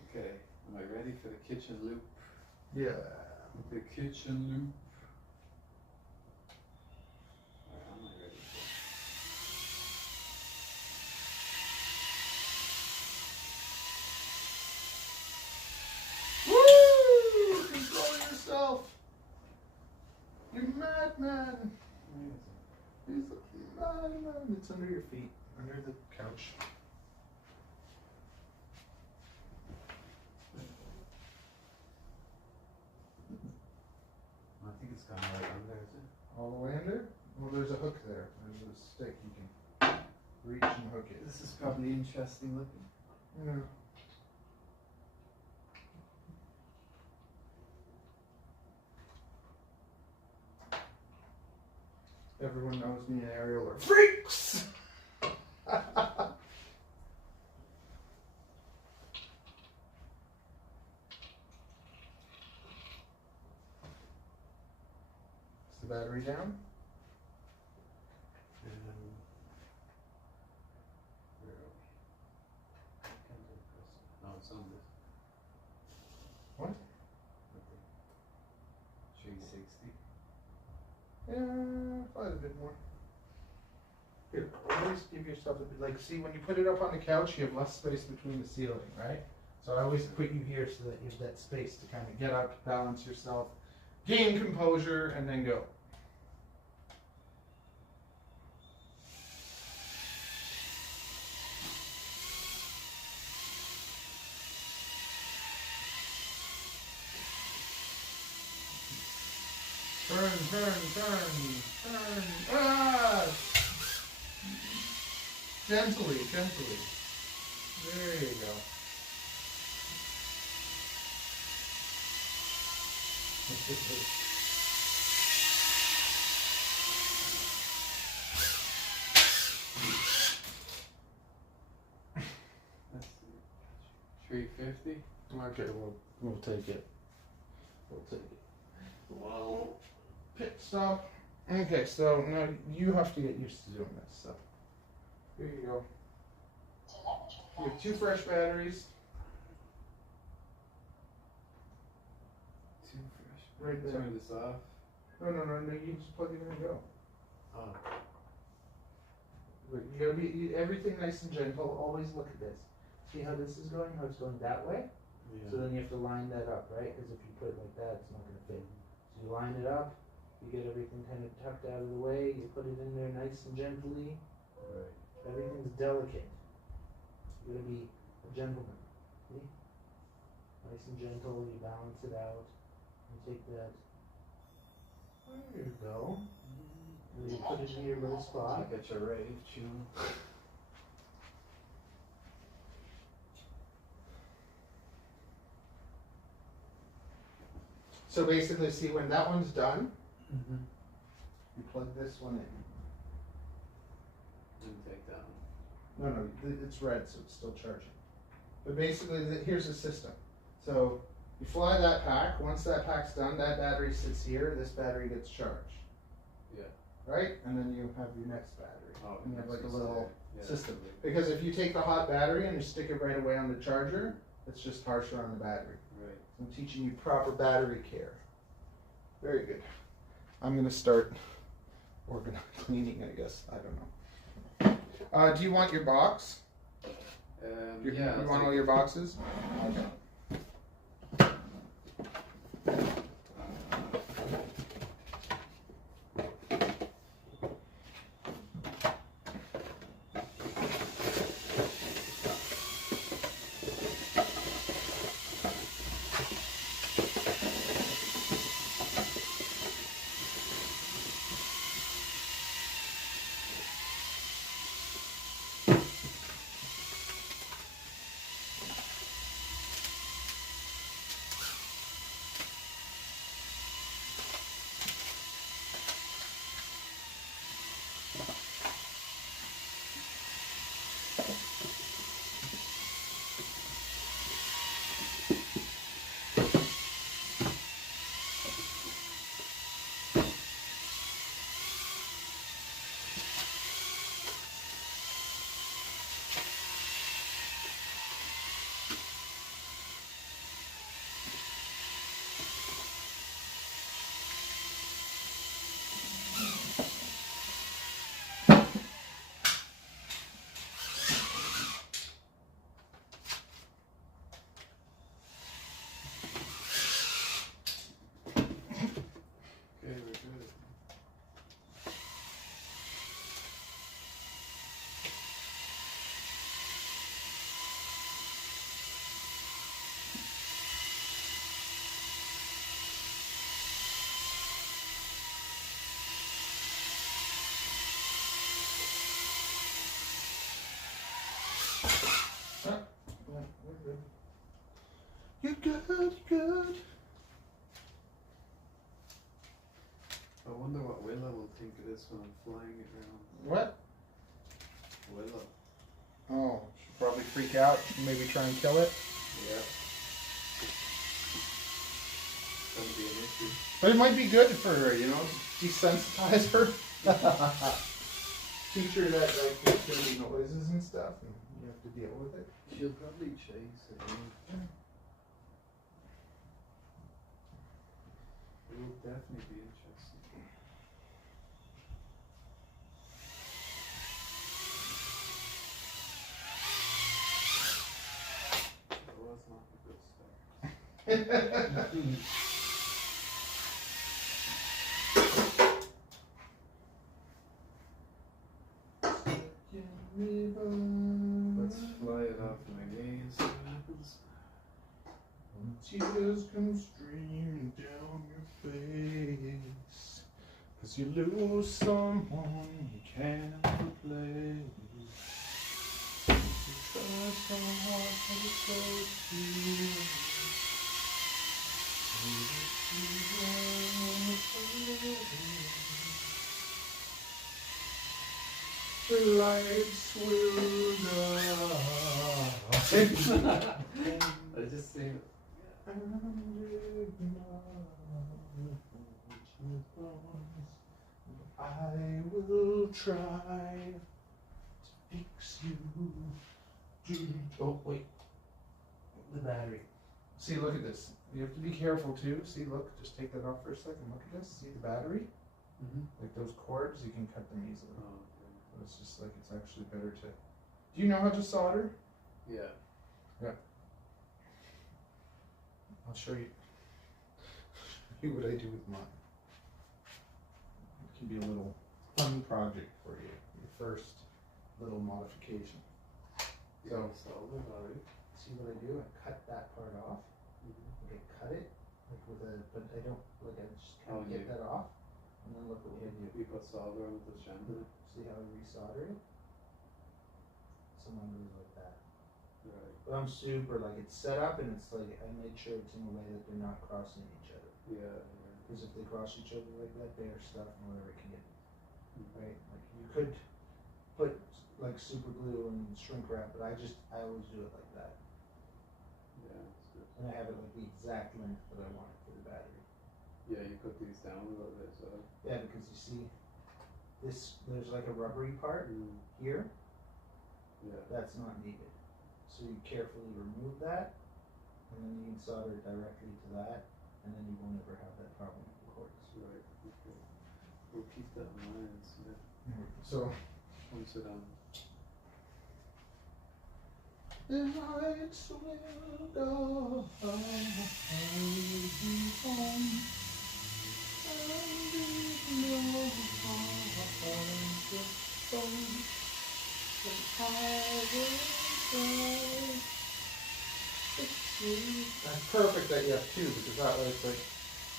Okay, am I ready for the kitchen loop? Yeah. The kitchen loop. Where am I ready for? Woo! Control yourself. You're madman. He's a madman. It's under your feet, under the couch. I think it's gone right under, is it? All the way under? Well, there's a hook there. There's a stick you can reach and hook it. This is probably interesting looking. Yeah. Everyone knows me and Ariel are freaks! Is the battery down? Where are we? I can't do this. No, it's on this. What? Okay. bit more. Here, always give yourself a bit, like, see, when you put it up on the couch, you have less space between the ceiling, right? So I always put you here so that you have that space to kind of get up, balance yourself, gain composure, and then go. Turn. Ah! Gently. There you go. Let's see. 350? Okay, we'll take it. Well, pit stop. Okay, so now you have to get used to doing this. So here you go. Telemetry You have 2 fresh batteries Too fresh. right there. Turn this off. No, you just plug it in and go. Oh. But you gotta be everything nice and gentle. Always look at this. See how this is going? How it's going that way? Yeah. So then you have to line that up, right? Because if you put it like that, it's not gonna fit. So you line it up. You get everything kind of tucked out of the way. You put it in there nice and gently. Right. Everything's delicate. You gotta be a gentleman. See? Nice and gentle. You balance it out. You take that. There you go. And you put it in your little spot. Get your rave tune. So basically, see, when that one's done, Mm-hmm. you plug this one in. Didn't take that one. No, it's red, so it's still charging. But basically, here's the system. So you fly that pack. Once that pack's done, that battery sits here. This battery gets charged. Yeah. Right? And then you have your next battery. Oh, And you have like a it's little there. Yeah, system. that's Because if you take the hot battery and you stick it right away on the charger, it's just harsher on the battery. right. I'm teaching you proper battery care. Very good. I'm gonna start cleaning, I guess. I don't know. Do you want your box? Yeah. You I'll want take all your boxes? Okay. Okay, we're good. You're good. I wonder what Willa will think of this when I'm flying it around. What? Willa. Oh, she'll probably freak out. Maybe try and kill it. Yeah. Gonna be an issue. But it might be good for her, you know, desensitize her. Teach her that like there's gonna be noises and stuff, and you have to deal with it. She'll probably chase it. It will definitely be interesting. Let's fly it off my gaze. See what happens. Tears come streaming down your face, 'cause you lose someone you can't replace. You try so hard but it goes through. The lights will die. I just see it. I will try to fix you. Oh, wait. The battery. See, look at this. You have to be careful too. See, look, just take that off for a second. Look at this. See the battery? Mm-hmm. Like those cords, you can cut them easily. Oh, okay. It's just like, it's actually better to. Do you know how to solder? Yeah. I'll show you. Show you what I do with mine. It can be a little fun project for you. Your first little modification. So, solid, alright. see what I do? I cut that part off. Mm-hmm. Like I cut it, like with a, but I don't, like I just kind of Oh, get yeah. that off. And then look what we do. You put solder on the shampoo. See how I resolder it? Someone really like that. Right. But I'm super, like it's set up and it's like, I made sure it's in a way that they're not crossing each other. Yeah. Because if they cross each other like that, bare stuff and whatever can get, Mm-hmm. right? Like you could put like super glue and shrink wrap, but I always do it like that. Yeah, it's good. And I have it like the exact length that I want it for the battery. Yeah, you put these down a little bit, so. Yeah, because you see, there's like a rubbery part here, Yeah. that's not needed. So you carefully remove that, and then you can solder it directly to that, and then you won't ever have that problem with the cords. Right. Okay. We'll keep that in mind. So So, once it the lights will go, I will be home, and you know how I get home, and I will try to fix you. That's perfect that you have two, because that way it's like,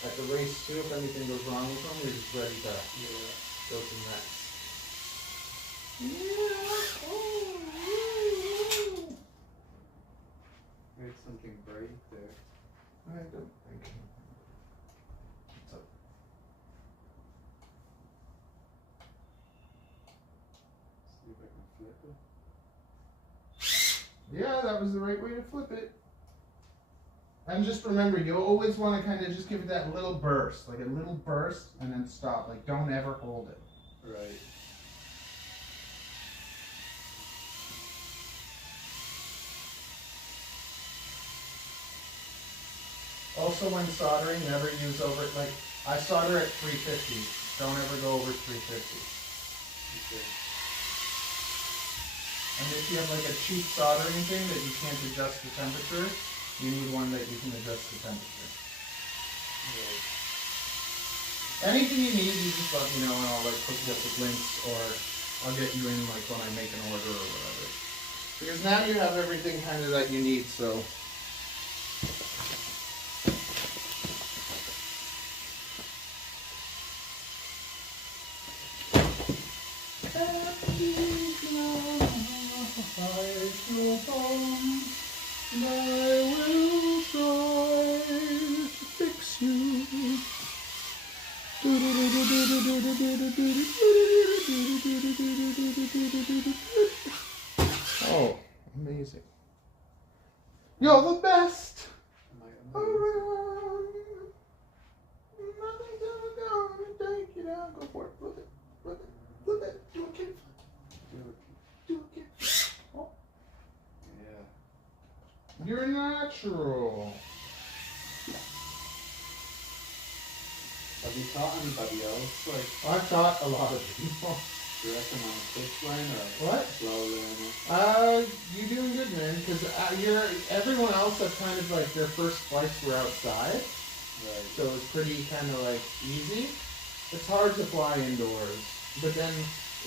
at the race too, if anything goes wrong with them, you're just ready to go to the next. made something bright there. I don't think. What's up? See if I can flip it. Yeah, that was the right way to flip it. And just remember, you always want to kind of just give it that little burst, like a little burst, and then stop. Like, don't ever hold it. Right. Also, when soldering, never use over, like, I solder at 350. Don't ever go over 350. Okay. And if you have like a cheap soldering thing that you can't adjust the temperature, you need one that you can adjust the temperature. Right. Anything you need, you just let me know and I'll like hook you up with links, or I'll get you in like when I make an order or whatever. Because now you have everything kind of that you need, so. And I will try to fix you. Oh, amazing. You're the best Am I around. Nothing's ever gonna take you down. Go for it. Flip it. Flip it. Flip it. Do a kick. Do a kick. Oh. Yeah. You're natural. Have you taught anybody else? Like, I've taught a lot of people. you reckon on a quick line or What? slow learner? You're doing good, man, because everyone else that kind of like their first flights were outside, Right. so it was pretty kind of like easy. It's hard to fly indoors, but then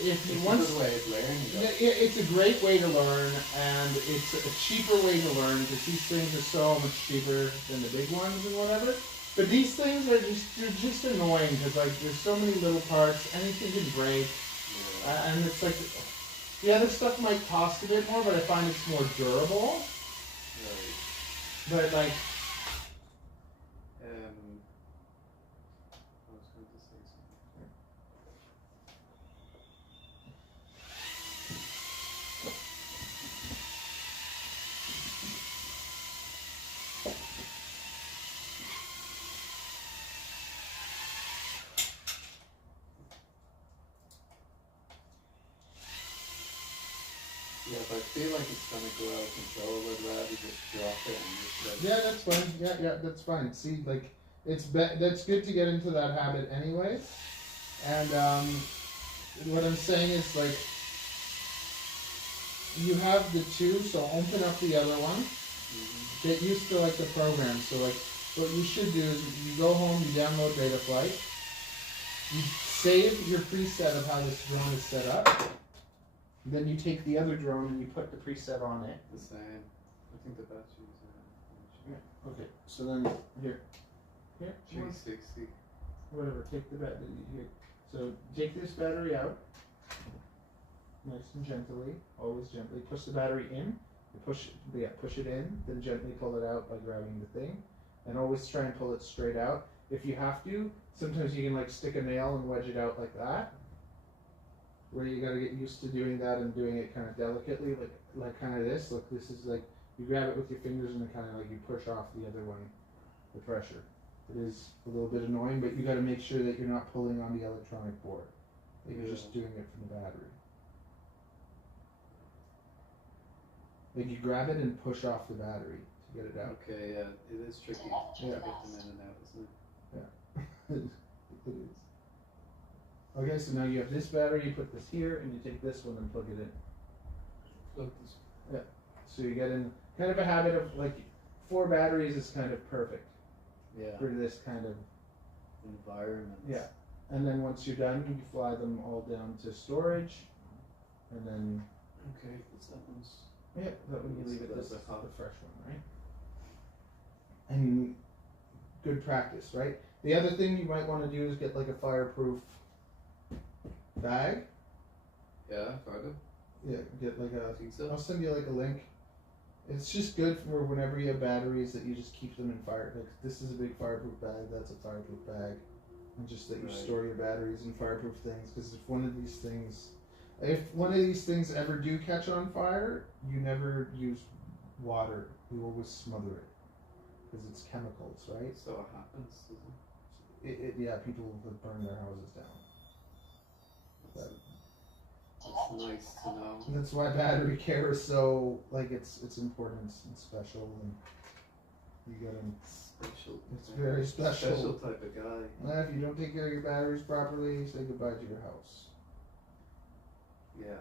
if you It's a once good way of learning. it's a great way to learn, and it's a cheaper way to learn because these things are so much cheaper than the big ones and whatever. But these things are just annoying because like there's so many little parts, anything can break, Yeah. and it's like the other stuff might cost a bit more, but I find it's more durable. Right. But like I was going to say something. Yeah, if I feel like it's gonna go out of control, I'd rather just drop it and just let yeah, that's fine. Yeah, that's fine. See, like that's good to get into that habit anyways. And what I'm saying is like you have the two, so open up the other one. Get used to like the program. So like what you should do is you go home, you download Betaflight, you save your preset of how this drone is set up. Then you take the other drone and you put the preset on it. the same. I think the batteries are Okay, so then here, 360. whatever. Take the battery here. So take this battery out, nice and gently, always gently. Push the battery in. You push it in. Then gently pull it out by grabbing the thing, and always try and pull it straight out. If you have to, sometimes you can like stick a nail and wedge it out like that. Where you gotta get used to doing that and doing it kind of delicately, like kind of this. Look, this is like you grab it with your fingers and then kind of like you push off the other one, the pressure. It is a little bit annoying, but you got to make sure that you're not pulling on the electronic board. That you're just doing it from the battery. Like you grab it and push off the battery to get it out. Okay, yeah, it is tricky. Yeah. To get them in and out, isn't it? It is. Okay, so now you have this battery, you put this here, and you take this one and plug it in. Look, this So you get in kind of a habit of like 4 batteries is kind of perfect yeah, for this kind of, environment. yeah. And then once you're done, you fly them all down to storage, and then, Okay, because that one's. yeah, that one you leave it, That's this is a hot- the fresh one, right? And good practice, right? The other thing you might want to do is get like a fireproof bag. Yeah, cargo. Yeah, get like I think so. I'll send you like a link. It's just good for whenever you have batteries that you just keep them in fire. Like this is a big fireproof bag. That's a fireproof bag, and just that you Right. store your batteries in fireproof things. Because if one of these things ever do catch on fire, you never use water. You always smother it because it's chemicals, right? So it happens, doesn't Yeah, people have burned their houses down. it? That's nice to know. And that's why battery care is so like it's important and special, and you gotta. Special. It's very special. Special type of guy. If you don't take care of your batteries properly, say goodbye to your house. Yeah.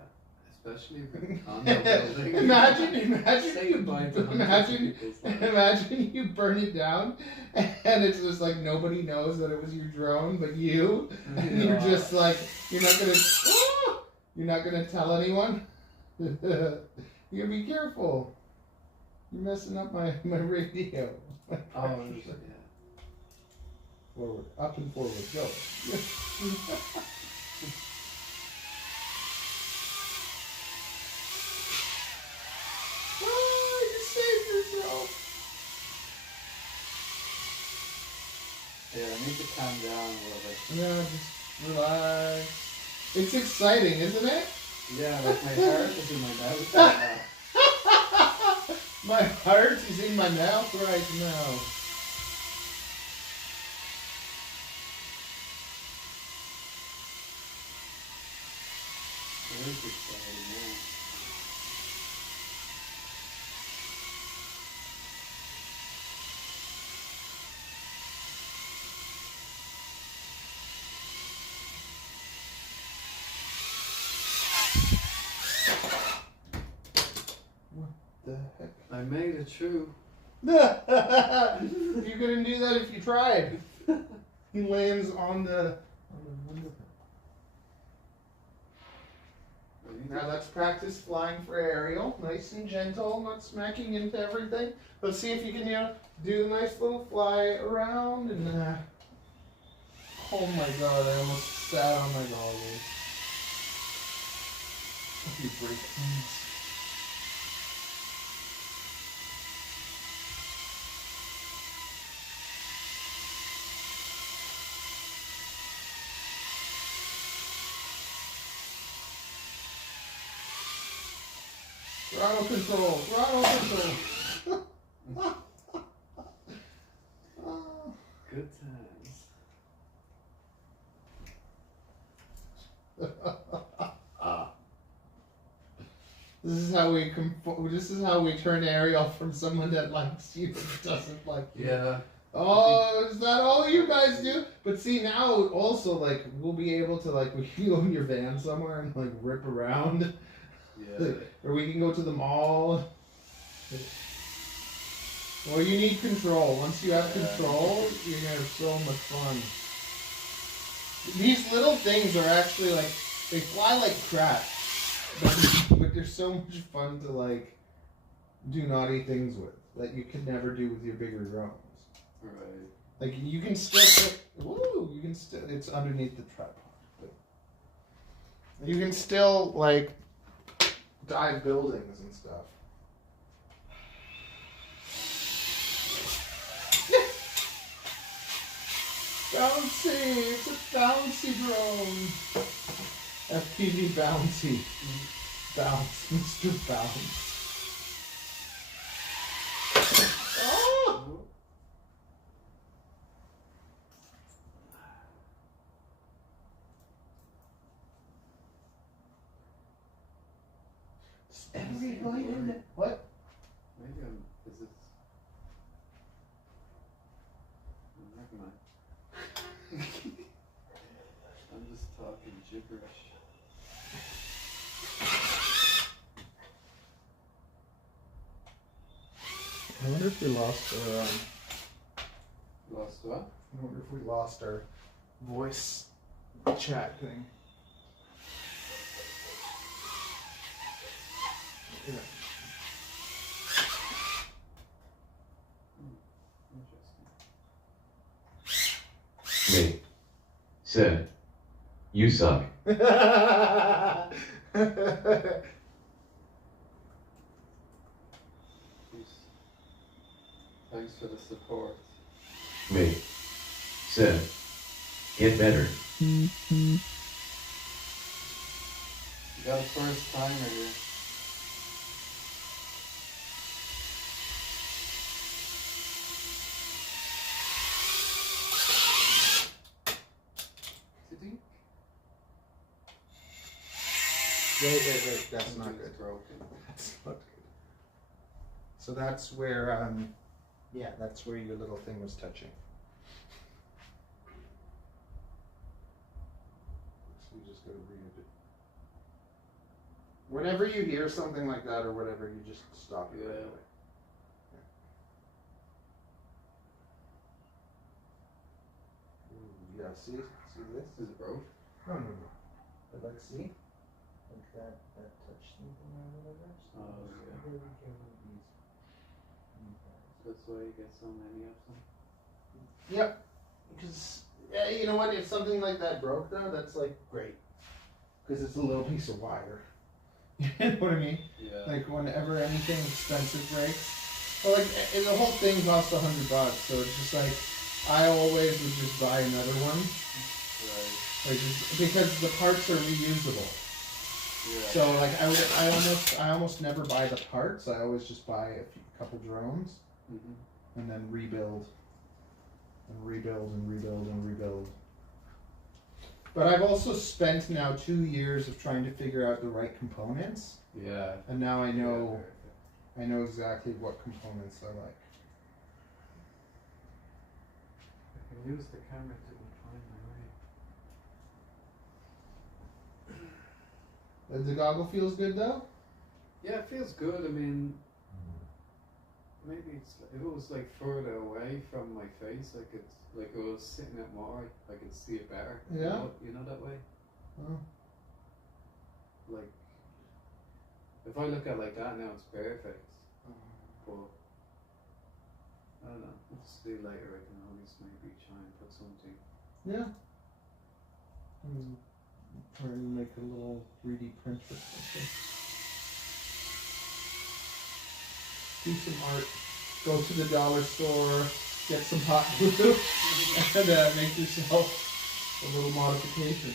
Especially if you're in a condo building. Imagine Say you goodbye to hundreds of imagine people's lives. imagine you burn it down, and it's just like nobody knows that it was your drone, but you, and you're just like you're not gonna tell anyone. You gotta be careful. You're messing up my radio. Oh, yeah. Forward, up and forward, go. Oh, you saved yourself. Yeah, I need to calm down a little bit. No, just relax. It's exciting, isn't it? Yeah, like my heart is in my mouth right now. My heart is in my mouth right now. It is exciting, yeah. The heck? I made it through. You couldn't do that if you tried. He lands on the window. Now let's practice flying for aerial. Nice and gentle, not smacking into everything. Let's see if you can, do a nice little fly around and oh my god, I almost sat on my goggles. You break things. Throttle control, throttle control. Good times. This is how we turn Ariel from someone that likes you to doesn't like you. Yeah. Oh, is that all you guys do? But see, now also like we'll be able to like we can go in your van somewhere and like rip around. Yeah. Or we can go to the mall. Well, you need control. Once you have control, you're gonna have so much fun. These little things are actually like, they fly like crap. But they're so much fun to like, do naughty things with. That you could never do with your bigger drones. Right. Like, you can still it's underneath the tripod. But you can still, like, dive buildings and stuff. Bouncy! It's a bouncy drone! FPV bouncy. Bounce, Mr. Bounce. Oh! Everybody in the, what? Maybe is it? Never mind. I'm just talking gibberish. I wonder if we lost our, Lost what? I wonder if we lost our voice chat thing. Yeah. Interesting. Mate said, "You suck." Thanks for the support. Mate said, "Get better." You got a first timer here. Ding. Wait, that's not Something's good. broken. That's not good. So that's where, yeah, that's where your little thing was touching. So you just gotta read it. Whenever you hear something like that or whatever, you just stop it right Yeah. away. Yeah, see this? Is it broke? No. But like, see? Like that touch something or whatever. So Oh, just yeah. really careful with these. That's why you get so many of them. Yep. Because, yeah, you know what? If something like that broke, though, that's like great. Because it's a little piece of wire. You know what I mean? Yeah. Like, whenever anything expensive breaks. Well, like, and the whole thing cost $100, so it's just like, I always would just buy another one. Right. Like, just, because the parts are reusable. Yeah. So, like, I almost never buy the parts. I always just buy a couple drones. Mm-hmm. And then rebuild. And rebuild and rebuild and rebuild. But I've also spent now 2 years of trying to figure out the right components. Yeah. And now I know Yeah, I know exactly what components I like. I can use the camera to find my way. The goggle feels good though? Yeah, it feels good. I mean, Maybe it's if it was like further away from my face, I could like if I was sitting at more, I could see it better. Yeah. You know that way. Oh. Like if I look at it like that now, it's perfect. But I don't know. We'll see later. I can always maybe try and put something. Yeah. Try and make a little 3D print or something. Do some art. Go to the dollar store, get some hot glue, and make yourself a little modification.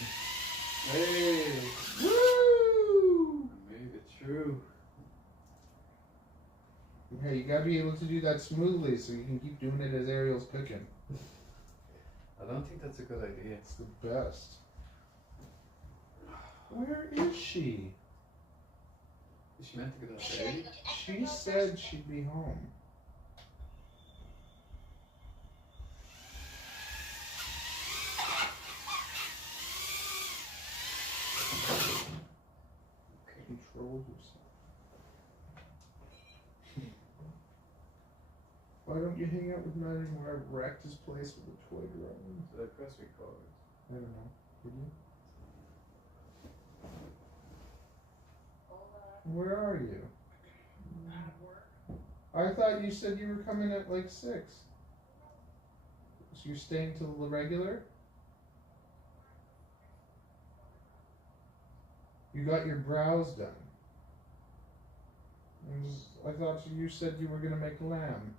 Hey, Woo! I made it true. Hey, you gotta be able to do that smoothly so you can keep doing it as Ariel's cooking. I don't think that's a good idea. It's the best. Where is she? Is she meant to go Make that sure that you early? go to expert She mode said first. she'd be home. Control yourself. Why don't you hang out with Matt anymore? I wrecked his place with a toy drone. Did I press record? I don't know. Did you? Where are you? I thought you said you were coming at like 6. So you're staying till the regular? You got your brows done. I thought you said you were gonna make lamb.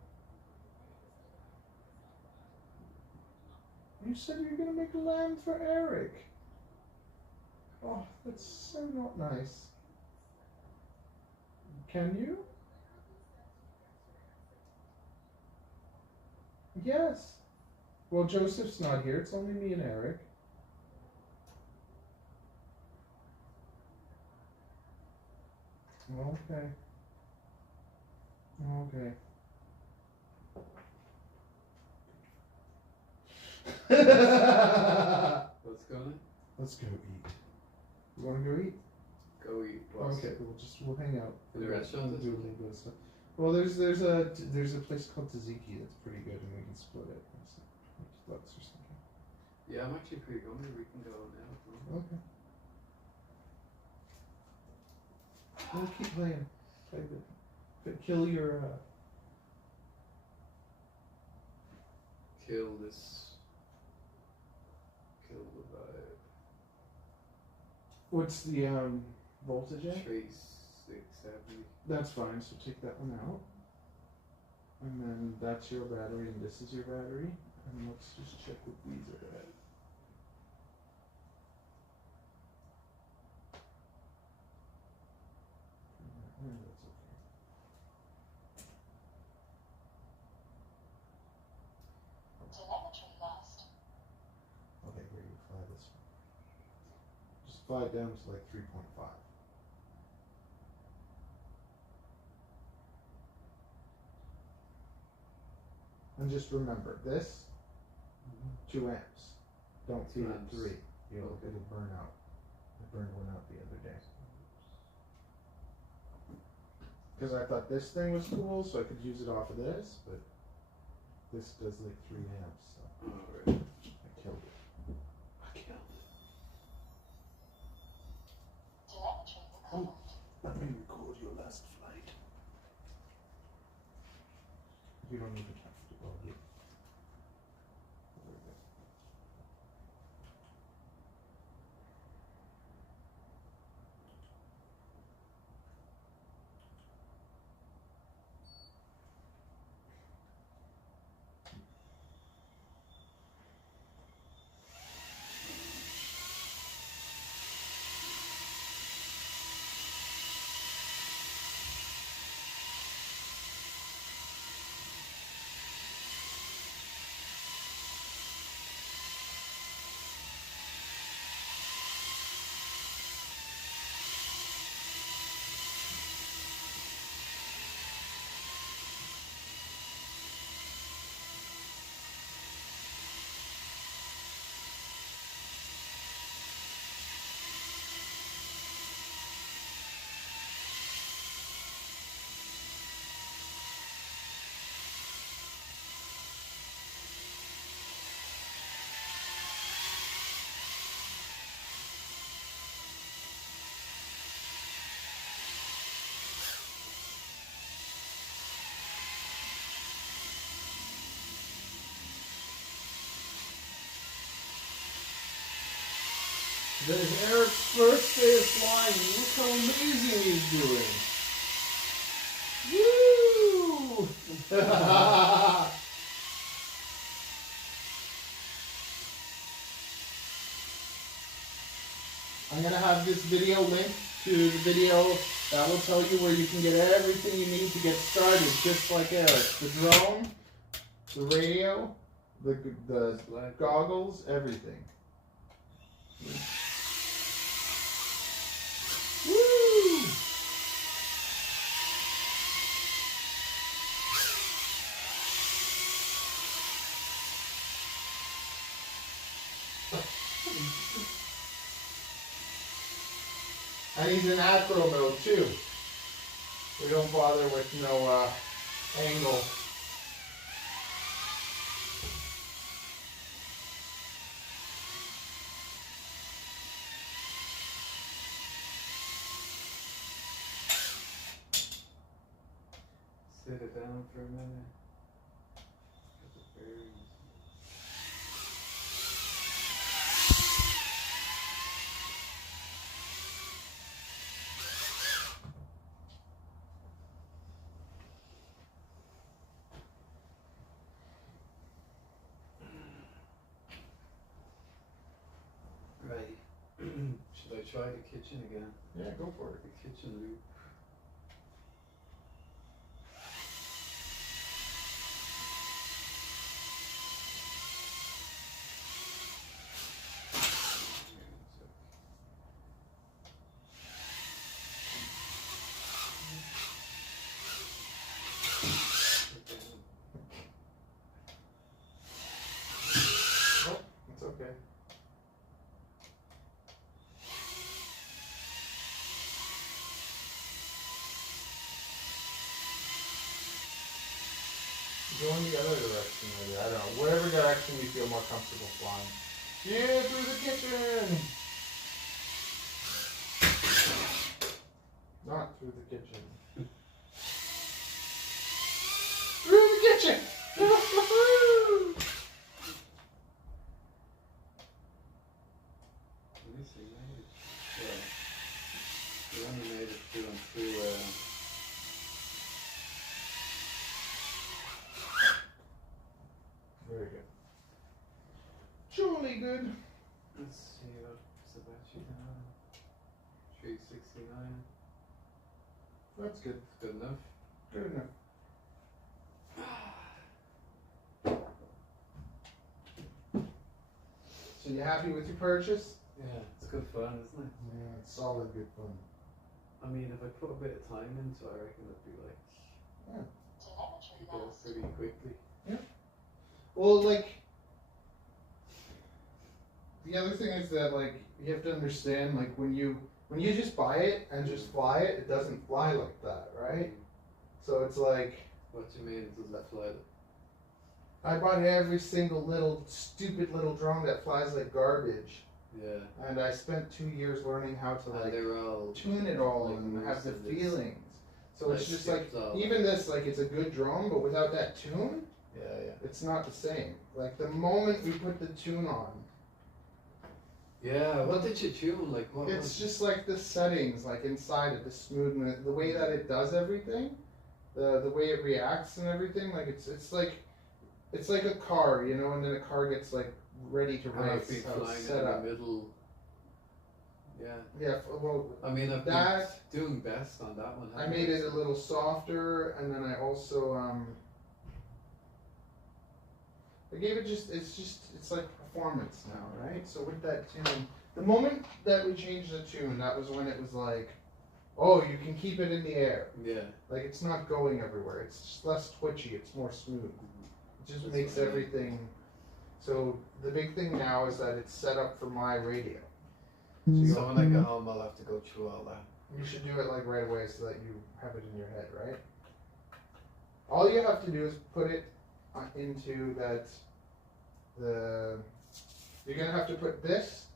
You said you were gonna make lamb for Eric. Oh, that's so not nice. Can you? Yes. Well, Joseph's not here. It's only me and Eric. Okay. Okay. What's going on? Let's go eat. You want to go eat? Go eat. What's Okay, we'll hang out. In the restaurant? We'll do a little bit of stuff. Well, there's a place called Tzatziki that's pretty good, and we can split it. It's $20 or something. Yeah, I'm actually pretty hungry. We can go now. Okay. We'll keep playing. Play the, kill your. Kill this. Kill the vibe. What's the voltage at? 3670. That's fine. So take that one out, and then that's your battery, and this is your battery, and let's just check what these are at. Yeah, that's okay. Telemetry lost. Okay, here you fly this one. Just fly it down to like 3.5. And just remember, this, 2 amps. Don't feed 2 it amps. 3. It'll Okay. burn out. I burned one out the other day. Because I thought this thing was cool, so I could use it off of this, but this does like 3 amps, so Alright. I killed it. I killed it. Telemetry recovered. Let me record your last flight. You don't even have to go here. There we go. This is Eric's first day of flying. Look how amazing he's doing. Woo! I'm gonna have this video linked to the video that will tell you where you can get everything you need to get started, just like Eric. The drone, the radio, the goggles, everything. Woo! And he's in Acro mode too. We don't bother with no angle. Sit it down for a minute. Get the bearings. Right. Should I try the kitchen again? Yeah, go for it. The kitchen loop. Oh, it's okay. Go in the other direction, maybe. I don't know. Whatever direction you feel more comfortable flying. Yeah, through the kitchen! Not through the kitchen. Through the kitchen! Let me see, maybe. Yeah. We only made it through. Very good. Jolly good. Let's see, what's the battery now? 369. That's good. Good enough. Good enough. So you happy with your purchase? Yeah, it's good fun, isn't it? Yeah, it's solid good fun. I mean, if I put a bit of time into it, I reckon it'd be like, Telemetry it'd go lost. pretty quickly. Well, like, the other thing is that, like, you have to understand, like, when you just buy it and just fly it, it doesn't fly like that, right? So it's like, What do you mean, does that fly? I bought every single little stupid little drone that flies like garbage, Yeah. and I spent 2 years learning how to And like they're all tune it all like and have the most of this, feelings. So it's just like, skipped all even this, like, it's a good drone, but without that tune, Yeah, it's not the same. Like, the moment we put the tune on, yeah. What did you tune? Like what? it's just like the settings, like inside it, the smoothness, the way that it does everything, the way it reacts and everything. Like it's like a car, you know, and then a car gets like ready to And I've race. been How it's flying set in up. the middle. Yeah. Yeah, well, I mean, I've that been doing best on that one. I made it a little softer, and then I also I gave it it's like performance now, right? So with that tune, the moment that we changed the tune, that was when it was like, oh, you can keep it in the air. Yeah. Like, it's not going everywhere. It's just less twitchy. It's more smooth. It just That's makes what I mean. everything. So the big thing now is that it's set up for my radio. So when I get home, I'll have to go through all that. You should do it like right away so that you have it in your head, right? All you have to do is put it into that. You're gonna have to put this,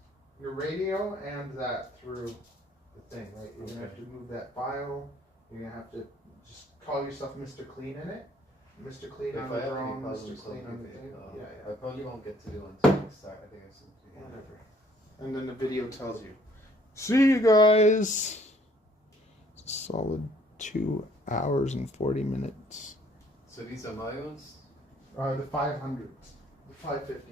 your radio, and that through the thing, right? You're gonna have to move that file. You're gonna have to just call yourself Mr. Clean in it. Mr. Clean If on I the have any drone, problems, Mr. Clean I'll on the give thing. it, Yeah, I yeah. probably won't get to do until next Saturday or something. Whatever. And then the video tells you. See you guys. It's a solid 2 hours and 40 minutes. So these are my ones? The 500s. The 550.